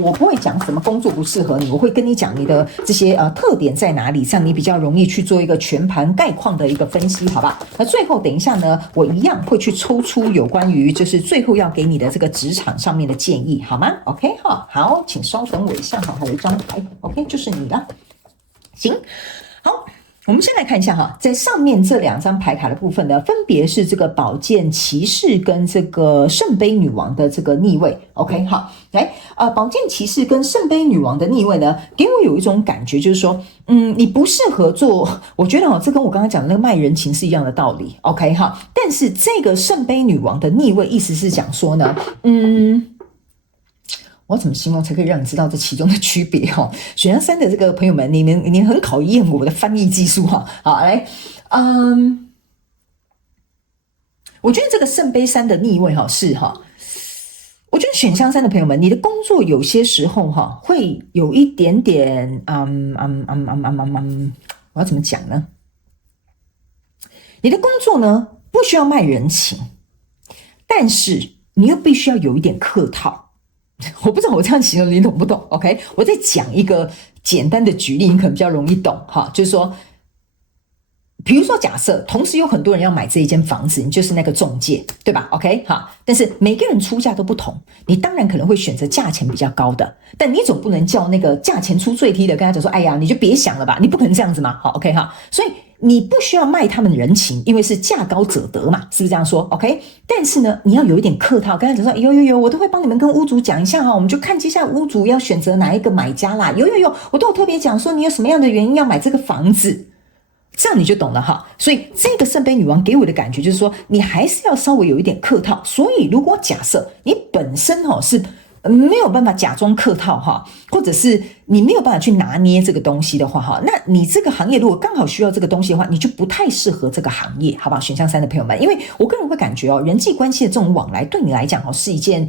我不会讲什么工作不适合你，我会跟你讲你的这些特点在哪里，这样你比较容易去做一个全盘概况的一个分析，好吧？那最后等一下呢，我一样会去抽出有关于就是最后要给你的这个职场上面的建议，好吗 ？OK 哈，好，请稍等我一下哈，还有一张牌 ，OK， 就是你了，行。好，我们先来看一下哈，在上面这2张牌卡的部分呢，分别是这个宝剑骑士跟这个圣杯女王的这个逆位。OK， 好，来宝剑骑士跟圣杯女王的逆位呢，给我有一种感觉，就是说，你不适合做，我觉得这跟我刚刚讲的那个卖人情是一样的道理。OK 哈，但是这个圣杯女王的逆位，意思是讲说呢，我怎么形容才可以让你知道这其中的区别哈？选项3的这个朋友们，你们很考验我的翻译技术哈。好，来，我觉得这个圣杯3的逆位哈是哈，我觉得选项3的朋友们，你的工作有些时候哈会有一点点我要怎么讲呢？你的工作呢不需要卖人情，但是你又必须要有一点客套。我不知道我这样形容你懂不懂 ？OK， 我再讲一个简单的举例，你可能比较容易懂哈。就是说，比如说假设同时有很多人要买这一间房子，你就是那个中介，对吧 ？OK 哈，但是每个人出价都不同，你当然可能会选择价钱比较高的，但你总不能叫那个价钱出最低的跟他讲说，哎呀，你就别想了吧，你不可能这样子嘛。好 ，OK 哈，所以。你不需要卖他们人情，因为是价高者得嘛，是不是这样说 ？OK， 但是呢，你要有一点客套，跟他讲说，有，我都会帮你们跟屋主讲一下哈，我们就看接下来屋主要选择哪一个买家啦。有，我都有特别讲说你有什么样的原因要买这个房子，这样你就懂了哈。所以这个圣杯女王给我的感觉就是说，你还是要稍微有一点客套。所以如果假设你本身是没有办法假装客套哈，或者是你没有办法去拿捏这个东西的话哈，那你这个行业如果刚好需要这个东西的话，你就不太适合这个行业，好吧？选项3的朋友们，因为我个人会感觉人际关系的这种往来对你来讲是一件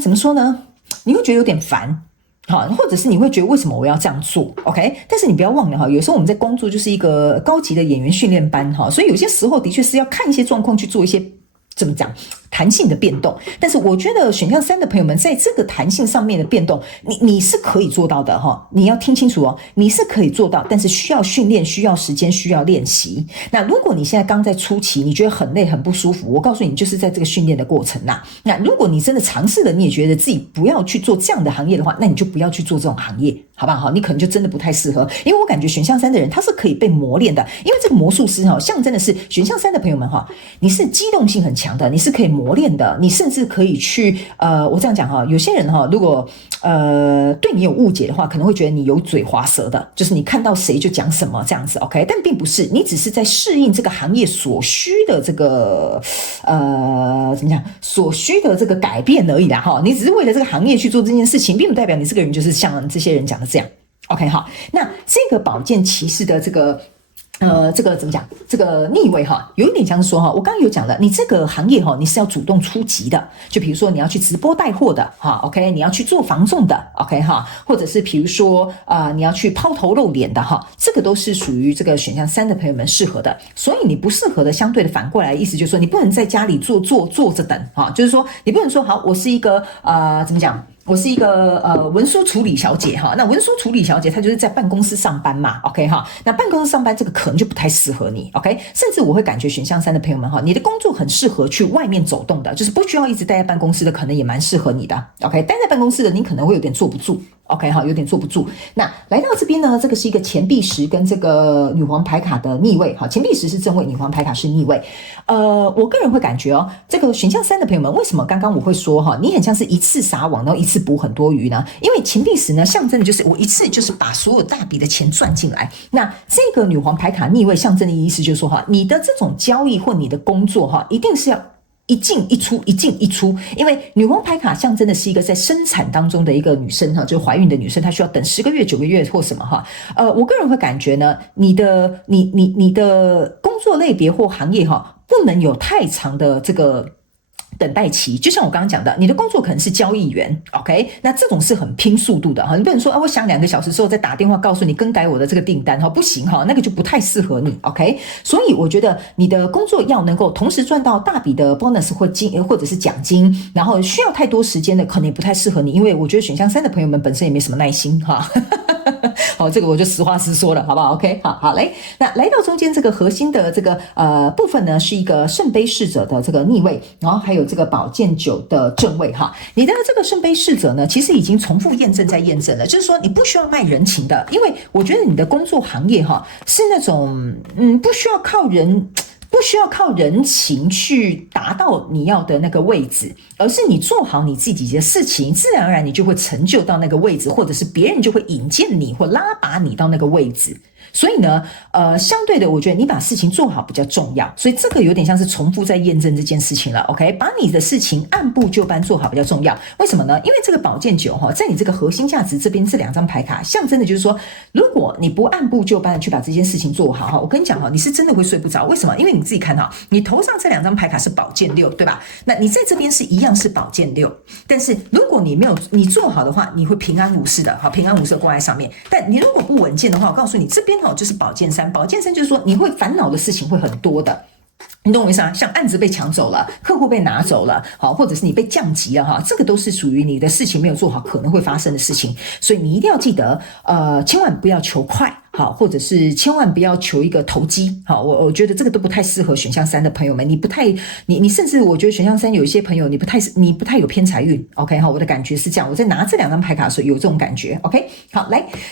怎么说呢？你会觉得有点烦。好，或者是你会觉得为什么我要这样做 ？OK， 但是你不要忘了哈，有时候我们在工作就是一个高级的演员训练班哈，所以有些时候的确是要看一些状况去做一些怎么讲弹性的变动。但是我觉得选项3的朋友们在这个弹性上面的变动，你是可以做到的哈，你要听清楚哦，你是可以做到，但是需要训练，需要时间，需要练习。那如果你现在刚在初期，你觉得很累很不舒服，我告诉你，就是在这个训练的过程啦。那如果你真的尝试了，你也觉得自己不要去做这样的行业的话，那你就不要去做这种行业。好不好？你可能就真的不太适合，因为我感觉选项3的人他是可以被磨练的，因为这个魔术师象征的是选项3的朋友们你是机动性很强的，你是可以磨练的，你甚至可以去我这样讲有些人如果对你有误解的话，可能会觉得你有嘴滑舌的，就是你看到谁就讲什么这样子 ，OK？ 但并不是，你只是在适应这个行业所需的这个怎么讲所需的这个改变而已啦你只是为了这个行业去做这件事情，并不代表你这个人就是像这些人讲的这样 ，OK？ 好，那这个宝剑骑士的这个怎么讲？这个逆位有一点像是说我刚刚有讲了，你这个行业你是要主动出击的，就比如说你要去直播带货的OK？ 你要去做房仲的 OK 或者是比如说你要去抛头露脸的这个都是属于这个选项3的朋友们适合的。所以你不适合的，相对的反过来意思就是说，你不能在家里坐着等就是说你不能说好，我是一个怎么讲？我是一个文书处理小姐那文书处理小姐她就是在办公室上班嘛 OK 那办公室上班这个可能就不太适合你 OK？ 甚至我会感觉选项3的朋友们你的工作很适合去外面走动的，就是不需要一直待在办公室的，可能也蛮适合你的 OK？ 待在办公室的你可能会有点坐不住OK 有点坐不住。那来到这边呢，这个是一个钱币石跟这个女皇牌卡的逆位钱币石是正位，女皇牌卡是逆位。我个人会感觉这个选项3的朋友们，为什么刚刚我会说你很像是一次撒网，然后一次捕很多鱼呢？因为钱币石呢，象征的就是我一次就是把所有大笔的钱赚进来。那这个女皇牌卡逆位象征的意思就是说你的这种交易或你的工作一定是要一进一出，一进一出，因为女皇牌卡象征的是一个在生产当中的一个女生就是怀孕的女生，她需要等10个月、9个月或什么我个人会感觉呢，你的工作类别或行业不能有太长的这个等待期。就像我刚刚讲的，你的工作可能是交易员 OK？ 那这种是很拼速度的你不能说我想2个小时之后再打电话告诉你更改我的这个订单不行那个就不太适合你 OK？ 所以我觉得你的工作要能够同时赚到大笔的 bonus 或者是奖金，然后需要太多时间的可能也不太适合你，因为我觉得选项3的朋友们本身也没什么耐心好，这个我就实话实说了，好不好 OK？ 好来，那来到中间这个核心的这个部分呢，是一个圣杯侍者的这个逆位，然后还有这个宝剑9的正位你的这个圣杯侍者呢，其实已经重复验证再验证了，就是说你不需要卖人情的，因为我觉得你的工作行业是那种不需要靠人情去达到你要的那个位置，而是你做好你自己的事情，自然而然你就会成就到那个位置，或者是别人就会引荐你或拉拔你到那个位置。所以呢，相对的，我觉得你把事情做好比较重要，所以这个有点像是重复在验证这件事情了 ，OK？ 把你的事情按部就班做好比较重要。为什么呢？因为这个宝剑9在你这个核心价值这边这2张牌卡，象征的就是说，如果你不按部就班的去把这件事情做好我跟你讲你是真的会睡不着。为什么？因为你自己看你头上这2张牌卡是宝剑6，对吧？那你在这边是一样是宝剑6，但是如果你做好的话，你会平安无事的，平安无事挂在上面。但你如果不稳健的话，我告诉你，这边就是宝剑3，宝剑3就是说你会烦恼的事情会很多的。你懂我意思吗？像案子被抢走了，客户被拿走了，好，或者是你被降级了这个都是属于你的事情没有做好可能会发生的事情。所以你一定要记得，千万不要求快。好，或者是千万不要求一个投机。好，我觉得这个都不太适合选项3的朋友们。你甚至我觉得选项3有一些朋友你不太有偏财运。OK 好，我的感觉是这样。我在拿这2张牌卡的时候有这种感觉。OK 好，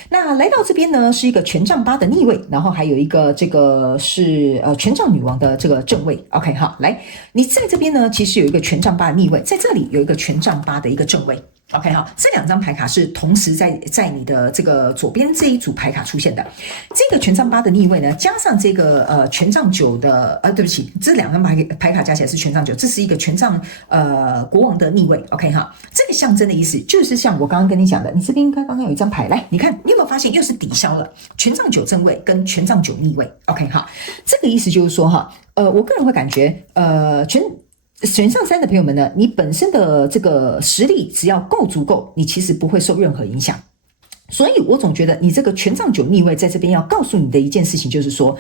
那来到这边呢是一个权杖8的逆位，然后还有一个这个是权杖女王的这个正位。OK 好，来你在这边呢其实有一个权杖8的逆位，在这里有一个权杖8的一个正位。OK 好，这2张牌卡是同时在你的这个左边这一组牌卡出现的。这个权杖8的逆位呢，加上这个权杖9的对不起，这2张牌卡加起来是权杖9，这是一个权杖国王的逆位。OK 哈，这个象征的意思就是像我刚刚跟你讲的，你这边刚刚有一张牌，来你看，你有没有发现又是抵消了权杖9正位跟权杖9逆位。OK 哈，这个意思就是说我个人会感觉选项3的朋友们呢，你本身的这个实力只要够足够，你其实不会受任何影响。所以我总觉得你这个权杖9逆位在这边要告诉你的一件事情就是说，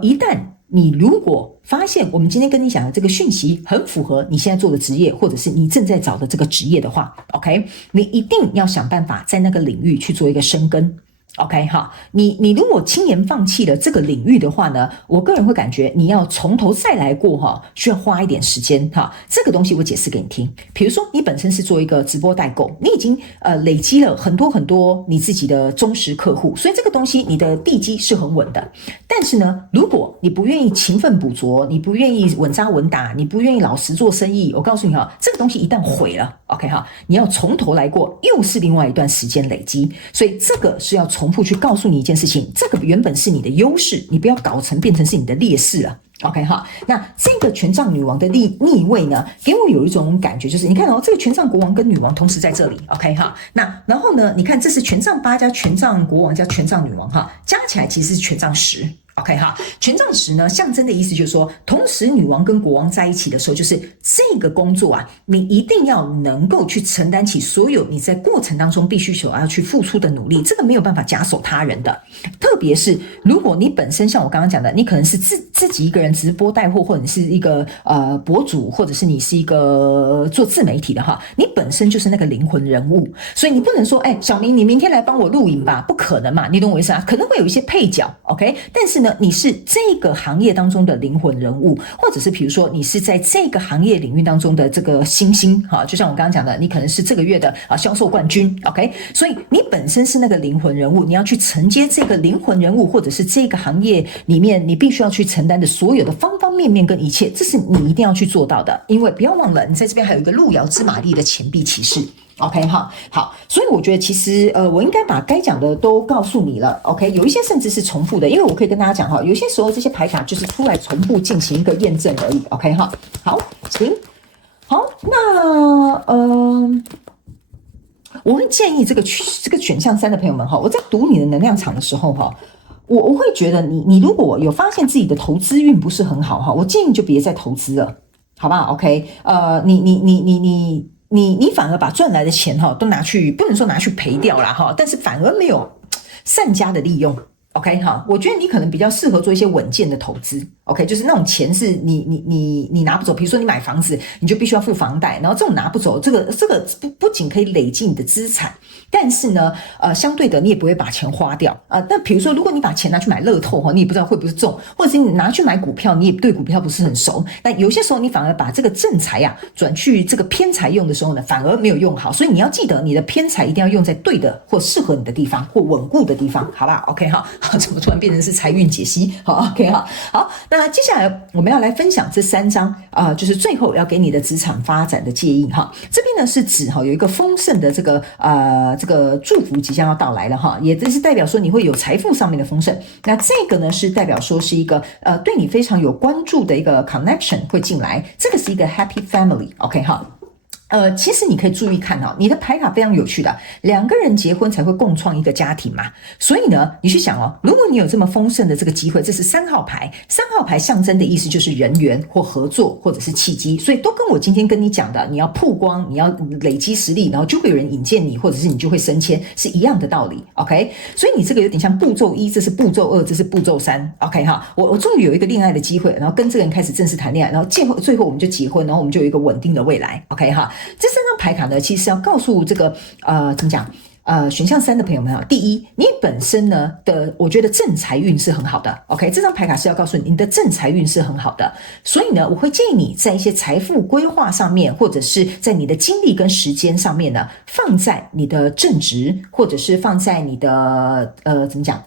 一旦你如果发现我们今天跟你讲的这个讯息很符合你现在做的职业，或者是你正在找的这个职业的话 ，OK， 你一定要想办法在那个领域去做一个深耕。OK 哈，你如果轻言放弃了这个领域的话呢，我个人会感觉你要从头再来过哈，需要花一点时间哈。这个东西我解释给你听。比如说你本身是做一个直播代购，你已经累积了很多你自己的忠实客户，所以这个东西你的地基是很稳的。但是呢，如果你不愿意勤奋补拙，你不愿意稳扎稳打，你不愿意老实做生意，我告诉你哈，这个东西一旦毁了 ，OK 哈，你要从头来过，又是另外一段时间累积。所以这个是要重复去告诉你一件事情，这个原本是你的优势，你不要搞成变成是你的劣势了。OK 哈，那这个权杖女王的逆位呢，给我有一种感觉，就是你看哦，这个权杖国王跟女王同时在这里 ，OK 哈，那然后呢，你看这是权杖8加权杖国王加权杖女王哈，加起来其实是权杖10。OK 哈，权杖10呢，象征的意思就是说，同时女王跟国王在一起的时候，就是这个工作啊，你一定要能够去承担起所有你在过程当中必须所要去付出的努力，这个没有办法假手他人的。特别是如果你本身像我刚刚讲的，你可能是自己一个人直播带货，或者你是一个博主，或者是你是一个做自媒体的哈，你本身就是那个灵魂人物，所以你不能说，小明你明天来帮我录影吧，不可能嘛，你懂我意思啊？可能会有一些配角 ，OK， 但是呢，你是这个行业当中的灵魂人物，或者是比如说你是在这个行业领域当中的这个新星哈，就像我刚刚讲的，你可能是这个月的销售冠军 ，OK， 所以你本身是那个灵魂人物，你要去承接这个灵魂人物，或者是这个行业里面你必须要去承担的所有的方方面面跟一切，这是你一定要去做到的，因为不要忘了，你在这边还有一个路遥知马力的钱币骑士。OK 哈，好，所以我觉得其实我应该把该讲的都告诉你了。OK， 有一些甚至是重复的，因为我可以跟大家讲哈，有些时候这些牌卡就是出来重复进行一个验证而已。OK 哈，好，行，好，那我会建议这个选项3的朋友们哈，我在读你的能量场的时候哈，我会觉得你如果有发现自己的投资运不是很好哈，我建议就别再投资了，好不好 ？OK， 你反而把赚来的钱哈都拿去，不能说拿去赔掉啦哈，但是反而没有善加的利用。OK 哈，我觉得你可能比较适合做一些稳健的投资。OK， 就是那种钱是你拿不走，比如说你买房子，你就必须要付房贷，然后这种拿不走，这个不仅可以累积你的资产，但是呢，相对的你也不会把钱花掉啊。那比如说，如果你把钱拿去买乐透哈，你也不知道会不会中，或者是你拿去买股票，你也对股票不是很熟，那有些时候你反而把这个正财啊转去这个偏财用的时候呢，反而没有用好。所以你要记得，你的偏财一定要用在对的或适合你的地方或稳固的地方，好吧 ？OK 哈，好，怎么突然变成是财运解析？好 OK 哈，好，那接下来我们要来分享这3张就是最后要给你的职场发展的建议哈。这边呢是指有一个丰盛的这个祝福即将要到来了哈，也就是代表说你会有财富上面的丰盛。那这个呢是代表说是一个对你非常有关注的一个 connection 会进来，这个是一个 happy family OK 哈。其实你可以注意看你的牌卡非常有趣的，2个人结婚才会共创一个家庭嘛。所以呢，你去想如果你有这么丰盛的这个机会，这是3号牌，3号牌象征的意思就是人缘或合作或者是契机，所以都跟我今天跟你讲的，你要曝光，你要累积实力，然后就会有人引荐你，或者是你就会升迁，是一样的道理。OK， 所以你这个有点像步骤1，这是步骤2，这是步骤3。OK 哈，我终于有一个恋爱的机会，然后跟这个人开始正式谈恋爱，然后最后我们就结婚，然后我们就有一个稳定的未来。OK 哈。这3张牌卡呢，其实要告诉这个怎么讲？选项3的朋友们第一，你本身呢的，我觉得正财运是很好的。OK， 这张牌卡是要告诉你，你的正财运是很好的。所以呢，我会建议你在一些财富规划上面，或者是在你的精力跟时间上面呢，放在你的正职，或者是放在你的怎么讲？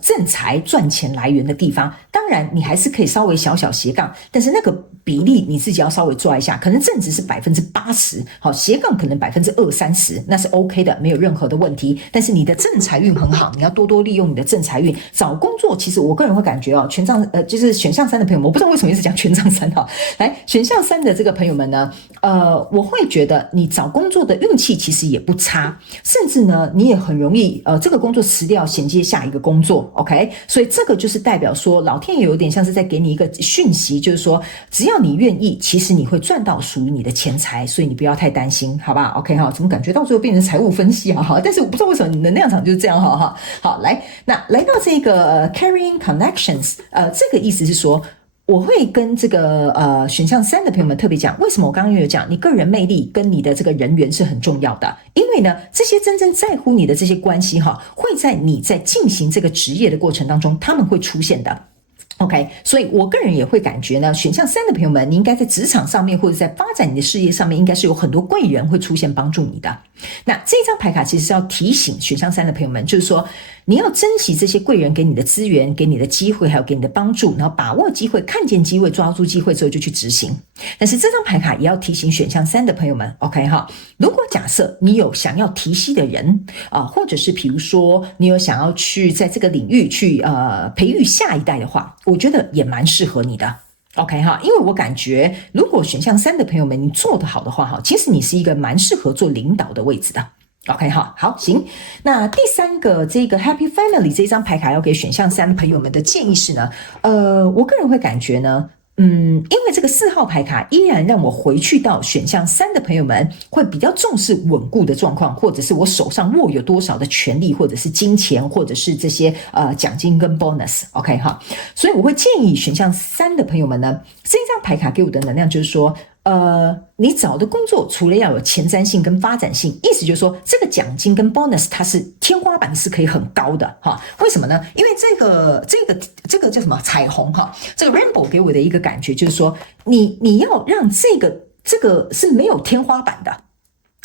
正财赚钱来源的地方，当然你还是可以稍微小斜杠，但是那个比例你自己要稍微抓一下，可能正值是80%，好，斜杠可能20-30%，那是 OK 的，没有任何的问题。但是你的正财运很好，你要多多利用你的正财运。找工作，其实我个人会感觉权杖就是选项3的朋友们，我不知道为什么一直讲权杖3哈。来，选项3的这个朋友们呢，我会觉得你找工作的运气其实也不差，甚至呢你也很容易这个工作辞掉，衔接下一个工作 OK， 所以这个就是代表说老天爷有点像是在给你一个讯息，就是说只要你愿意，其实你会赚到属于你的钱财，所以你不要太担心，好吧 OK 哈，怎么感觉到最后变成财务分析啊？但是我不知道为什么你能量场就是这样哈。好，来，那来到这个carrying connections，这个意思是说我会跟这个选项3的朋友们特别讲，为什么我刚刚有讲，你个人魅力跟你的这个人缘是很重要的，因为呢，这些真正在乎你的这些关系会在你在进行这个职业的过程当中，他们会出现的。OK， 所以我个人也会感觉呢，选项3的朋友们，你应该在职场上面或者在发展你的事业上面，应该是有很多贵人会出现帮助你的。那这张牌卡其实是要提醒选项3的朋友们，就是说你要珍惜这些贵人给你的资源、给你的机会，还有给你的帮助，然后把握机会，看见机会，抓住机会之后就去执行。但是这张牌卡也要提醒选项3的朋友们 ，OK 哈，如果假设你有想要提携的人或者是比如说你有想要去在这个领域去培育下一代的话，我觉得也蛮适合你的。OK 哈，因为我感觉如果选项3的朋友们你做得好的话其实你是一个蛮适合做领导的位置的。OK 哈，好，行。那第3个这个 Happy Family 这张牌卡要给选项3朋友们的建议是呢，我个人会感觉呢，因为这个4号牌卡依然让我回去到选项3的朋友们会比较重视稳固的状况，或者是我手上握有多少的权利，或者是金钱，或者是这些奖金跟 bonus。 OK 哈，所以我会建议选项3的朋友们呢，这张牌卡给我的能量就是说你找的工作除了要有前瞻性跟发展性，意思就是说这个奖金跟 bonus 它是天花板是可以很高的为什么呢？因为这个叫什么彩虹这个 rainbow 给我的一个感觉就是说你要让这个是没有天花板的。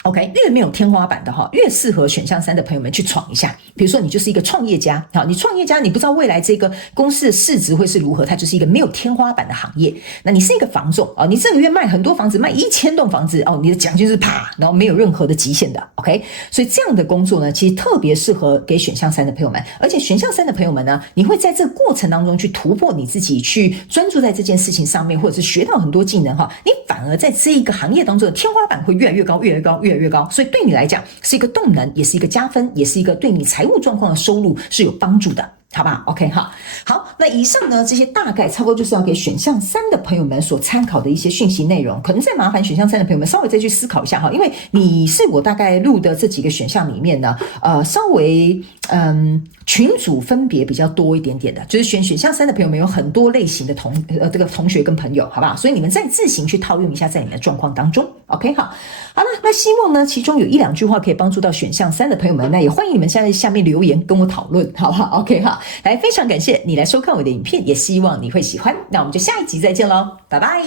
OK， 越没有天花板的越适合选项3的朋友们去闯一下。比如说你就是一个创业家，你创业家你不知道未来这个公司的市值会是如何，它就是一个没有天花板的行业。那你是一个房仲你这个月卖很多房子，卖1000栋房子你的奖金是啪，然后没有任何的极限的。OK， 所以这样的工作呢，其实特别适合给选项3的朋友们。而且选项3的朋友们呢，你会在这个过程当中去突破你自己，去专注在这件事情上面，或者是学到很多技能你反而在这一个行业当中的天花板会越来越高，越来越高，越来越高。所以对你来讲是一个动能，也是一个加分，也是一个对你财务状况的收入是有帮助的。好吧 ，OK 哈，好，那以上呢这些大概差不多就是要给选项3的朋友们所参考的一些讯息内容，可能再麻烦选项3的朋友们稍微再去思考一下因为你是我大概录的这几个选项里面呢，稍微群组分别比较多一点点的，就是选项3的朋友们有很多类型的这个同学跟朋友，好不好？所以你们再自行去套用一下在你们的状况当中 ，OK 好了，那希望呢其中有1-2句话可以帮助到选项3的朋友们，那也欢迎你们在下面留言跟我讨论，好不好 ？OK 好。来，非常感谢你来收看我的影片，也希望你会喜欢。那我们就下一集再见喽，拜拜。